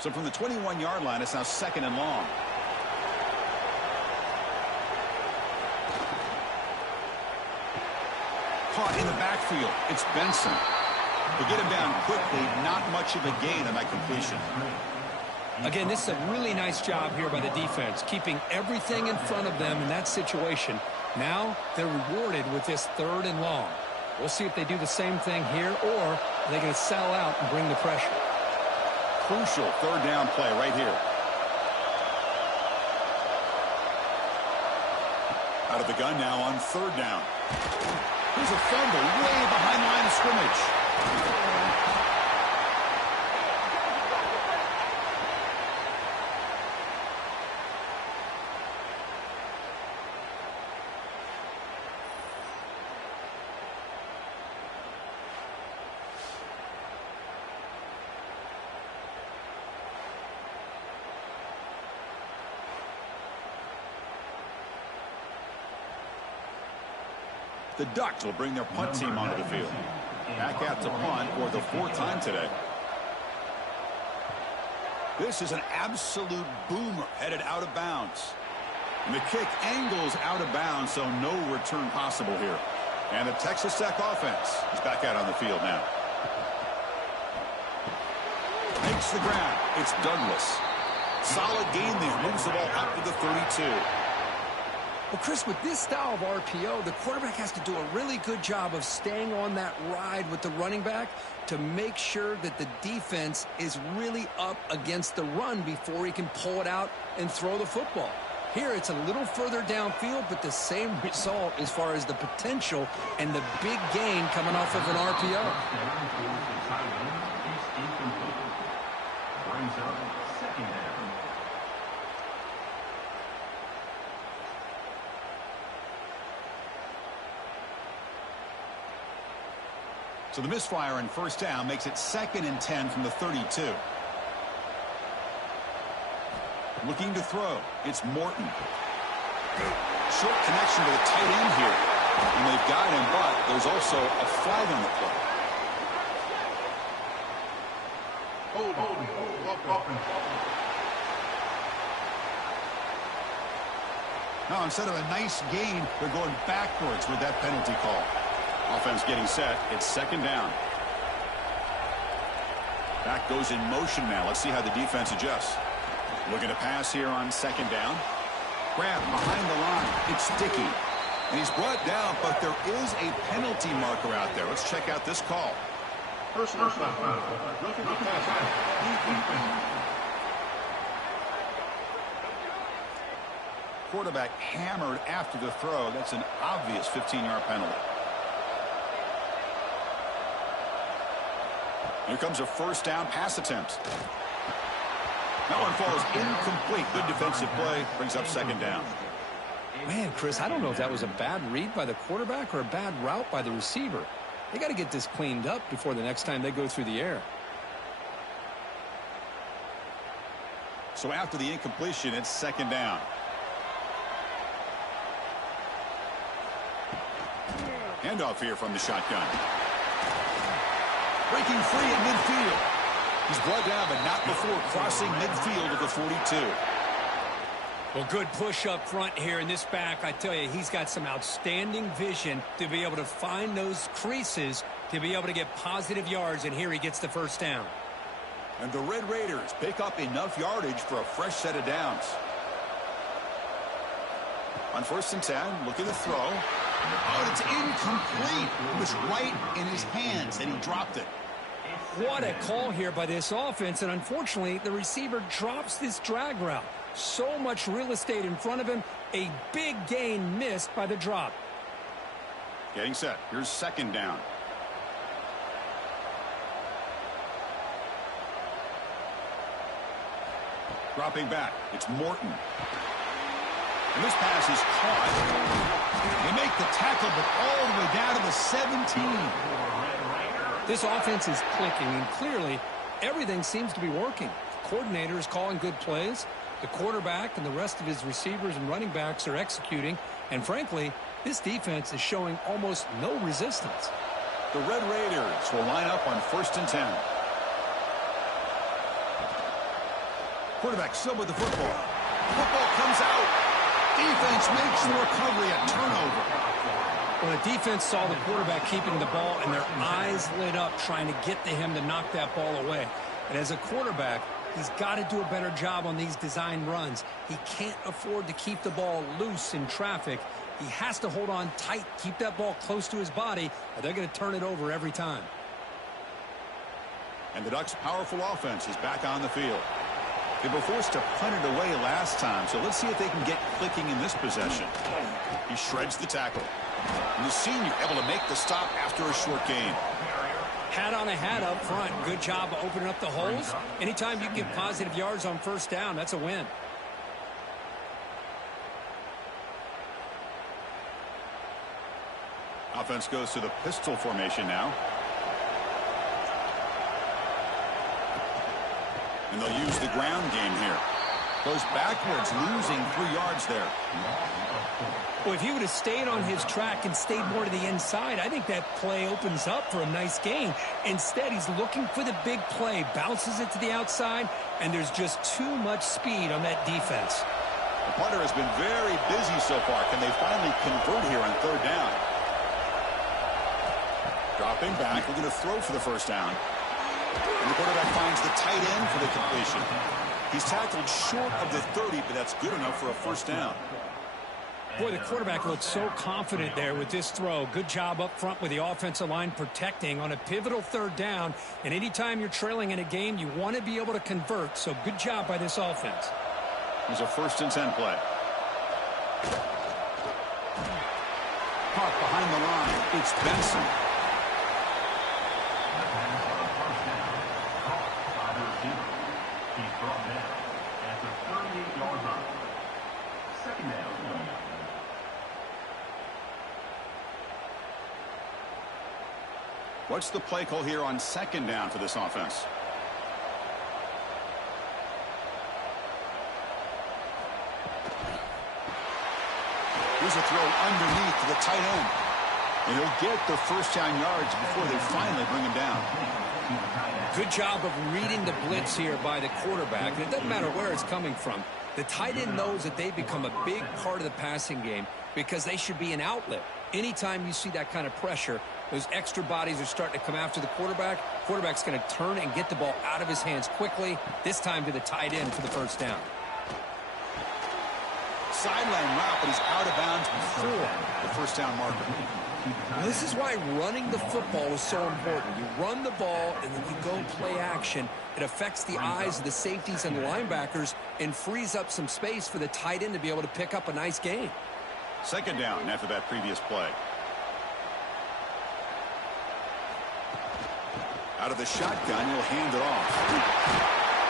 So from the 21-yard line, it's now second and long. Caught in the backfield. It's Benson. They get him down quickly. Not much of a gain on that completion. Again, this is a really nice job here by the defense, keeping everything in front of them in that situation. Now they're rewarded with this 3rd and long. We'll see if they do the same thing here, or are they going to settle out and bring the pressure. Crucial 3rd down play right here. Out of the gun now on 3rd down. Here's a fumble way behind the line of scrimmage. The Ducks will bring their punt team onto the field. Back out to punt for the 4th time today. This is an absolute boomer headed out of bounds. And the kick angles out of bounds, so no return possible here. And the Texas Tech offense is back out on the field now. Makes the grab. It's Douglas. Solid gain there. Moves the ball up to the 32. Well, Chris, with this style of RPO, the quarterback has to do a really good job of staying on that ride with the running back to make sure that the defense is really up against the run before he can pull it out and throw the football. Here, it's a little further downfield, but the same result as far as the potential and the big gain coming off of an RPO. Brings up 2nd down. So the misfire on 1st down makes it 2nd and 10 from the 32. Looking to throw. It's Morton. Short connection to the tight end here. And they've got him, but there's also a flag on the play. Now, instead of a nice gain, they're going backwards with that penalty call. Offense getting set. It's 2nd down. Back goes in motion now. Let's see how the defense adjusts. Looking to pass here on 2nd down. Grab behind the line. It's Dickey. And he's brought down, but there is a penalty marker out there. Let's check out this call. Personal foul. Roughing the passer. Quarterback hammered after the throw. That's an obvious 15-yard penalty. Here comes a 1st down pass attempt. That one falls incomplete. Good defensive play. Brings up 2nd down. Man, Chris, I don't know if that was a bad read by the quarterback or a bad route by the receiver. They got to get this cleaned up before the next time they go through the air. So after the incompletion, it's 2nd down. Handoff here from the shotgun. Breaking free at midfield. He's brought down, but not before crossing midfield of the 42. Well, good push up front here in this back. I tell you, he's got some outstanding vision to be able to find those creases to be able to get positive yards, and here he gets the 1st down. And the Red Raiders pick up enough yardage for a fresh set of downs. On 1st and 10, looking to throw. Oh, it's incomplete. It was right in his hands, and he dropped it. What a call here by this offense, and unfortunately, the receiver drops this drag route. So much real estate in front of him. A big gain missed by the drop. Getting set. Here's 2nd down. Dropping back. It's Morton. And this pass is caught. They make the tackle, but all the way down to the 17. This offense is clicking, and clearly everything seems to be working. The coordinator is calling good plays. The quarterback and the rest of his receivers and running backs are executing. And frankly, this defense is showing almost no resistance. The Red Raiders will line up on 1st and 10. Quarterback still with the football. Football comes out. Defense makes the recovery, a turnover. Well, the defense saw the quarterback keeping the ball, and their eyes lit up trying to get to him to knock that ball away. And as a quarterback, he's got to do a better job on these design runs. He can't afford to keep the ball loose in traffic He has to hold on tight, keep that ball close to his body, or they're going to turn it over every time. And the Ducks' powerful offense is back on the field. They were forced to punt it away last time, so let's see if they can get clicking in this possession. He shreds the tackle. And the senior able to make the stop after a short gain. Hat on a hat up front. Good job of opening up the holes. Anytime you get positive yards on first down, that's a win. Offense goes to the pistol formation now. And they'll use the ground game here. Goes backwards, losing 3 yards there. Well, if he would have stayed on his track and stayed more to the inside, I think that play opens up for a nice gain. Instead, he's looking for the big play, bounces it to the outside, and there's just too much speed on that defense. The punter has been very busy so far. Can they finally convert here on third down? Dropping back, we're going to throw for the first down. And the quarterback finds the tight end for the completion. He's tackled short of the 30, but that's good enough for a first down. Boy, the quarterback looked so confident there with this throw. Good job up front with the offensive line protecting on a pivotal third down. And anytime you're trailing in a game, you want to be able to convert. So good job by this offense. Here's a 1st and 10 play. Caught behind the line. It's Benson. He's brought down at the 38-yard line. Second down. What's the play call here on second down for this offense? Here's a throw underneath to the tight end. And he'll get the first down yards before they finally bring him down. Good job of reading the blitz here by the quarterback. And it doesn't matter where it's coming from. The tight end knows that they've become a big part of the passing game because they should be an outlet. Anytime you see that kind of pressure, those extra bodies are starting to come after the quarterback. Quarterback's going to turn and get the ball out of his hands quickly, this time to the tight end for the first down. Sideline route, but he's out of bounds before the first down marker. Well, this is why running the football is so important. You run the ball and then you go play action. It affects the eyes of the safeties and the linebackers and frees up some space for the tight end to be able to pick up a nice gain. Second down after that previous play. Out of the shotgun, he'll hand it off.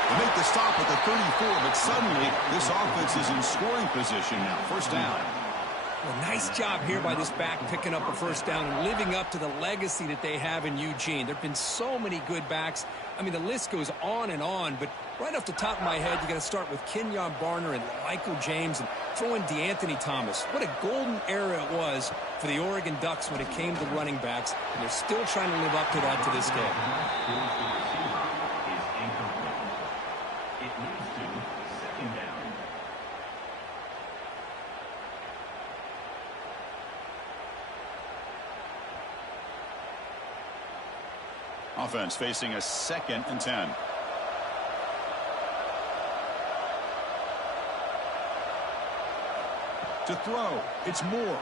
They make the stop at the 34, but suddenly this offense is in scoring position now. First down. Well, nice job here by this back picking up a first down and living up to the legacy that they have in Eugene. There have been so many good backs. I mean, the list goes on, but right off the top of my head, you got to start with Kenyon Barner and Michael James and throw in DeAnthony Thomas. What a golden era it was for the Oregon Ducks when it came to running backs, and they're still trying to live up to that to this day. Offense facing a 2nd and 10. To throw, it's Moore.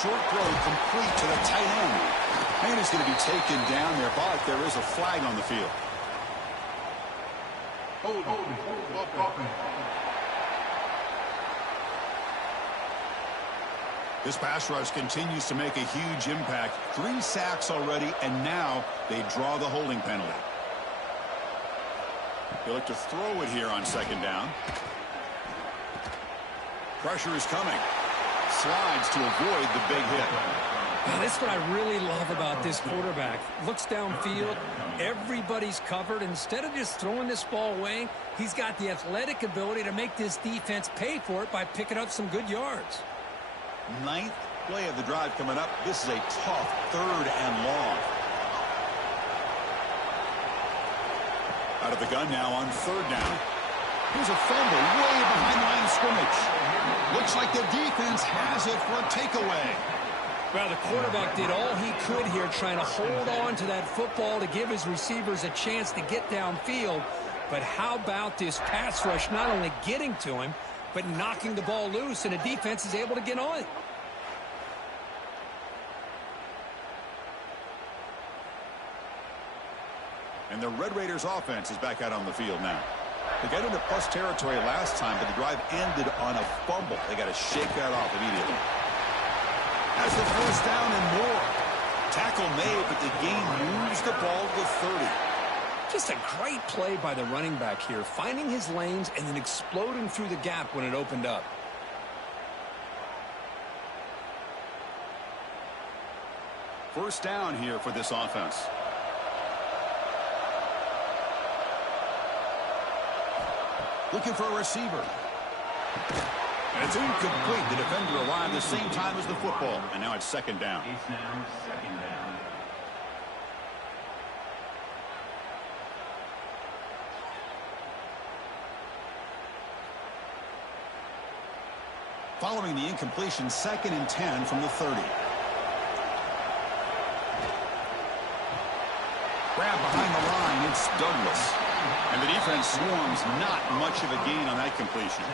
Short throw complete to the tight end. Man is going to be taken down there, but there is a flag on the field. Hold. This pass rush continues to make a huge impact. 3 sacks already, and now they draw the holding penalty. They look to throw it here on second down. Pressure is coming. Slides to avoid the big hit. Now, that's what I really love about this quarterback. Looks downfield. Everybody's covered. Instead of just throwing this ball away, he's got the athletic ability to make this defense pay for it by picking up some good yards. 9th play of the drive coming up. This is a tough 3rd and long. Out of the gun now on 3rd down. Here's a fumble way behind the line of scrimmage. Looks like the defense has it for a takeaway. Well, the quarterback did all he could here trying to hold on to that football to give his receivers a chance to get downfield. But how about this pass rush not only getting to him, but knocking the ball loose, and the defense is able to get on it. And the Red Raiders offense is back out on the field now. They got into plus territory last time, but the drive ended on a fumble. They got to shake that off immediately. That's the first down and more. Tackle made, but the game moves the ball to the 30. Just a great play by the running back here, finding his lanes and then exploding through the gap when it opened up. First down here for this offense. Looking for a receiver. And it's incomplete. The defender arrived the same time as the football. And now it's second down. It's now second down. Following the incompletion, 2nd and 10 from the 30. Grab behind the line, it's Douglas. And the defense swarms, not much of a gain on that completion.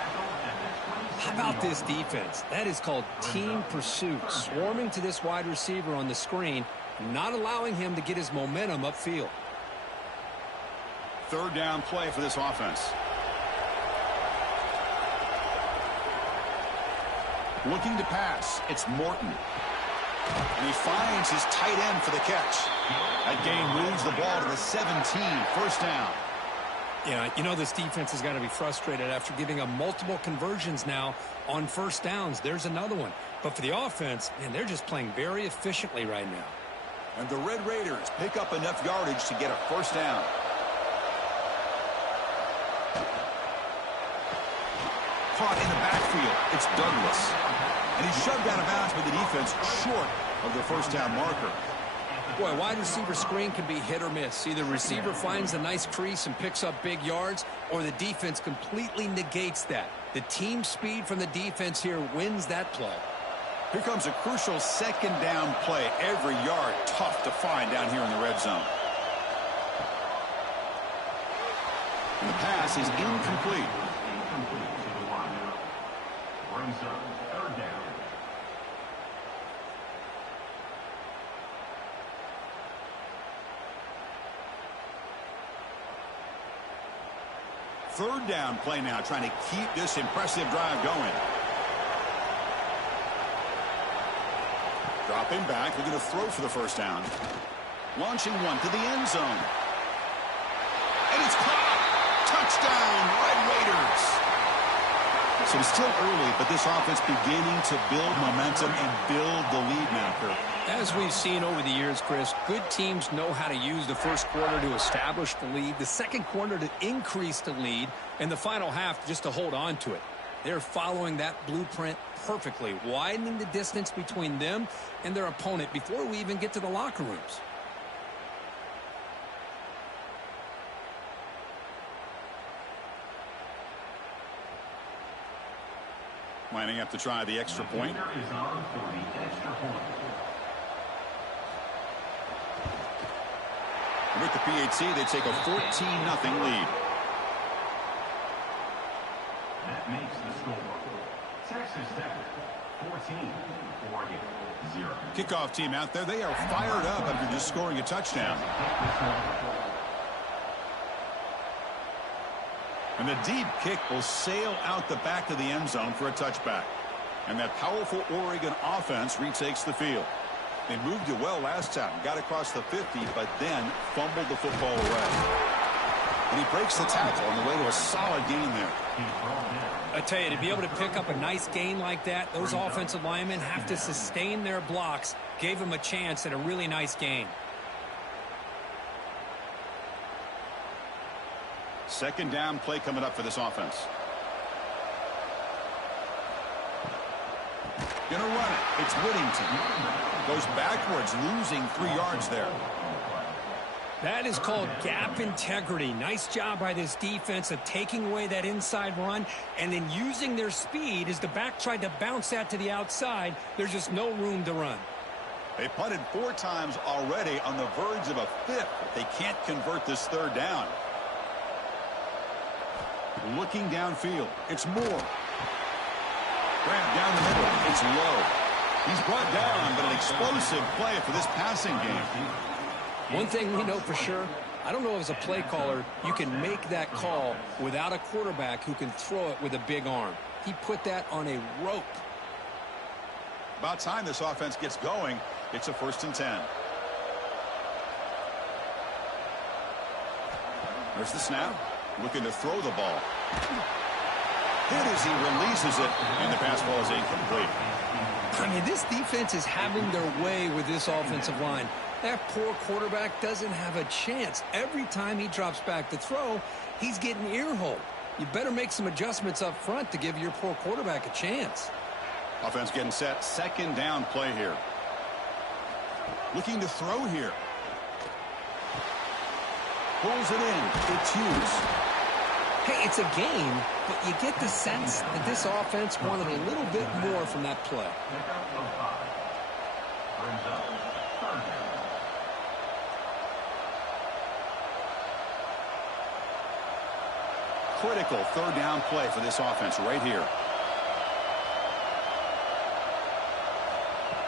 How about this defense? That is called team pursuit. Swarming to this wide receiver on the screen, not allowing him to get his momentum upfield. Third down play for this offense. Looking to pass, it's Morton. And he finds his tight end for the catch. That gain moves the ball to the 17, first down. Yeah, you know this defense has got to be frustrated after giving up multiple conversions now on first downs. There's another one. But for the offense, man, they're just playing very efficiently right now. And the Red Raiders pick up enough yardage to get a first down. Caught in the backfield, it's Douglas. And he's shoved out of bounds by the defense short of the first down marker. Boy, wide receiver screen can be hit or miss. Either receiver finds a nice crease and picks up big yards, or the defense completely negates that. The team speed from the defense here wins that play. Here comes a crucial second down play. Every yard tough to find down here in the red zone. And the pass is incomplete. Incomplete to the wide. Brings up third down. Third down play now, trying to keep this impressive drive going. Dropping back, looking to throw for the first down. Launching one to the end zone. And it's caught! Touchdown, Red Raiders! So it's still early, but this offense beginning to build momentum and build the lead now, Kurt. As we've seen over the years, Chris, good teams know how to use the first quarter to establish the lead, the second quarter to increase the lead, and the final half just to hold on to it. They're following that blueprint perfectly, widening the distance between them and their opponent before we even get to the locker rooms. Lining up to try the extra point. Is on for the extra point. With the PHC, they take a 14-0 lead. That makes the score. Texas Tech 14, Oregon 0. Kickoff team out there. They are fired up after just scoring a touchdown. And the deep kick will sail out the back of the end zone for a touchback. And that powerful Oregon offense retakes the field. They moved it well last time, got across the 50, but then fumbled the football away. And he breaks the tackle on the way to a solid gain there. I tell you, to be able to pick up a nice gain like that, those offensive linemen have to sustain their blocks. Gave them a chance at a really nice gain. Second down play coming up for this offense. Gonna run it. It's Whittington. Goes backwards, losing 3 yards there. That is called gap integrity. Nice job by this defense of taking away that inside run and then using their speed as the back tried to bounce that to the outside. There's just no room to run. They punted 4 times already, on the verge of a 5th. They can't convert this third down. Looking downfield, it's Moore. Grab down the middle. It's low. He's brought down, but an explosive play for this passing game. One thing we know for sure, I don't know as a play caller, you can make that call without a quarterback who can throw it with a big arm. He put that on a rope. About time this offense gets going. It's a 1st and 10. There's the snap. Looking to throw the ball. Hit as he releases it, and the pass ball is incomplete. I mean, this defense is having their way with this offensive line. That poor quarterback doesn't have a chance. Every time he drops back to throw, he's getting earholed. You better make some adjustments up front to give your poor quarterback a chance. Offense getting set. 2nd down play here. Looking to throw here. Pulls it in. It's Hughes. Hey, it's a game, but you get the sense that this offense wanted a little bit more from that play. Critical 3rd down play for this offense right here.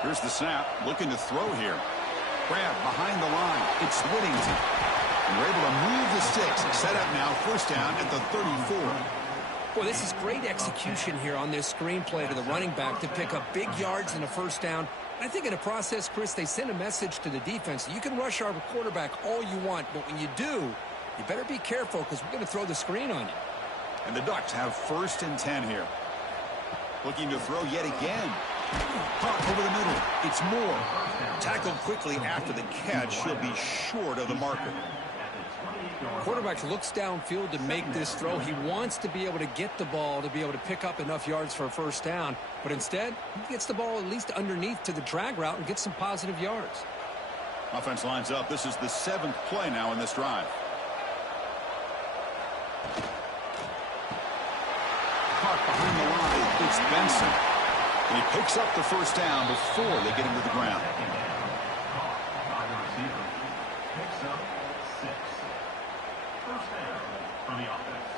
Here's the snap. Looking to throw here. Grab behind the line. It's Whittington. And we're able to move the sticks. Set up now. 1st down at the 34. Boy, this is great execution here on this screenplay to the running back to pick up big yards in a 1st down. I think in the process, Chris, they send a message to the defense. You can rush our quarterback all you want, but when you do, you better be careful because we're going to throw the screen on you. And the Ducks have 1st and 10 here. Looking to throw yet again. Caught over the middle. It's Moore. Tackled quickly after the catch. She'll be short of the marker. Quarterback looks downfield to make this throw. He wants to be able to get the ball to be able to pick up enough yards for a 1st down. But instead, he gets the ball at least underneath to the drag route and gets some positive yards. Offense lines up. This is the 7th play now in this drive. Caught behind the line. It's Benson. And he picks up the 1st down before they get him to the ground. By the receiver. Picks up 6. 1st down for the offense.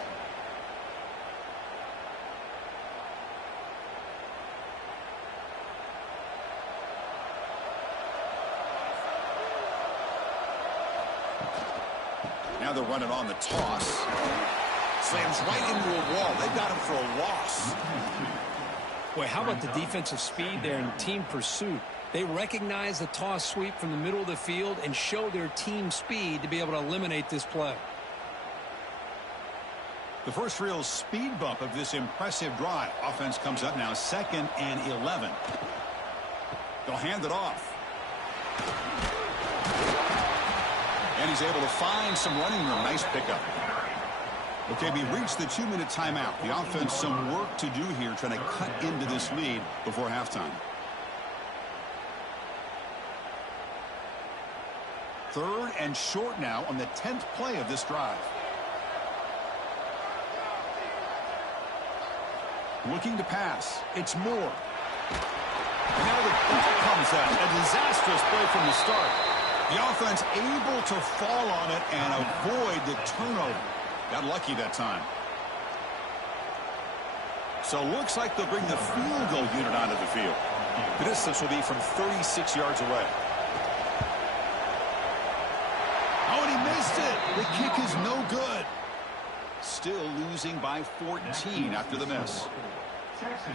Now they're running on the toss. Slams right into a wall. They've got him for a loss. Boy, how about the defensive speed there and team pursuit? They recognize the toss sweep from the middle of the field and show their team speed to be able to eliminate this play. The first real speed bump of this impressive drive. Offense comes up now 2nd and 11. They'll hand it off. And he's able to find some running room. Nice pickup. Okay, we reached the 2-minute timeout. The offense some work to do here trying to cut into this lead before halftime. 3rd and short now on the 10th play of this drive. Looking to pass. It's Moore. And now the ball comes out. A disastrous play from the start. The offense able to fall on it and avoid the turnover. Got lucky that time. So looks like they'll bring the field goal unit onto the field. The distance will be from 36 yards away. Oh, and he missed it. The kick is no good. Still losing by 14 after the miss.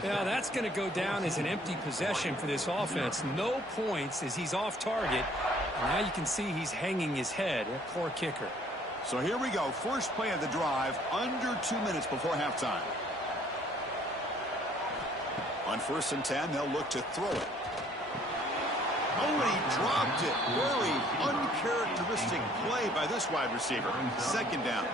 Yeah, that's going to go down as an empty possession for this offense. No points as he's off target. And now you can see he's hanging his head. A poor kicker. So here we go. First play of the drive, under 2 minutes before halftime. On 1st and 10, they'll look to throw it. Oh, and he dropped it. Very uncharacteristic play by this wide receiver. 2nd down.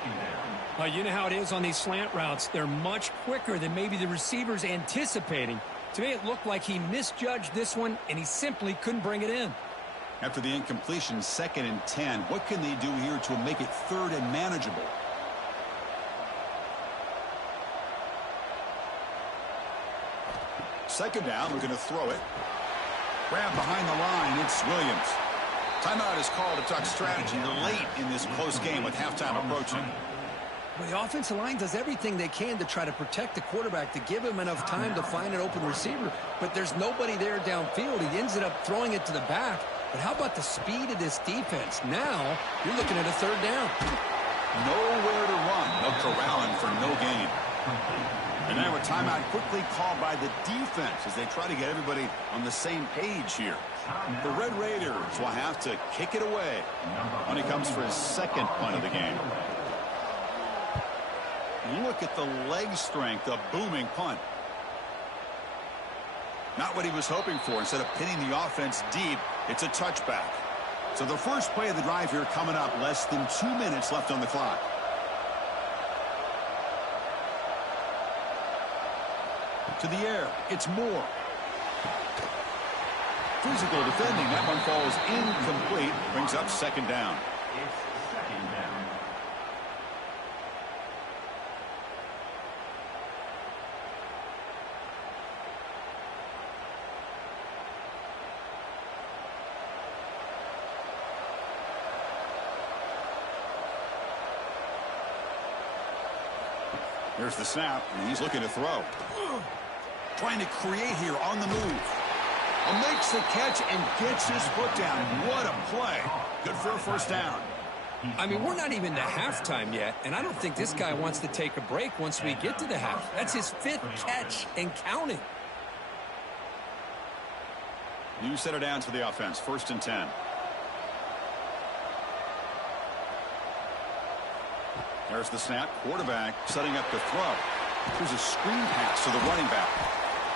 You know how it is on these slant routes. They're much quicker than maybe the receiver's anticipating. To me, it looked like he misjudged this one, and he simply couldn't bring it in. After the incompletion, 2nd and 10. What can they do here to make it 3rd and manageable? Second down, we're going to throw it. Grab behind the line, it's Williams. Timeout is called to talk strategy late in this close game with halftime approaching. Well, the offensive line does everything they can to try to protect the quarterback, to give him enough time to find an open receiver, but there's nobody there downfield. He ends up throwing it to the back. But how about the speed of this defense? Now, you're looking at a third down. Nowhere to run. They'll corral him for no gain. And now a timeout quickly called by the defense as they try to get everybody on the same page here. The Red Raiders will have to kick it away when he comes for his second punt of the game. Look at the leg strength, a booming punt. Not what he was hoping for. Instead of pinning the offense deep, it's a touchback. So the first play of the drive here coming up, less than 2 minutes left on the clock. To the air, it's Moore. Physical defending, that one falls incomplete, brings up second down. It's second down. Here's the snap, and he's looking to throw. Trying to create here on the move. Makes the catch and gets his foot down. What a play. Good for a first down. I mean, we're not even to halftime yet, and I don't think this guy wants to take a break once we get to the half. That's his 5th catch and counting. New set of downs for the offense. 1st and 10. There's the snap. Quarterback setting up to throw. Here's a screen pass to the running back.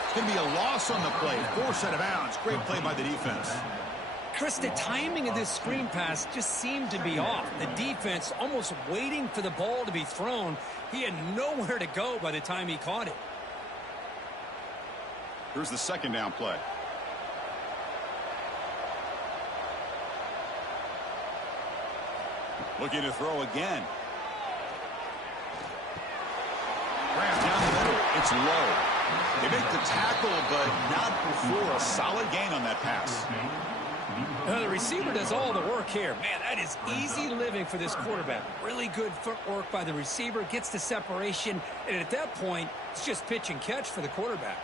It's going to be a loss on the play. 4th set of bounds. Great play by the defense. Chris, the timing of this screen pass just seemed to be off. The defense almost waiting for the ball to be thrown. He had nowhere to go by the time he caught it. Here's the second down play. Looking to throw again. Rammed down the middle. It's low. They make the tackle, but not before a solid gain on that pass. The receiver does all the work here. Man, that is easy living for this quarterback. Really good footwork by the receiver. Gets the separation. And at that point, it's just pitch and catch for the quarterback.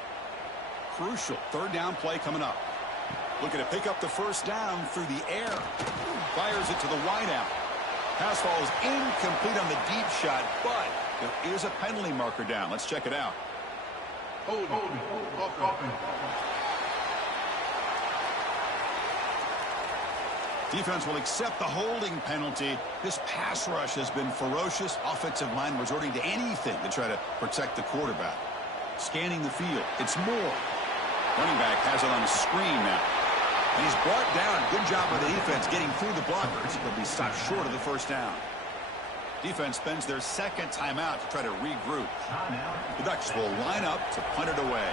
Crucial 3rd down play coming up. Looking to pick up the first down through the air. Fires it to the wideout. Pass falls incomplete on the deep shot, but there is a penalty marker down. Let's check it out. Defense will accept the holding penalty. This pass rush has been ferocious. Offensive line resorting to anything to try to protect the quarterback. Scanning the field. It's Moore. Running back has it on a screen now. And he's brought down. Good job by the defense getting through the blockers. He'll be stopped short of the first down. Defense spends their second timeout to try to regroup. The Ducks will line up to punt it away.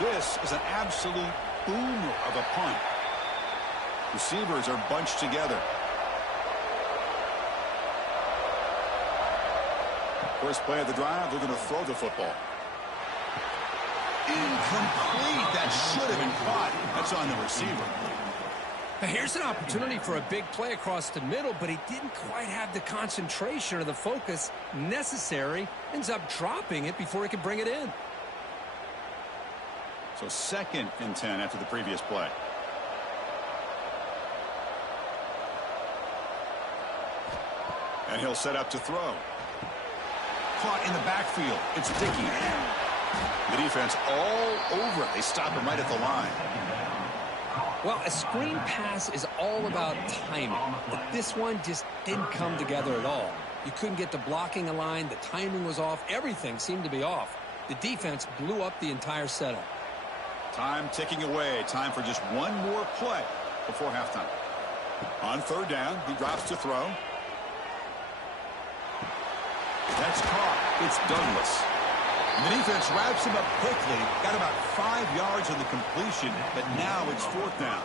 This is an absolute boomer of a punt. Receivers are bunched together. First play of the drive, they're going to throw the football. Incomplete. That should have been caught. That's on the receiver. Now here's an opportunity for a big play across the middle, but he didn't quite have the concentration or the focus necessary. Ends up dropping it before he could bring it in. So 2nd and 10 after the previous play. And he'll set up to throw. Caught in the backfield. It's Dickey. The defense all over it. They stop him right at the line. Well, a screen pass is all about timing, but this one just didn't come together at all. You couldn't get the blocking aligned, the timing was off, everything seemed to be off. The defense blew up the entire setup. Time ticking away. Time for just one more play before halftime. On 3rd down, he drops to throw. That's caught. It's Douglas. And the defense wraps him up quickly. Got about 5 yards on the completion, but now it's 4th down.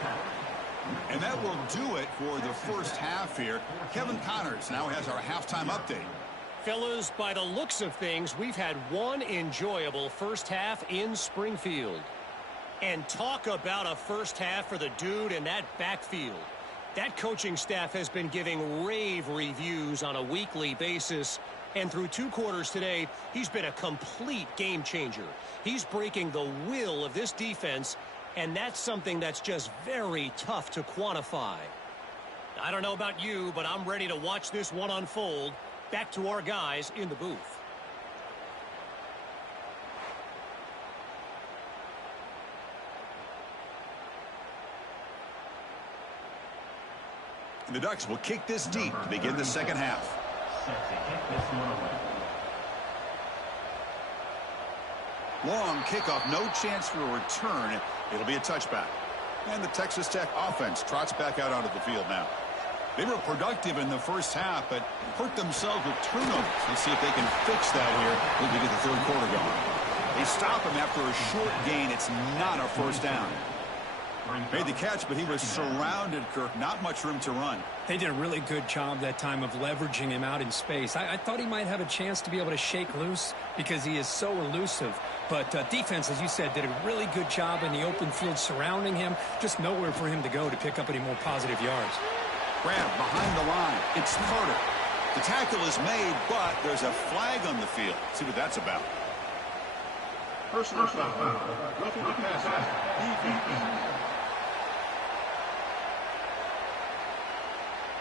And that will do it for the first half here. Kevin Connors now has our halftime update. Fellas, by the looks of things, we've had one enjoyable first half in Springfield. And talk about a first half for the dude in that backfield. That coaching staff has been giving rave reviews on a weekly basis. And through 2 quarters today, he's been a complete game changer. He's breaking the will of this defense, and that's something that's just very tough to quantify. I don't know about you, but I'm ready to watch this one unfold. Back to our guys in the booth. The Ducks will kick this deep to begin the second half. Set to kick this one away. Long kickoff, no chance for a return. It'll be a touchback. And the Texas Tech offense trots back out onto the field now. They were productive in the first half, but hurt themselves with turnovers. Let's see if they can fix that here when we get the third quarter going. They stop him after a short gain. It's not a first down. Made the catch, but he was surrounded, Kirk. Not much room to run. They did a really good job that time of leveraging him out in space. I thought he might have a chance to be able to shake loose because he is so elusive. But defense, as you said, did a really good job in the open field surrounding him. Just nowhere for him to go to pick up any more positive yards. Grab behind the line. It's Carter. The tackle is made, but there's a flag on the field. Let's see what that's about. Personal foul. Roughing the passer. Defense.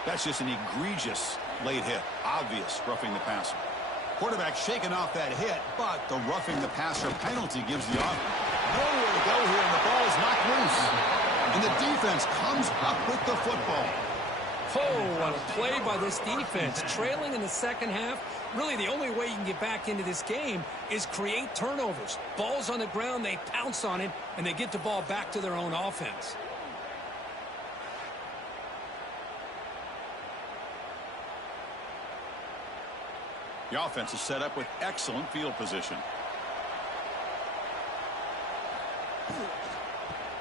That's just an egregious late hit. Obvious roughing the passer. Quarterback shaking off that hit, but the roughing the passer penalty gives the offense nowhere to go here, and the ball is knocked loose. And the defense comes up with the football. Oh, what a play by this defense. Trailing in the second half, really the only way you can get back into this game is create turnovers. Ball's on the ground, they pounce on it, and they get the ball back to their own offense. The offense is set up with excellent field position.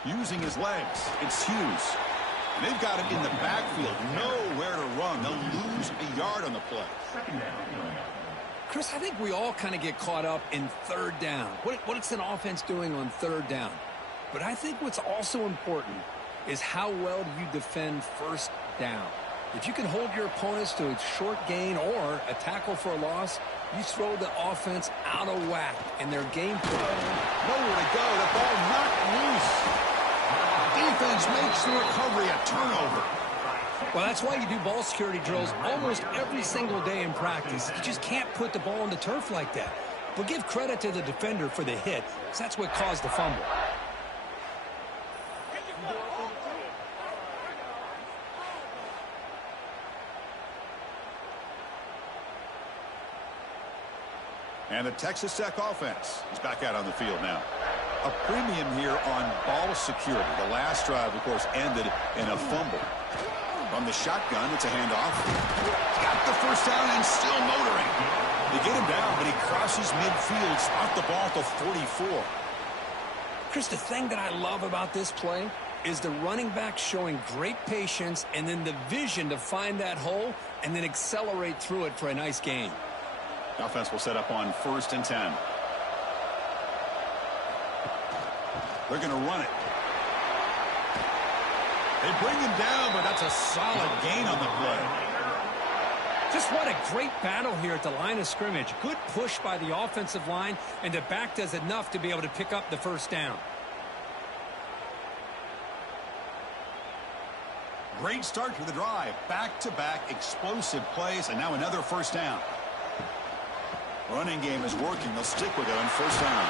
Using his legs, it's Hughes. And they've got him in the backfield, nowhere to run. They'll lose a yard on the play. Second down. Chris, I think we all kind of get caught up in third down. What's an offense doing on third down? But I think what's also important is how well do you defend first down. If you can hold your opponents to a short gain or a tackle for a loss, you throw the offense out of whack in their game plan. Nowhere to go. The ball knocked loose. Defense makes the recovery a turnover. Well, that's why you do ball security drills almost every single day in practice. You just can't put the ball on the turf like that. But give credit to the defender for the hit, because that's what caused the fumble. And the Texas Tech offense is back out on the field now. A premium here on ball security. The last drive, of course, ended in a fumble. From the shotgun, it's a handoff. Got the first down and still motoring. They get him down, but he crosses midfield, spot the ball at the 44. Chris, the thing that I love about this play is the running back showing great patience and then the vision to find that hole and then accelerate through it for a nice gain. The offense will set up on 1st and 10. They're going to run it. They bring him down, but that's a solid gain on the play. Just what a great battle here at the line of scrimmage. Good push by the offensive line, and the back does enough to be able to pick up the first down. Great start to the drive. Back-to-back explosive plays, and now another first down. Running game is working. They'll stick with it on 1st down.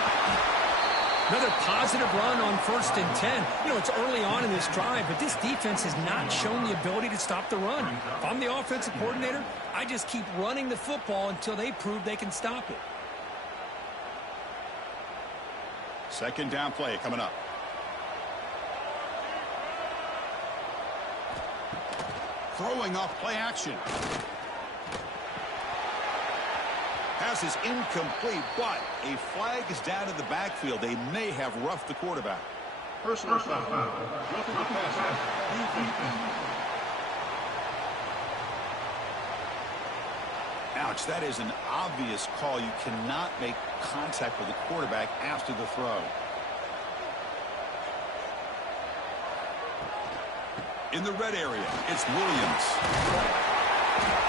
Another positive run on 1st and 10. You know, it's early on in this drive, but this defense has not shown the ability to stop the run. If I'm the offensive coordinator, I just keep running the football until they prove they can stop it. 2nd down play coming up. Throwing off play action. Pass is incomplete, but a flag is down in the backfield. They may have roughed the quarterback. Personal foul. Roughing the passer. Defense. Ouch, that is an obvious call. You cannot make contact with the quarterback after the throw. In the red area, it's Williams.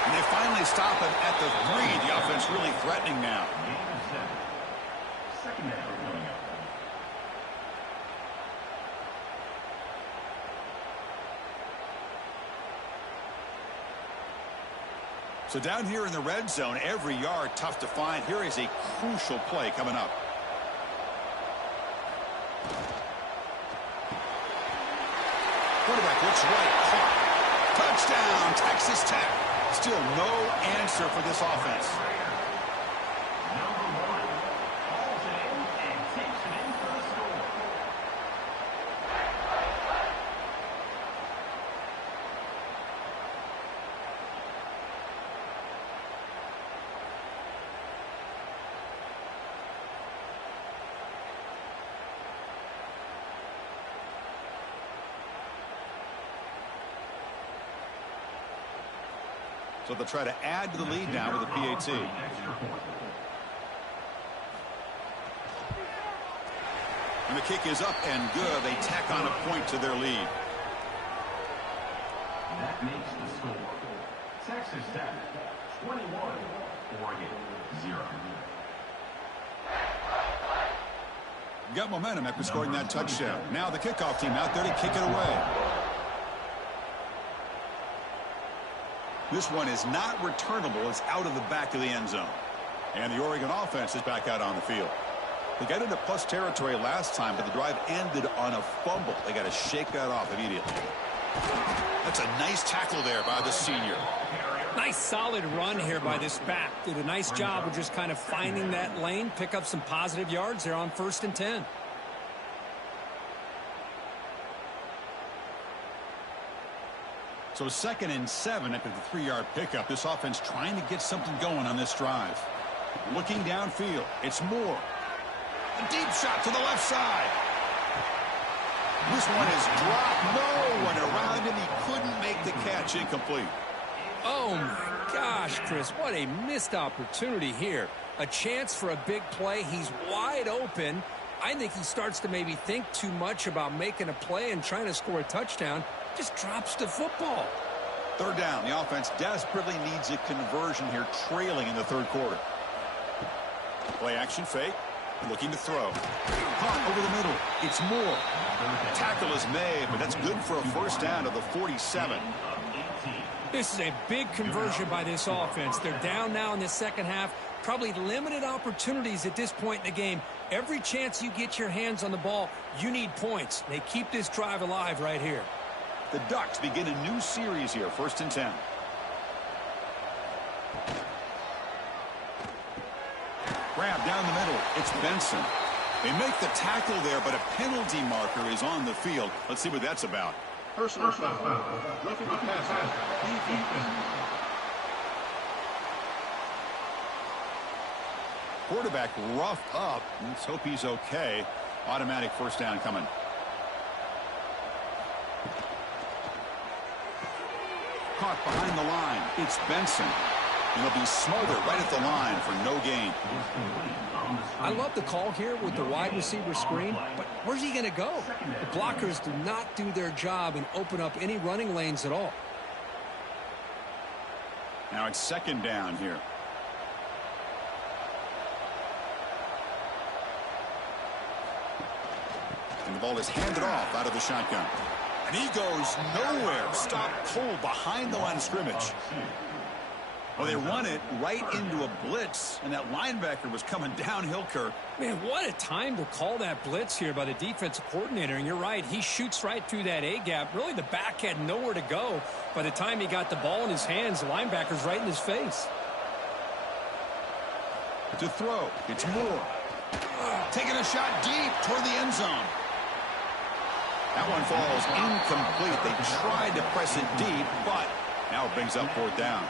And they finally stop him at the 3. The offense really threatening now. Second down coming up. So down here in the red zone, every yard tough to find. Here is a crucial play coming up. Quarterback looks right. Caught. Touchdown, Texas Tech. Still no answer for this offense. Number 1 hauls it in and takes it in for the score. So they'll try to add to the lead now with a PAT. And the kick is up and good. They tack on a point to their lead. That makes the score. Texas Tech 21, Oregon 0. Got momentum after scoring that touchdown. Now the kickoff team out there to kick it away. This one is not returnable. It's out of the back of the end zone. And the Oregon offense is back out on the field. They got into plus territory last time, but the drive ended on a fumble. They got to shake that off immediately. That's a nice tackle there by the senior. Nice solid run here by this back. Did a nice job of just kind of finding that lane, pick up some positive yards there on 1st and 10. So 2nd and 7 after the 3-yard pickup. This offense trying to get something going on this drive. Looking downfield. It's Moore. A deep shot to the left side. This one is dropped. No one around him. He couldn't make the catch. Incomplete. Oh, my gosh, Chris. What a missed opportunity here. A chance for a big play. He's wide open. I think he starts to maybe think too much about making a play and trying to score a touchdown. Just drops the football. 3rd down. The offense desperately needs a conversion here, trailing in the 3rd quarter. Play action fake. Looking to throw. Caught over the middle. It's Moore. Tackle is made, but that's good for a 1st down to the 47. This is a big conversion by this offense. They're down now in the 2nd half. Probably limited opportunities at this point in the game. Every chance you get your hands on the ball, you need points. They keep this drive alive right here. The Ducks begin a new series here, 1st and 10. Grab down the middle. It's Benson. They make the tackle there, but a penalty marker is on the field. Let's see what that's about. Personal foul. Roughing the passer. Defense. Quarterback roughed up. Let's hope he's okay. Automatic 1st down coming. Caught behind the line. It's Benson. And he'll be smothered right at the line for no gain. I love the call here with the wide receiver screen, but where's he going to go? The blockers do not do their job and open up any running lanes at all. Now it's 2nd down here. And the ball is handed off out of the shotgun. And he goes nowhere. Stop cold behind the line of scrimmage. Well, they run it right into a blitz, and that linebacker was coming downhill, Kirk. Man, what a time to call that blitz here by the defensive coordinator. And you're right, he shoots right through that A-gap. Really, the back had nowhere to go. By the time he got the ball in his hands, the linebacker's right in his face. To throw, it's Moore. Taking a shot deep toward the end zone. That one falls incomplete. They tried to press it deep, but now it brings up 4th down.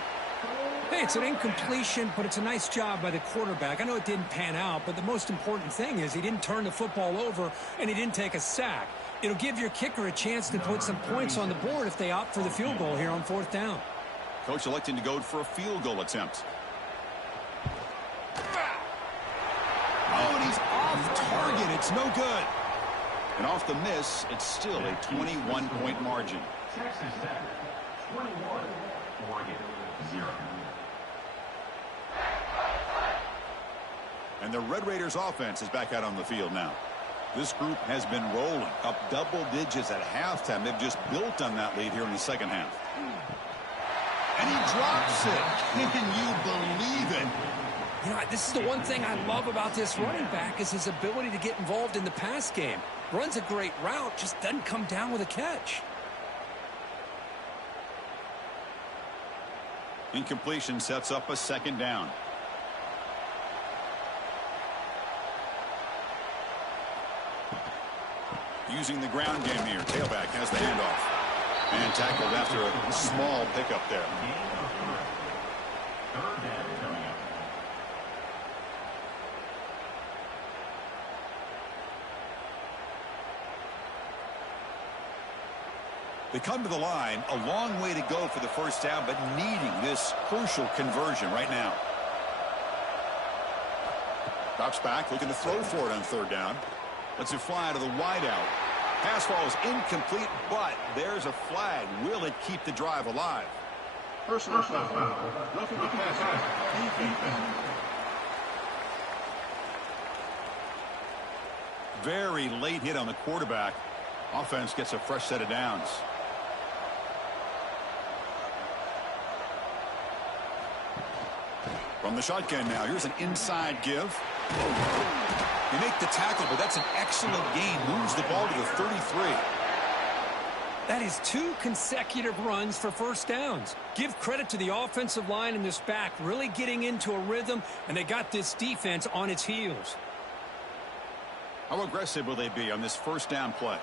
Hey, it's an incompletion, but it's a nice job by the quarterback. I know it didn't pan out, but the most important thing is he didn't turn the football over and he didn't take a sack. It'll give your kicker a chance to put some points on the board if they opt for the field goal here on 4th down. Coach electing to go for a field goal attempt. Oh, and he's off target. It's no good. And off the miss, it's still a 21-point margin. Texas Tech, 21. Oregon, 0. And the Red Raiders offense is back out on the field now. This group has been rolling up double digits at halftime. They've just built on that lead here in the second half. And he drops it. Can you believe it? You know, this is the one thing I love about this running back is his ability to get involved in the pass game. Runs a great route, just doesn't come down with a catch. Incompletion sets up a second down. Using the ground game here. Tailback has the handoff. And tackled after a small pickup there. They come to the line, a long way to go for the first down, but needing this crucial conversion right now. Drops back, looking to throw for it on third down. Lets it fly out of the wideout. Pass ball is incomplete, but there's a flag. Will it keep the drive alive? Personal foul. Roughing the passer. Defense. Very late hit on the quarterback. Offense gets a fresh set of downs. From the shotgun now, here's an inside give. You make the tackle, but that's an excellent gain. Moves the ball to the 33. That is 2 consecutive runs for first downs. Give credit to the offensive line and this back really getting into a rhythm, and they got this defense on its heels. How aggressive will they be on this first down play?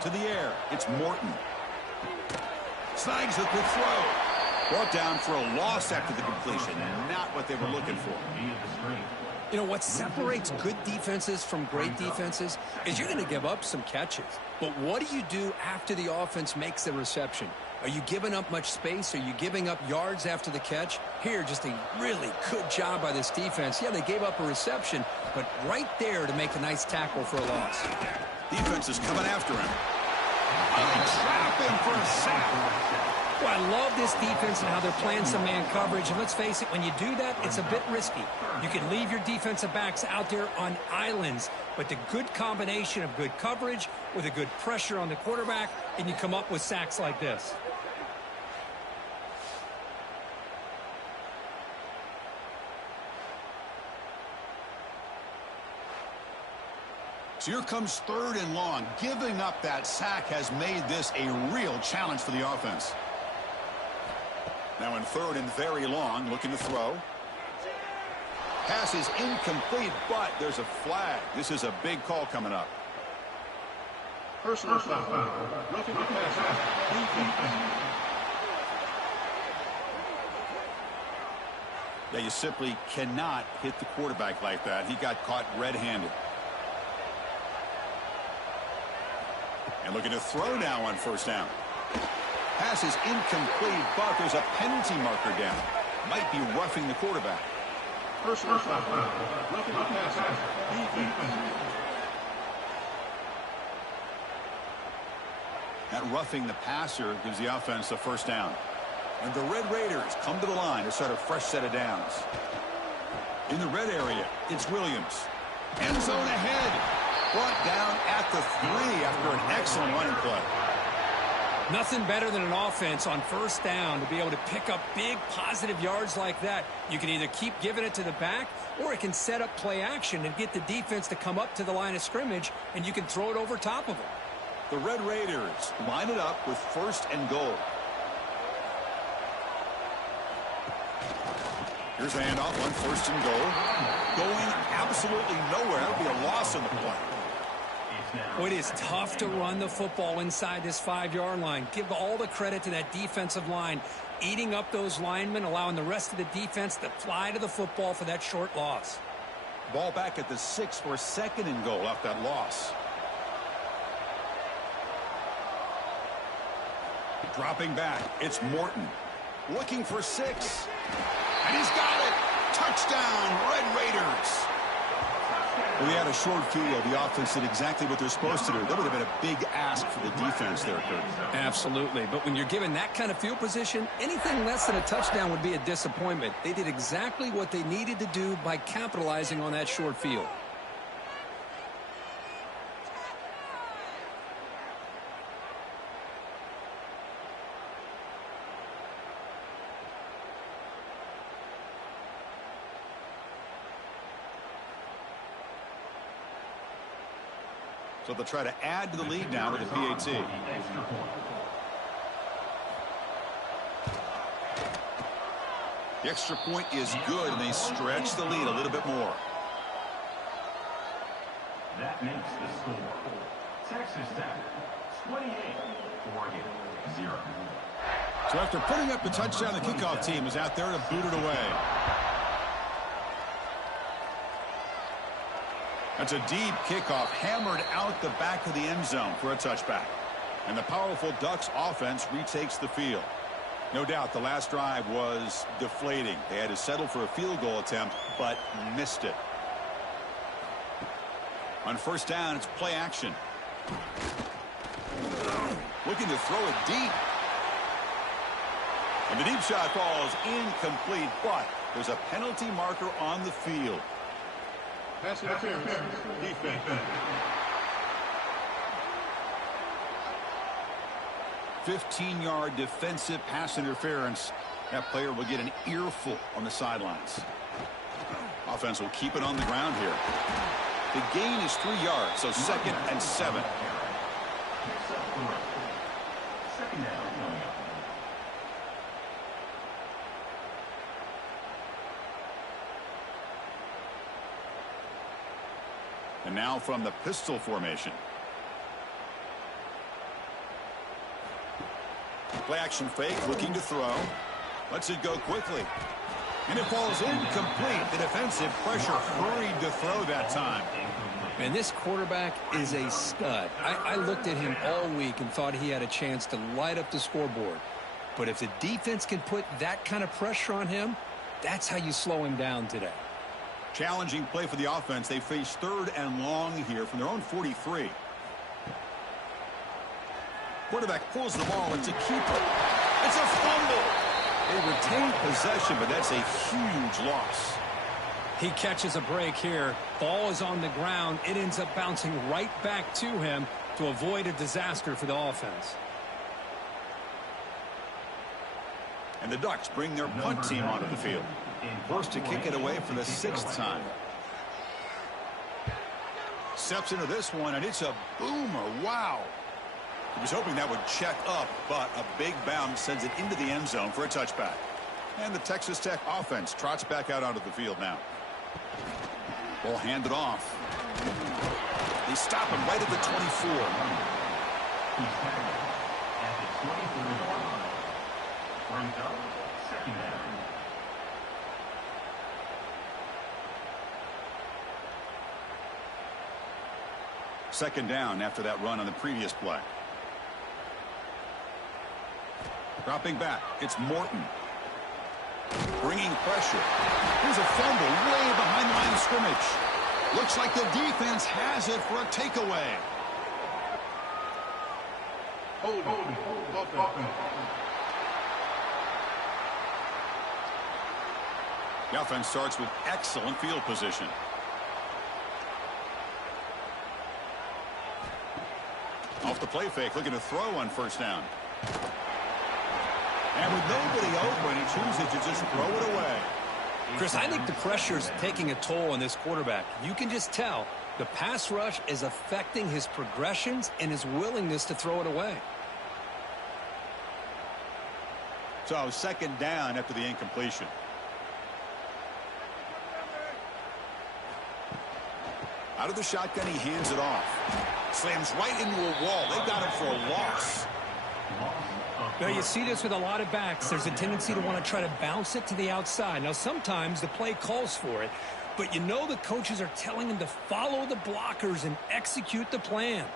To the air, it's Morton. Snags the quick throw. Brought down for a loss after the completion. Not what they were looking for. You know, what separates good defenses from great defenses is you're going to give up some catches. But what do you do after the offense makes the reception? Are you giving up much space? Are you giving up yards after the catch? Here, just a really good job by this defense. Yeah, they gave up a reception, but right there to make a nice tackle for a loss. Defense is coming after him. Trap him for a sack. Well, I love this defense and how they're playing some man coverage. And let's face it, when you do that, it's a bit risky. You can leave your defensive backs out there on islands, but the good combination of good coverage with a good pressure on the quarterback, and you come up with sacks like this. So here comes third and long. Giving up that sack has made this a real challenge for the offense. Now in third and very long, looking to throw. Pass is incomplete, but there's a flag. This is a big call coming up. Personal foul. Roughing the passer. Defense. Yeah, you simply cannot hit the quarterback like that. He got caught red-handed. And looking to throw now on first down. Pass is incomplete, but there's a penalty marker down. Might be roughing the quarterback. Personal foul. Roughing the passer. Defense. That roughing the passer gives the offense a first down. And the Red Raiders come to the line to start a fresh set of downs. In the red area, it's Williams. End zone ahead. Brought down at the 3 after an excellent running play. Nothing better than an offense on first down to be able to pick up big positive yards like that. You can either keep giving it to the back, or it can set up play action and get the defense to come up to the line of scrimmage, and you can throw it over top of them. The Red Raiders line it up with first and goal. Here's the handoff on first and goal. Going absolutely nowhere. That'll be a loss on the play. Well, it is tough to run the football inside this 5-yard line. Give all the credit to that defensive line, eating up those linemen, allowing the rest of the defense to fly to the football for that short loss. Ball back at the 6 for second and goal off that loss. Dropping back, it's Morton. Looking for 6. And he's got it. Touchdown, Red Raiders. Well, we had a short field. The offense did exactly what they're supposed to do. That would have been a big ask for the defense there, Kurt. Absolutely. But when you're given that kind of field position, anything less than a touchdown would be a disappointment. They did exactly what they needed to do by capitalizing on that short field. So they'll try to add to the lead now with the PAT. The extra point is good, and they stretch the lead a little bit more. That makes the score. Texas Tech 28, Oregon 0. So after putting up the touchdown, the kickoff team is out there to boot it away. That's a deep kickoff, hammered out the back of the end zone for a touchback. And the powerful Ducks offense retakes the field. No doubt the last drive was deflating. They had to settle for a field goal attempt, but missed it. On first down, it's play action. Looking to throw it deep. And the deep shot falls incomplete, but there's a penalty marker on the field. Pass interference. Defense. 15-yard defensive pass interference. That player will get an earful on the sidelines. Offense will keep it on the ground here. The gain is 3 yards, so 2nd and 7. Second down coming up. And now from the pistol formation. Play action fake, looking to throw. Lets it go quickly. And it falls incomplete. The defensive pressure hurried to throw that time. And this quarterback is a stud. I looked at him all week and thought he had a chance to light up the scoreboard. But if the defense can put that kind of pressure on him, that's how you slow him down today. Challenging play for the offense. They face 3rd and long here from their own 43. Quarterback pulls the ball. It's a keeper. It's a fumble. They retain possession, but that's a huge loss. He catches a break here. Ball is on the ground. It ends up bouncing right back to him to avoid a disaster for the offense. And the Ducks bring their punt team onto the field. Forced to kick it away for the 6th time. Steps into this one, and it's a boomer. Wow. He was hoping that would check up, but a big bounce sends it into the end zone for a touchback. And the Texas Tech offense trots back out onto the field now. Ball handed off. They stop him right at the 24. He's tackled at the 24-yard line. Brings up second down. Second down after that run on the previous play. Dropping back, it's Morton. Bringing pressure. Here's a fumble way behind the line of scrimmage. Looks like the defense has it for a takeaway. The offense starts with excellent field position. Off the play fake, looking to throw on first down. And with nobody open, he chooses to just throw it away. Chris, I think the pressure's taking a toll on this quarterback. You can just tell the pass rush is affecting his progressions and his willingness to throw it away. So second down after the incompletion. Out of the shotgun, he hands it off. Slams right into a wall. They got him for a loss. Now, you see this with a lot of backs. There's a tendency to want to try to bounce it to the outside. Now, sometimes the play calls for it, but you know the coaches are telling them to follow the blockers and execute the plan.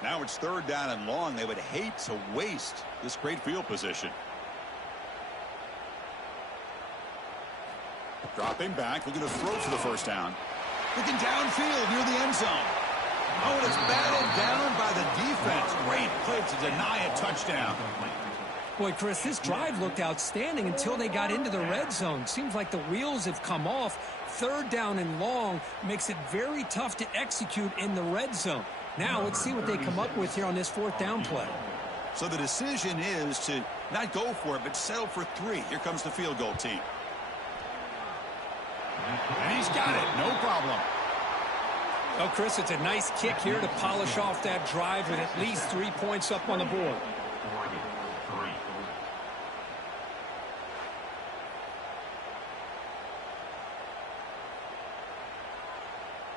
Now it's 3rd down and long. They would hate to waste this great field position. Dropping back, looking to throw for the first down. Looking downfield near the end zone. Oh, and it's batted down by the defense. Great play to deny a touchdown. Boy, Chris, this drive looked outstanding until they got into the red zone. Seems like the wheels have come off. Third down and long makes it very tough to execute in the red zone. Now let's see what they come up with here on this fourth down play. So the decision is to not go for it, but settle for 3. Here comes the field goal team. And he's got it. No problem. Oh, Chris, it's a nice kick here to polish off that drive with at least 3 points up on the board.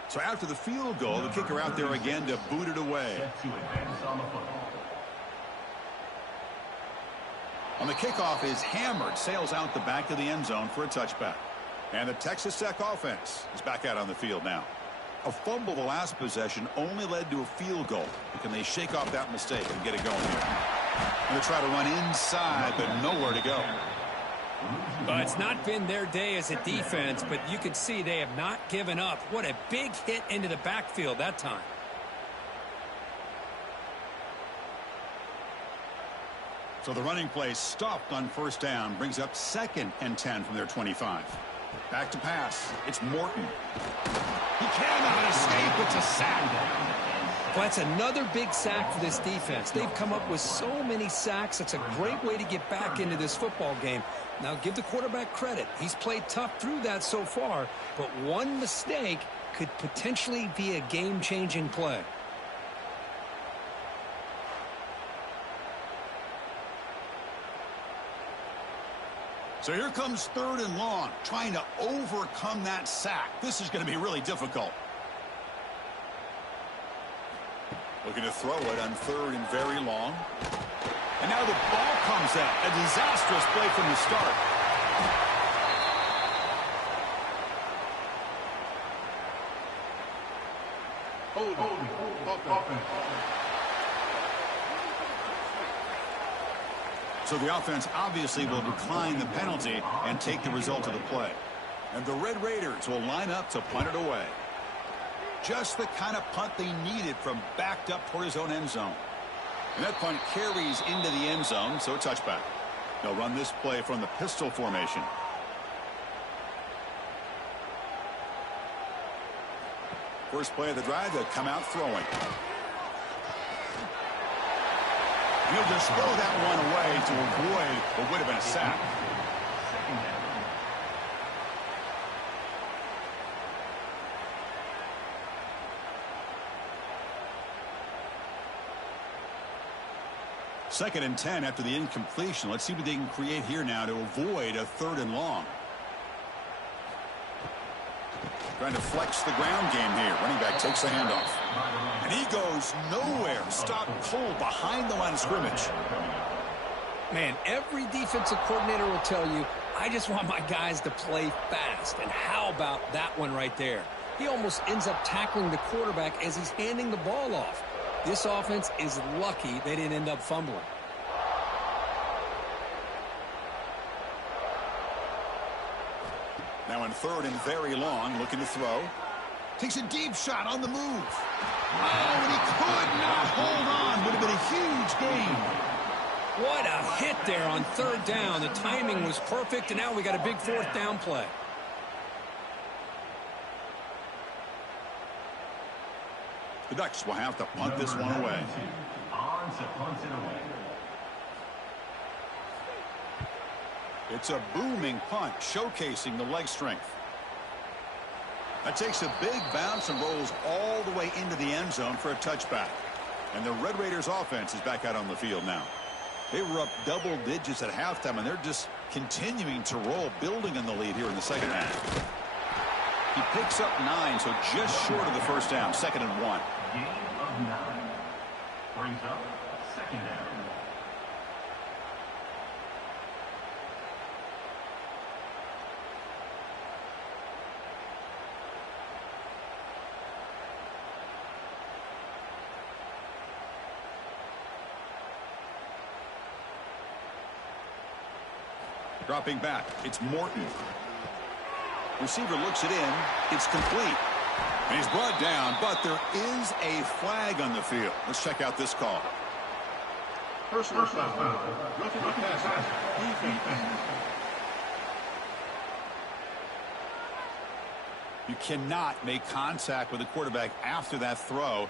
So after the field goal, the kicker out there again to boot it away. On the kickoff is hammered, sails out the back of the end zone for a touchback. And the Texas Tech offense is back out on the field now. A fumble the last possession only led to a field goal. Can they shake off that mistake and get it going here? Going to try to run inside, but nowhere to go. Well, it's not been their day as a defense, but you can see they have not given up. What a big hit into the backfield that time. So the running play stopped on first down, brings up 2nd and 10 from their 25. Back to pass. It's Morton. He cannot escape. It's a sack. Well, that's another big sack for this defense. They've come up with so many sacks. It's a great way to get back into this football game. Now, give the quarterback credit. He's played tough through that so far, but one mistake could potentially be a game-changing play. So here comes 3rd and long, trying to overcome that sack. This is going to be really difficult. Looking to throw it on 3rd and very long. And now the ball comes out. A disastrous play from the start. So the offense obviously will decline the penalty and take the result of the play. And the Red Raiders will line up to punt it away. Just the kind of punt they needed from backed up toward his own end zone. And that punt carries into the end zone, so a touchback. They'll run this play from the pistol formation. First play of the drive, they'll come out throwing. He'll just throw that one away to avoid what would have been a sack. Second and 10 after the incompletion. Let's see what they can create here now to avoid a 3rd and long. Trying to flex the ground game here. Running back takes the handoff. And he goes nowhere. Stopped cold behind the line of scrimmage. Man, every defensive coordinator will tell you, I just want my guys to play fast. And how about that one right there? He almost ends up tackling the quarterback as he's handing the ball off. This offense is lucky they didn't end up fumbling. Now in 3rd and very long, looking to throw. Takes a deep shot on the move. Oh, and he could not hold on. Would have been a huge gain. What a hit there on 3rd down. The timing was perfect, and now we got a big 4th down play. The Ducks will have to punt this one away. It's a booming punt, showcasing the leg strength. That takes a big bounce and rolls all the way into the end zone for a touchback. And the Red Raiders offense is back out on the field now. They were up double digits at halftime, and they're just continuing to roll, building on the lead here in the second half. He picks up 9, so just short of the first down. 2nd and 1. Gain of 9. Brings up 2nd down. Dropping back, it's Morton. Receiver looks it in. It's complete. And he's brought down, but there is a flag on the field. Let's check out this call. Personal foul. Roughing the passer. Defense. You cannot make contact with the quarterback after that throw.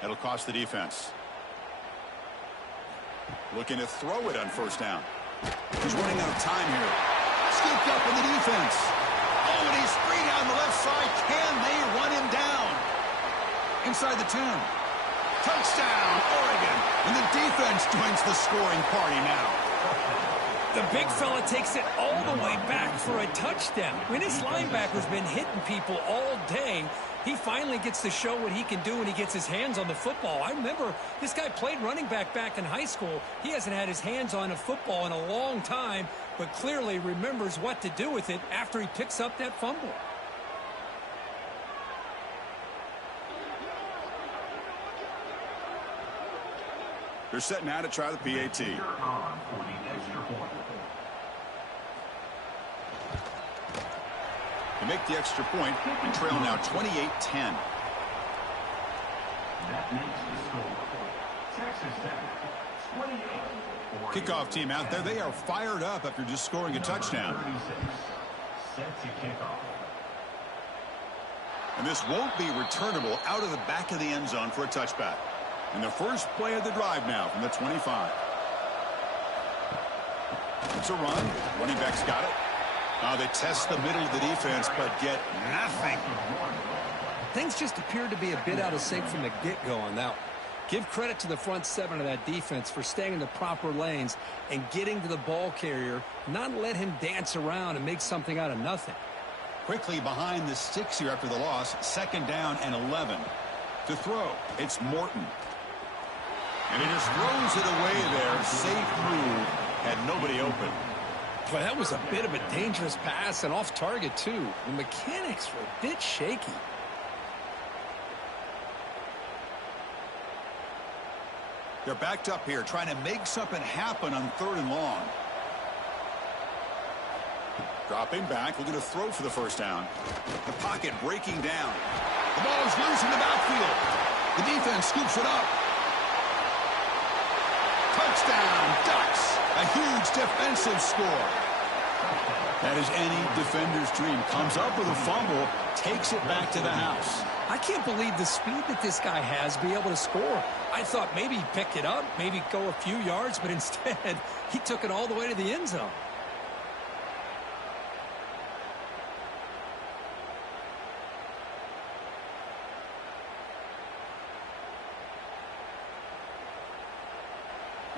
That'll cost the defense. Looking to throw it on first down. He's running out of time here. Scooped up in the defense. Oh, and he's free down the left side. Can they run him down? Inside the 10. Touchdown, Oregon. And the defense joins the scoring party now. The big fella takes it all the way back for a touchdown. When this linebacker's been hitting people all day, he finally gets to show what he can do when he gets his hands on the football. I remember this guy played running back in high school. He hasn't had his hands on a football in a long time, but clearly remembers what to do with it after he picks up that fumble. They're set now to try the PAT. They make the extra point and trail now 28-10. That makes the score. Texas Tech, 28. Kickoff team out there. They are fired up after just scoring a touchdown. 36. Set to kickoff. And this won't be returnable out of the back of the end zone for a touchback. And the first play of the drive now from the 25. It's a run. Running back's got it. They test the middle of the defense, but get nothing. Things just appeared to be a bit out of sync from the get-go on that one. Give credit to the front seven of that defense for staying in the proper lanes and getting to the ball carrier, not let him dance around and make something out of nothing. Quickly behind the sticks here after the loss. 2nd down and 11. To throw, it's Morton. And he just throws it away there. Safe move. Had nobody open. Boy, that was a bit of a dangerous pass and off target, too. The mechanics were a bit shaky. They're backed up here, trying to make something happen on 3rd and long. Dropping back, looking to throw for the first down. The pocket breaking down. The ball is loose in the backfield. The defense scoops it up. Touchdown, Ducks. A huge defensive score. That is any defender's dream. Comes up with a fumble, takes it back to the house. I can't believe the speed that this guy has to be able to score. I thought maybe he'd pick it up, maybe go a few yards, but instead he took it all the way to the end zone.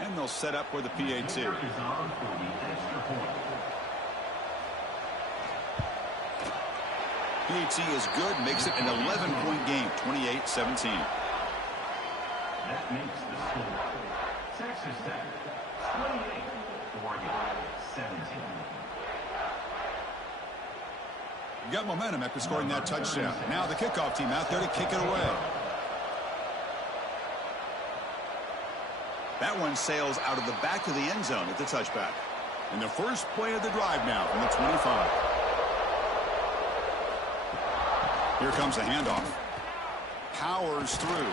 And they'll set up for the PAT. PAT is good, makes it an 11-point game, 28-17. That makes the score. Texas Tech, 28. Oregon, 17. Got momentum after scoring that touchdown. Now the kickoff team out there to kick it away. That one sails out of the back of the end zone at the touchback. And the first play of the drive now from the 25. Here comes the handoff. Powers through.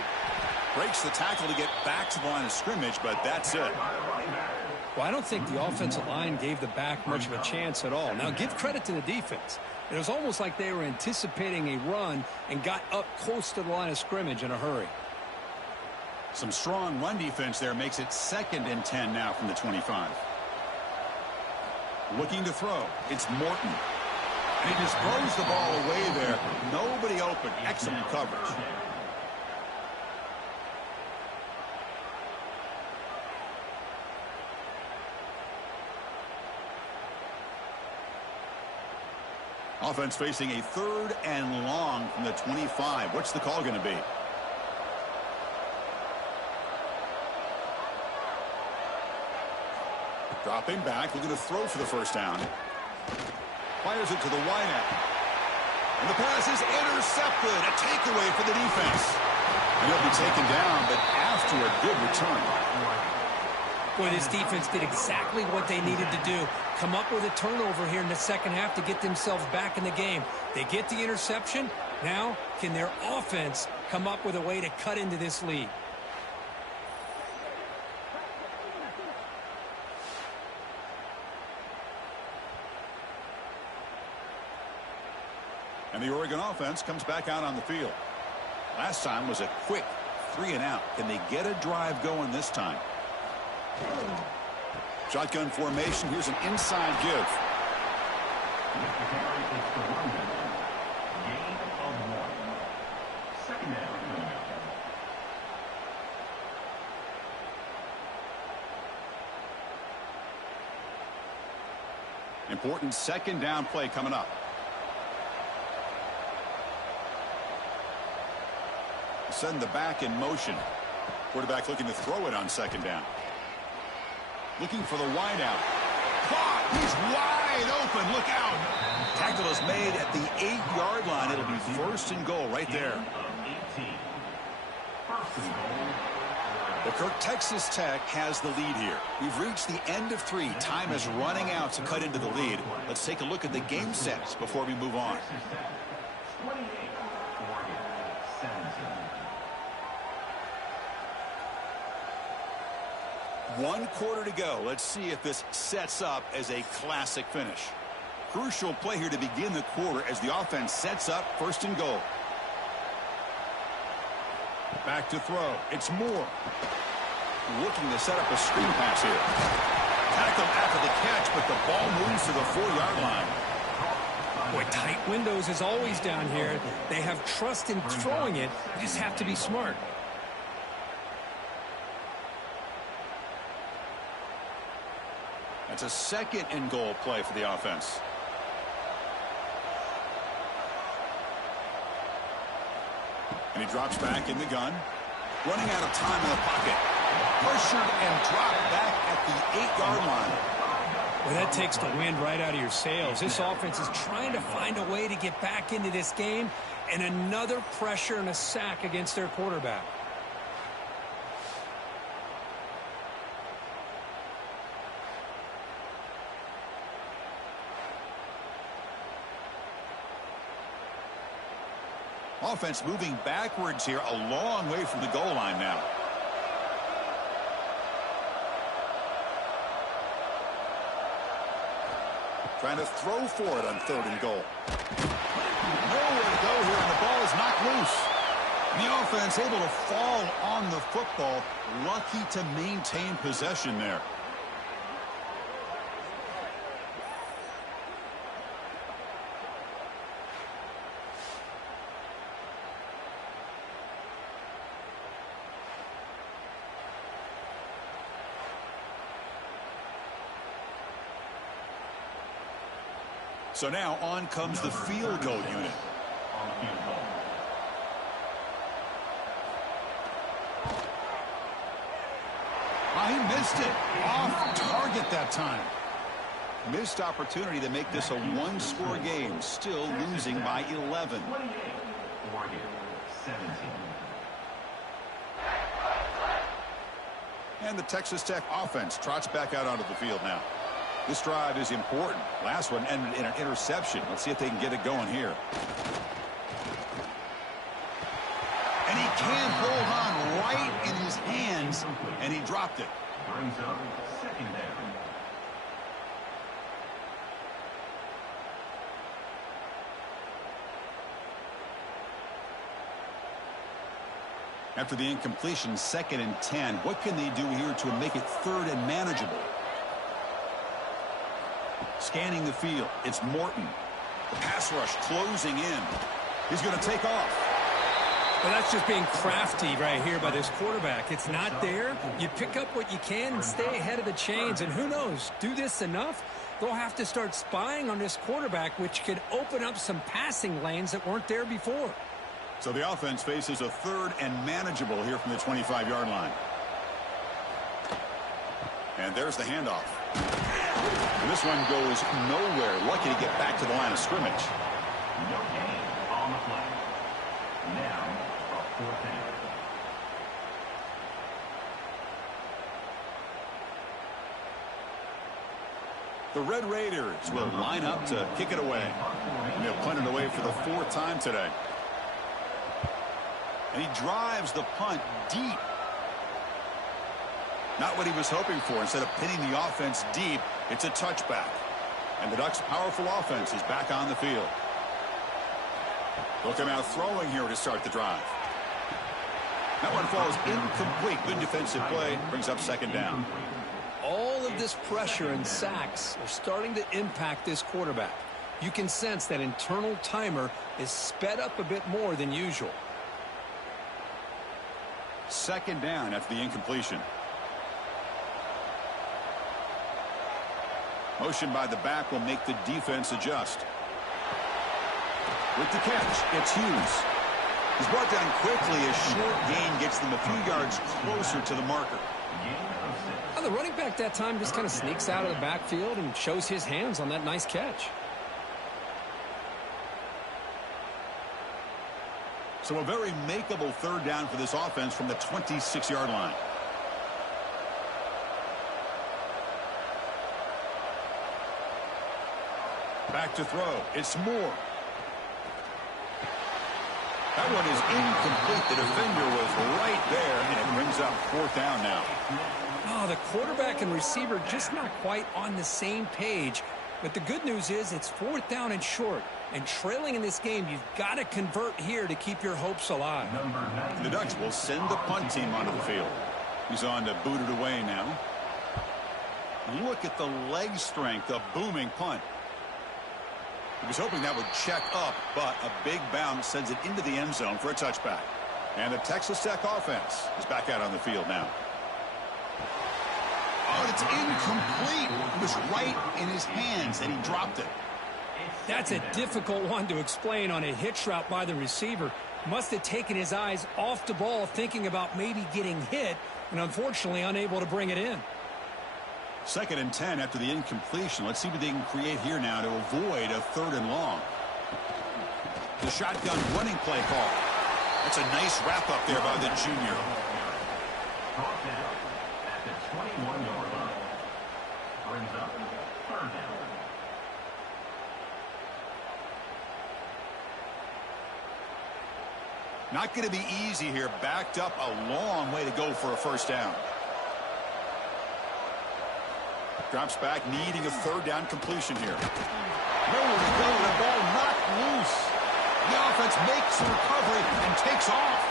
Breaks the tackle to get back to the line of scrimmage, but that's it. Well, I don't think the offensive line gave the back much of a chance at all. Now, give credit to the defense. It was almost like they were anticipating a run and got up close to the line of scrimmage in a hurry. Some strong run defense there makes it 2nd and 10 now from the 25. Looking to throw. It's Morton. And he just throws the ball away there. Nobody open. Excellent coverage. Offense facing a 3rd and long from the 25. What's the call going to be? Dropping back, looking to throw for the first down. Fires it to the wideout. And the pass is intercepted. A takeaway for the defense. And he'll be taken down, but after a good return. Boy, this defense did exactly what they needed to do. Come up with a turnover here in the second half to get themselves back in the game. They get the interception, Now, can their offense come up with a way to cut into this lead? And the Oregon offense comes back out on the field. Last time was a quick 3-and-out. Can they get a drive going this time? Shotgun formation. Here's an inside give. Important second down play coming up. Send the back in motion. Quarterback looking to throw it on second down. Looking for the wide out. Caught! He's wide open. Look out. Tackle is made at the 8-yard line. It'll be first and goal right there. Well, Kirk, Texas Tech has the lead here. We've reached the end of 3. Time is running out to cut into the lead. Let's take a look at the game sets before we move on. 28, Oregon, 17. 1 quarter to go. Let's see if this sets up as a classic finish. Crucial play here to begin the quarter as the offense sets up first and goal. Back to throw. It's Moore. Looking to set up a screen pass here. Tackle after the catch, but the ball moves to the 4-yard line. Boy, tight windows is always down here. They have trust in throwing it. You just have to be smart. That's a second and goal play for the offense. And he drops back in the gun. Running out of time in the pocket. Pressured and dropped back at the 8-yard line. Well, that takes the wind right out of your sails. This offense is trying to find a way to get back into this game, and another pressure and a sack against their quarterback. Offense moving backwards here, a long way from the goal line now. Trying to throw for it on 3rd and goal. Nowhere to go here, and the ball is knocked loose. And the offense able to fall on the football, lucky to maintain possession there. So now on comes the field goal unit. He missed it. Off target that time. Missed opportunity to make this a 1-score game. Still losing by 11. 28, Oregon, 17. And the Texas Tech offense trots back out onto the field now. This drive is important. Last one ended in an interception. Let's see if they can get it going here. And he can hold on right in his hands, and he dropped it. Brings up second down. After the incompletion, 2nd and 10. What can they do here to make it 3rd and manageable? Scanning the field. It's Morton. The pass rush closing in. He's going to take off. Well, that's just being crafty right here by this quarterback. It's not there. You pick up what you can and stay ahead of the chains. And who knows, do this enough, they'll have to start spying on this quarterback, which could open up some passing lanes that weren't there before. So the offense faces a 3rd and manageable here from the 25-yard line. And there's the handoff. And this one goes nowhere. Lucky to get back to the line of scrimmage. No gain on the play. Now, a 4th down. The Red Raiders will line up to kick it away. And they'll punt it away for the 4th time today. And he drives the punt deep. Not what he was hoping for. Instead of pinning the offense deep, it's a touchback. And the Ducks' powerful offense is back on the field. They'll come out throwing here to start the drive. That one falls incomplete. Good defensive play. Brings up second down. All of this pressure and sacks are starting to impact this quarterback. You can sense that internal timer is sped up a bit more than usual. Second down after the incompletion. Motion by the back will make the defense adjust. With the catch, it's Hughes. He's brought down quickly. A short gain gets them a few yards closer to the marker. Well, the running back that time just kind of sneaks out of the backfield and shows his hands on that nice catch. So a very makeable third down for this offense from the 26-yard line. Back to throw. It's Moore. That one is incomplete. The defender was right there, and it brings up fourth down now. Oh, the quarterback and receiver just not quite on the same page. But the good news is it's fourth down and short. And trailing in this game, you've got to convert here to keep your hopes alive. The Ducks will send the punt team onto the field. He's on to boot it away now. Look at the leg strength, a booming punt. He was hoping that would check up, but a big bounce sends it into the end zone for a touchback. And the Texas Tech offense is back out on the field now. Oh, it's incomplete. It was right in his hands, and he dropped it. That's a difficult one to explain on a hitch route by the receiver. Must have taken his eyes off the ball, thinking about maybe getting hit, and unfortunately unable to bring it in. Second and 10 after the incompletion. Let's see what they can create here now to avoid a third and long. The shotgun running play call. That's a nice wrap up there by the junior. Brought down at the 21-yard line. Brings up third down. Not going to be easy here. Backed up a long way to go for a first down. Drops back, needing a third down completion here. Nowhere to go. The ball knocked loose. The offense makes a recovery and takes off.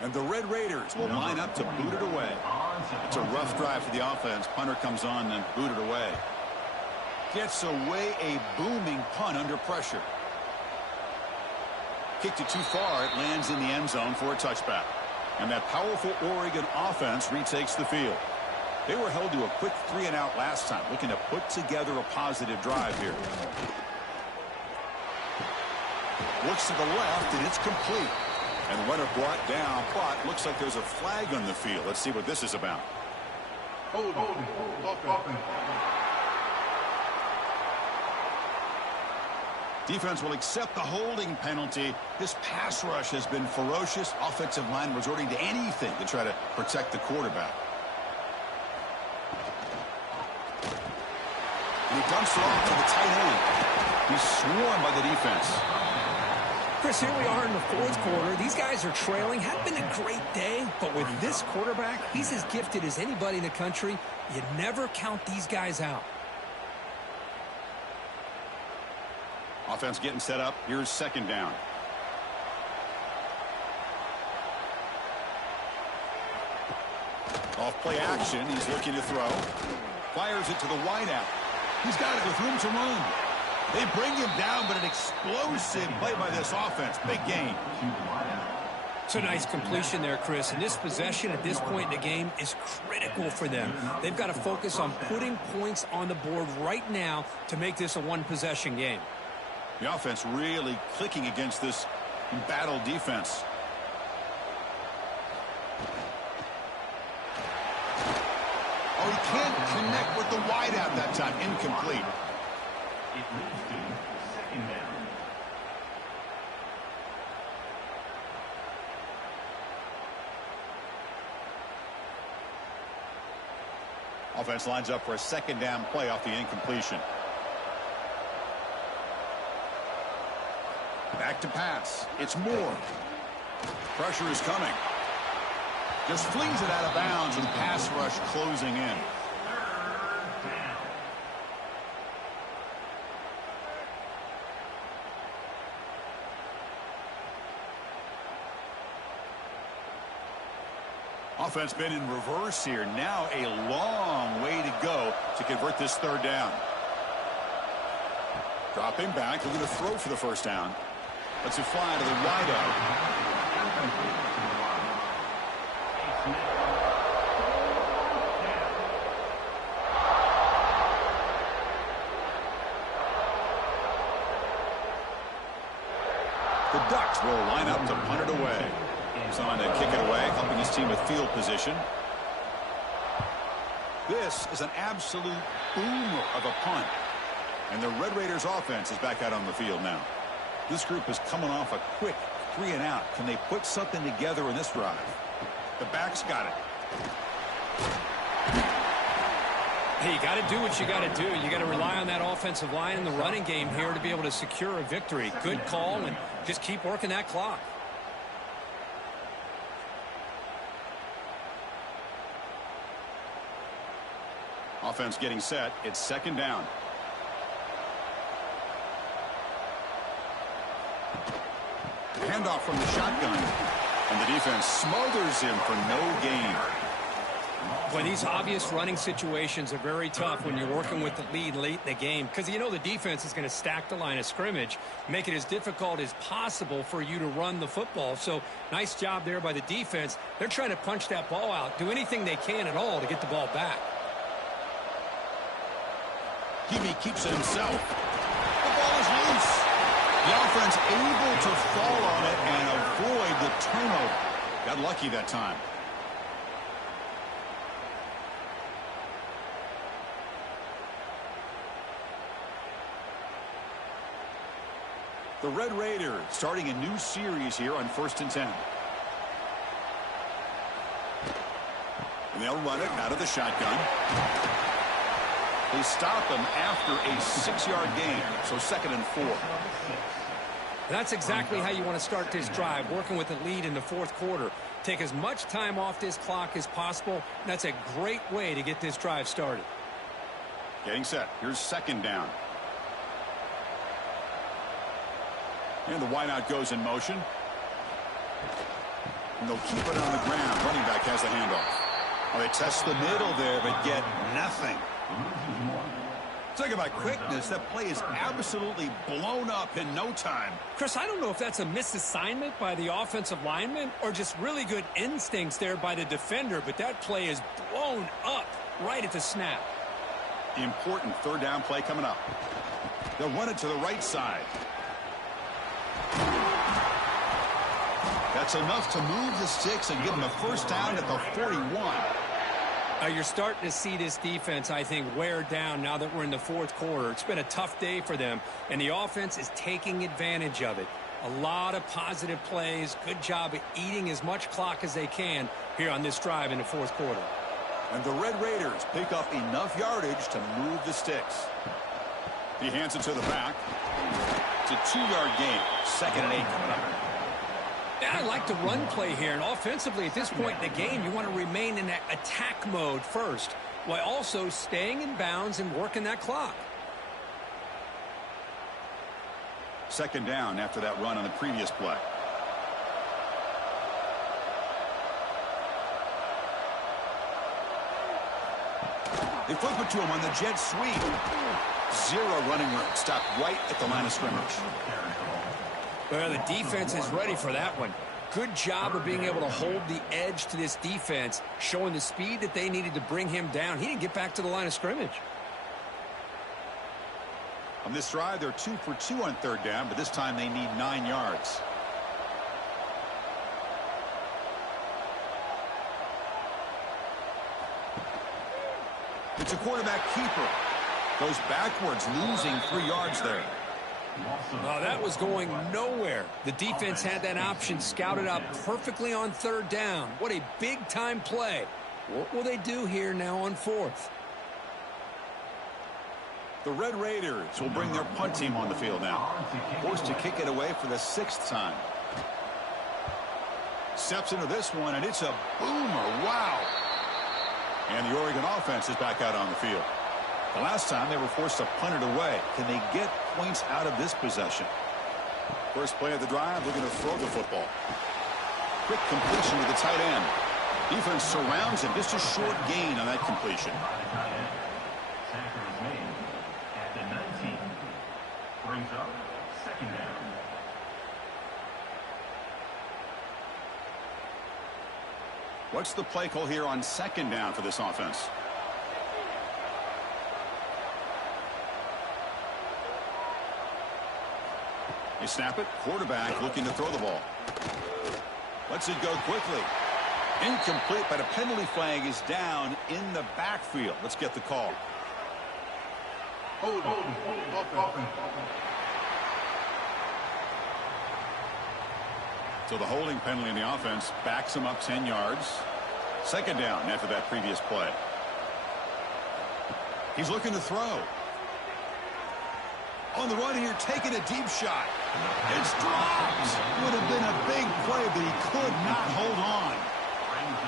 And the Red Raiders will line up to boot it away. It's a rough drive for the offense. Punter comes on and boot it away. Gets away a booming punt under pressure. Kicked it too far. It lands in the end zone for a touchback. And that powerful Oregon offense retakes the field. They were held to a quick 3-and-out last time, looking to put together a positive drive here. Looks to the left, and it's complete. And the runner brought down, but looks like there's a flag on the field. Let's see what this is about. Hold. Defense will accept the holding penalty. This pass rush has been ferocious. Offensive line resorting to anything to try to protect the quarterback. And he dumps it off to the tight end. He's swarmed by the defense. Chris, here we are in the fourth quarter. These guys are trailing. Hadn't been a great day, but with this quarterback, he's as gifted as anybody in the country. You never count these guys out. Offense getting set up. Here's second down. Off play action. He's looking to throw. Fires it to the wideout. He's got it with room to run. They bring him down, but an explosive play by this offense. Big gain. It's a nice completion there, Chris. And this possession at this point in the game is critical for them. They've got to focus on putting points on the board right now to make this a one-possession game. The offense really clicking against this embattled defense. Oh, he can't connect with the wideout that time. Incomplete. It leads to second down. Offense lines up for a second down play off the incompletion. Back to pass. It's Moore. Pressure is coming. Just flings it out of bounds and pass rush closing in. Offense been in reverse here. Now a long way to go to convert this third down. Dropping back, looking to throw for the first down. Lets it fly to the wideout. The Ducks will line up to punt it away. He's on to kick it away, helping his team with field position. This is an absolute boomer of a punt. And the Red Raiders offense is back out on the field now. This group is coming off a quick 3 and out. Can they put something together in this drive? The backs got it. Hey, you got to do what you got to do. You got to rely on that offensive line in the running game here to be able to secure a victory. Good call, and just keep working that clock. Offense getting set. It's second down. Handoff from the shotgun. And the defense smothers him for no gain. Boy, these obvious running situations are very tough when you're working with the lead late in the game, because you know the defense is going to stack the line of scrimmage, make it as difficult as possible for you to run the football. So nice job there by the defense. They're trying to punch that ball out, do anything they can at all to get the ball back. Hebe keeps it himself. The ball is loose. The offense able to fall on it and avoid the turnover. Got lucky that time. The Red Raiders starting a new series here on 1st and 10. And they'll run it out of the shotgun. They stop him after a 6-yard gain, so 2nd and 4. That's exactly how you want to start this drive, working with the lead in the 4th quarter. Take as much time off this clock as possible. That's a great way to get this drive started. Getting set. Here's 2nd down. And the wideout goes in motion. And they'll keep it on the ground. Running back has the handoff. Well, they test the middle there, but get nothing. Talk about quickness. That play is absolutely blown up in no time. Chris, I don't know if that's a misassignment by the offensive lineman or just really good instincts there by the defender, but that play is blown up right at the snap. The important 3rd down play coming up. They'll run it to the right side. That's enough to move the sticks and give them a first down at the 41. You're starting to see this defense, I think, wear down now that we're in the 4th quarter. It's been a tough day for them, and the offense is taking advantage of it. A lot of positive plays. Good job at eating as much clock as they can here on this drive in the 4th quarter. And the Red Raiders pick up enough yardage to move the sticks. He hands it to the back. It's a 2-yard gain. 2nd and 8 coming up. Yeah, I like the run play here, and offensively at this point in the game, you want to remain in that attack mode first, while also staying in bounds and working that clock. 2nd down after that run on the previous play. They flip it to him on the jet sweep. 0 running room. Stopped right at the line of scrimmage. Well, the defense is ready for that one. Good job of being able to hold the edge to this defense, showing the speed that they needed to bring him down. He didn't get back to the line of scrimmage. On this drive, they're 2 for 2 on 3rd down, but this time they need 9 yards. It's a quarterback keeper. Goes backwards, losing 3 yards there. Oh, that was going nowhere. The defense had that option scouted out perfectly on 3rd down. What a big-time play. What will they do here now on 4th? The Red Raiders will bring their punt team on the field now. Forced to kick it away for the 6th time. Steps into this one, and it's a boomer. Wow. And the Oregon offense is back out on the field. The last time they were forced to punt it away. Can they get points out of this possession? First play of the drive, looking to throw the football. Quick completion to the tight end. Defense surrounds him. Just a short gain on that completion. Brings up 2nd down. What's the play call here on 2nd down for this offense? They snap it. Quarterback looking to throw the ball. Lets it go quickly. Incomplete, but a penalty flag is down in the backfield. Let's get the call. Hold. So the holding penalty in the offense backs him up 10 yards. 2nd down after that previous play. He's looking to throw. On the run here, taking a deep shot. It's dropped. Would have been a big play, but he could not hold on.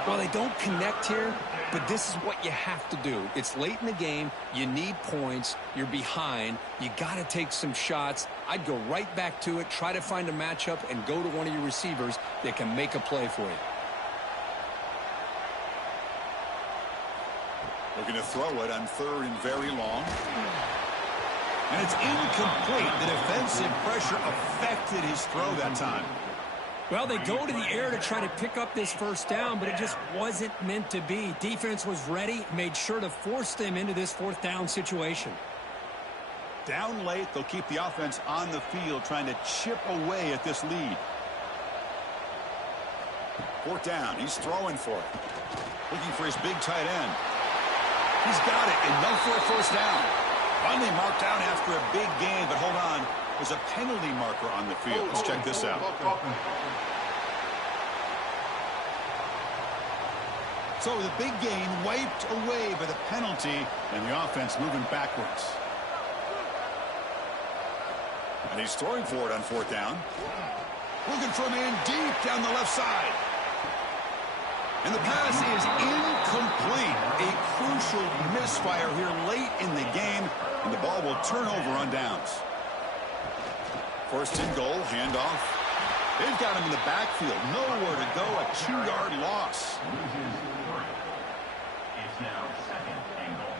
Well, they don't connect here, but this is what you have to do. It's late in the game. You need points. You're behind. You got to take some shots. I'd go right back to it, try to find a matchup, and go to one of your receivers that can make a play for you. Looking to throw it on 3rd and very long. And it's incomplete. The defensive pressure affected his throw that time. Well, they go to the air to try to pick up this 1st down, but it just wasn't meant to be. Defense was ready, made sure to force them into this 4th down situation. Down late, they'll keep the offense on the field trying to chip away at this lead. 4th down, he's throwing for it. Looking for his big tight end. He's got it, enough for a 1st down. Finally marked down after a big gain, but hold on. There's a penalty marker on the field. Let's check this out. So the big gain wiped away by the penalty, and the offense moving backwards. And he's throwing for it on 4th down. Looking for a man deep down the left side. And the pass is incomplete. A crucial misfire here late in the game, and the ball will turn over on downs. 1st and goal, handoff. They've got him in the backfield. Nowhere to go, a 2-yard loss. It's now 2nd and goal.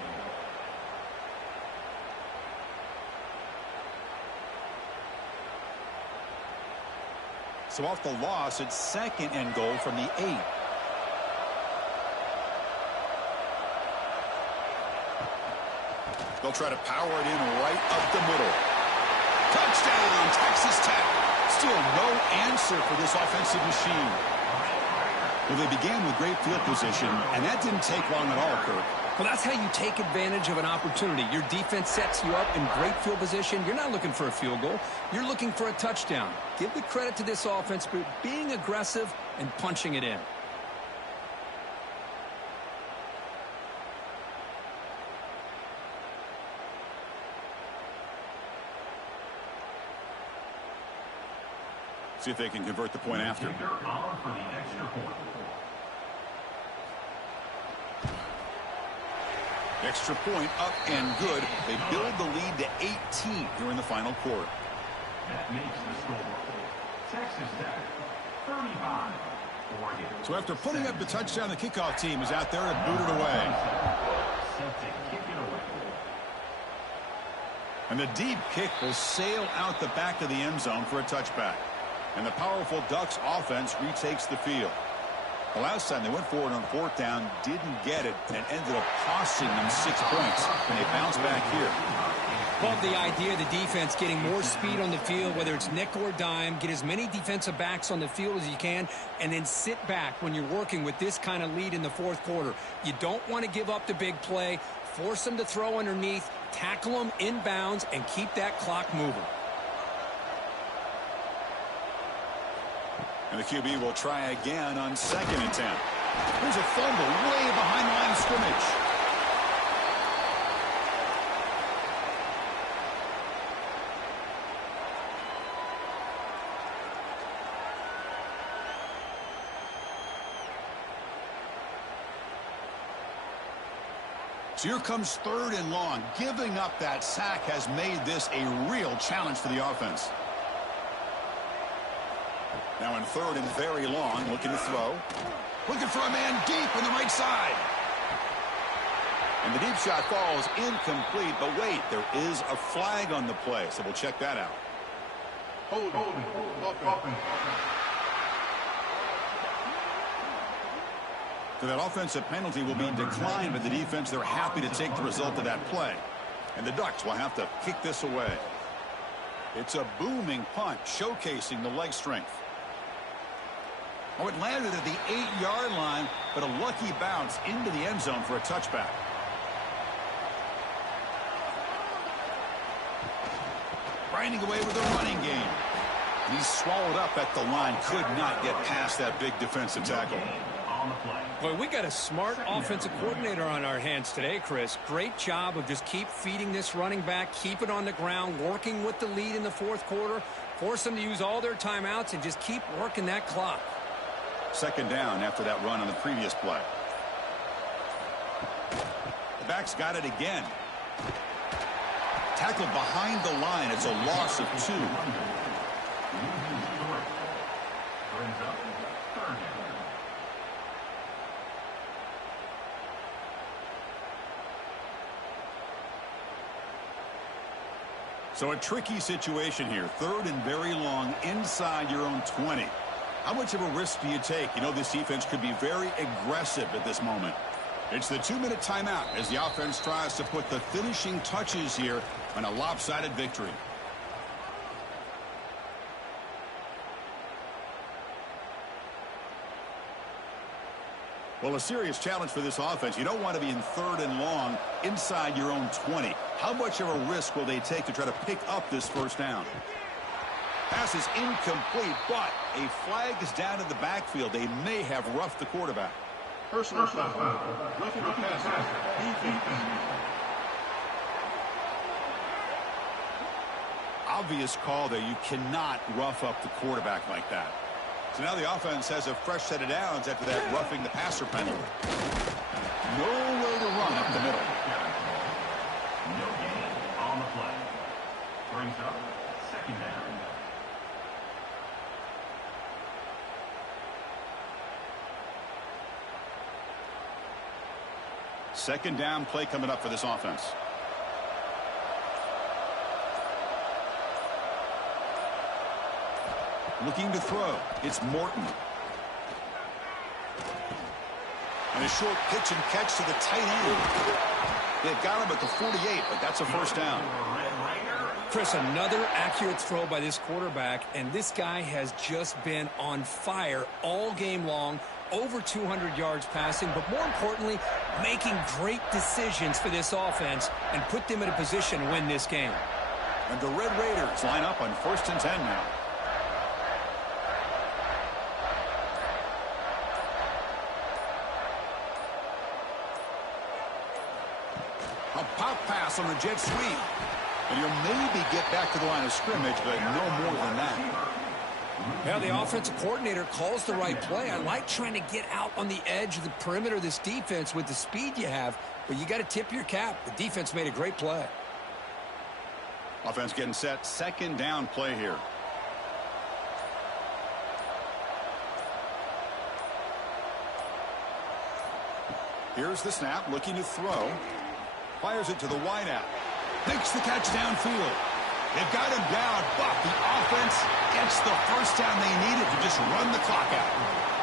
So off the loss, it's 2nd and goal from the 8. They'll try to power it in right up the middle. Touchdown, Texas Tech. Still no answer for this offensive machine. Well, they began with great field position, and that didn't take long at all, Kirk. Well, that's how you take advantage of an opportunity. Your defense sets you up in great field position. You're not looking for a field goal. You're looking for a touchdown. Give the credit to this offense for being aggressive and punching it in. See if they can convert the point after. Kicker on for the extra point. Extra point up and good. They build the lead to 18 here in the final quarter. That makes the score. Texas Tech, 35. Oregon. So after putting up the touchdown, the kickoff team is out there to boot it away. Set to kick it away. And the deep kick will sail out the back of the end zone for a touchback. And the powerful Ducks offense retakes the field. The last time they went forward on 4th down, didn't get it, and it ended up costing them 6 points. And they bounce back here. Love the idea of the defense getting more speed on the field, whether it's nickel or dime. Get as many defensive backs on the field as you can, and then sit back when you're working with this kind of lead in the 4th quarter. You don't want to give up the big play. force them to throw underneath, tackle them inbounds, and keep that clock moving. And the QB will try again on 2nd and 10. Here's a fumble way behind the line of scrimmage. So here comes 3rd and long. Giving up that sack has made this a real challenge for the offense. Now in 3rd and very long, looking to throw. Looking for a man deep on the right side. And the deep shot falls incomplete. But wait, there is a flag on the play, so we'll check that out. Hold. So that offensive penalty will be declined by the defense. They're happy to take the result of that play. And the Ducks will have to kick this away. It's a booming punt, showcasing the leg strength. Oh, it landed at the 8-yard line, but a lucky bounce into the end zone for a touchback. Grinding away with the running game. And he's swallowed up at the line. Could not get past that big defensive tackle. Boy, we got a smart offensive coordinator on our hands today, Chris. Great job of just keep feeding this running back, keep it on the ground, working with the lead in the 4th quarter, force them to use all their timeouts, and just keep working that clock. 2nd down after that run on the previous play. The back's got it again. Tackled behind the line. It's a loss of 2. So a tricky situation here. 3rd and very long inside your own 20. How much of a risk do you take? You know, this defense could be very aggressive at this moment. It's the 2-minute timeout as the offense tries to put the finishing touches here on a lopsided victory. Well, a serious challenge for this offense. You don't want to be in 3rd and long inside your own 20. How much of a risk will they take to try to pick up this 1st down? Pass is incomplete, but a flag is down in the backfield. They may have roughed the quarterback. Personal foul. Roughing the passer. Defense. Obvious call there. You cannot rough up the quarterback like that. So now the offense has a fresh set of downs after that roughing the passer penalty. Nowhere to run up the middle. No gain on the play. Brings up 2nd down. Second down play coming up for this offense. Looking to throw. It's Morton. And a short pitch and catch to the tight end. They've got him at the 48, but that's a 1st down. Chris, another accurate throw by this quarterback, and this guy has just been on fire all game long. Over 200 yards passing, but more importantly, making great decisions for this offense and put them in a position to win this game. And the Red Raiders line up on 1st and 10 now. A pop pass on the jet sweep. And you'll maybe get back to the line of scrimmage, but no more than that. Yeah, the offensive coordinator calls the right play. I like trying to get out on the edge of the perimeter of this defense with the speed you have, but you got to tip your cap. The defense made a great play. Offense getting set. 2nd down play here. Here's the snap, looking to throw. Fires it to the wideout. Makes the catch downfield. They've got him down, but the offense gets the 1st down they needed to just run the clock out.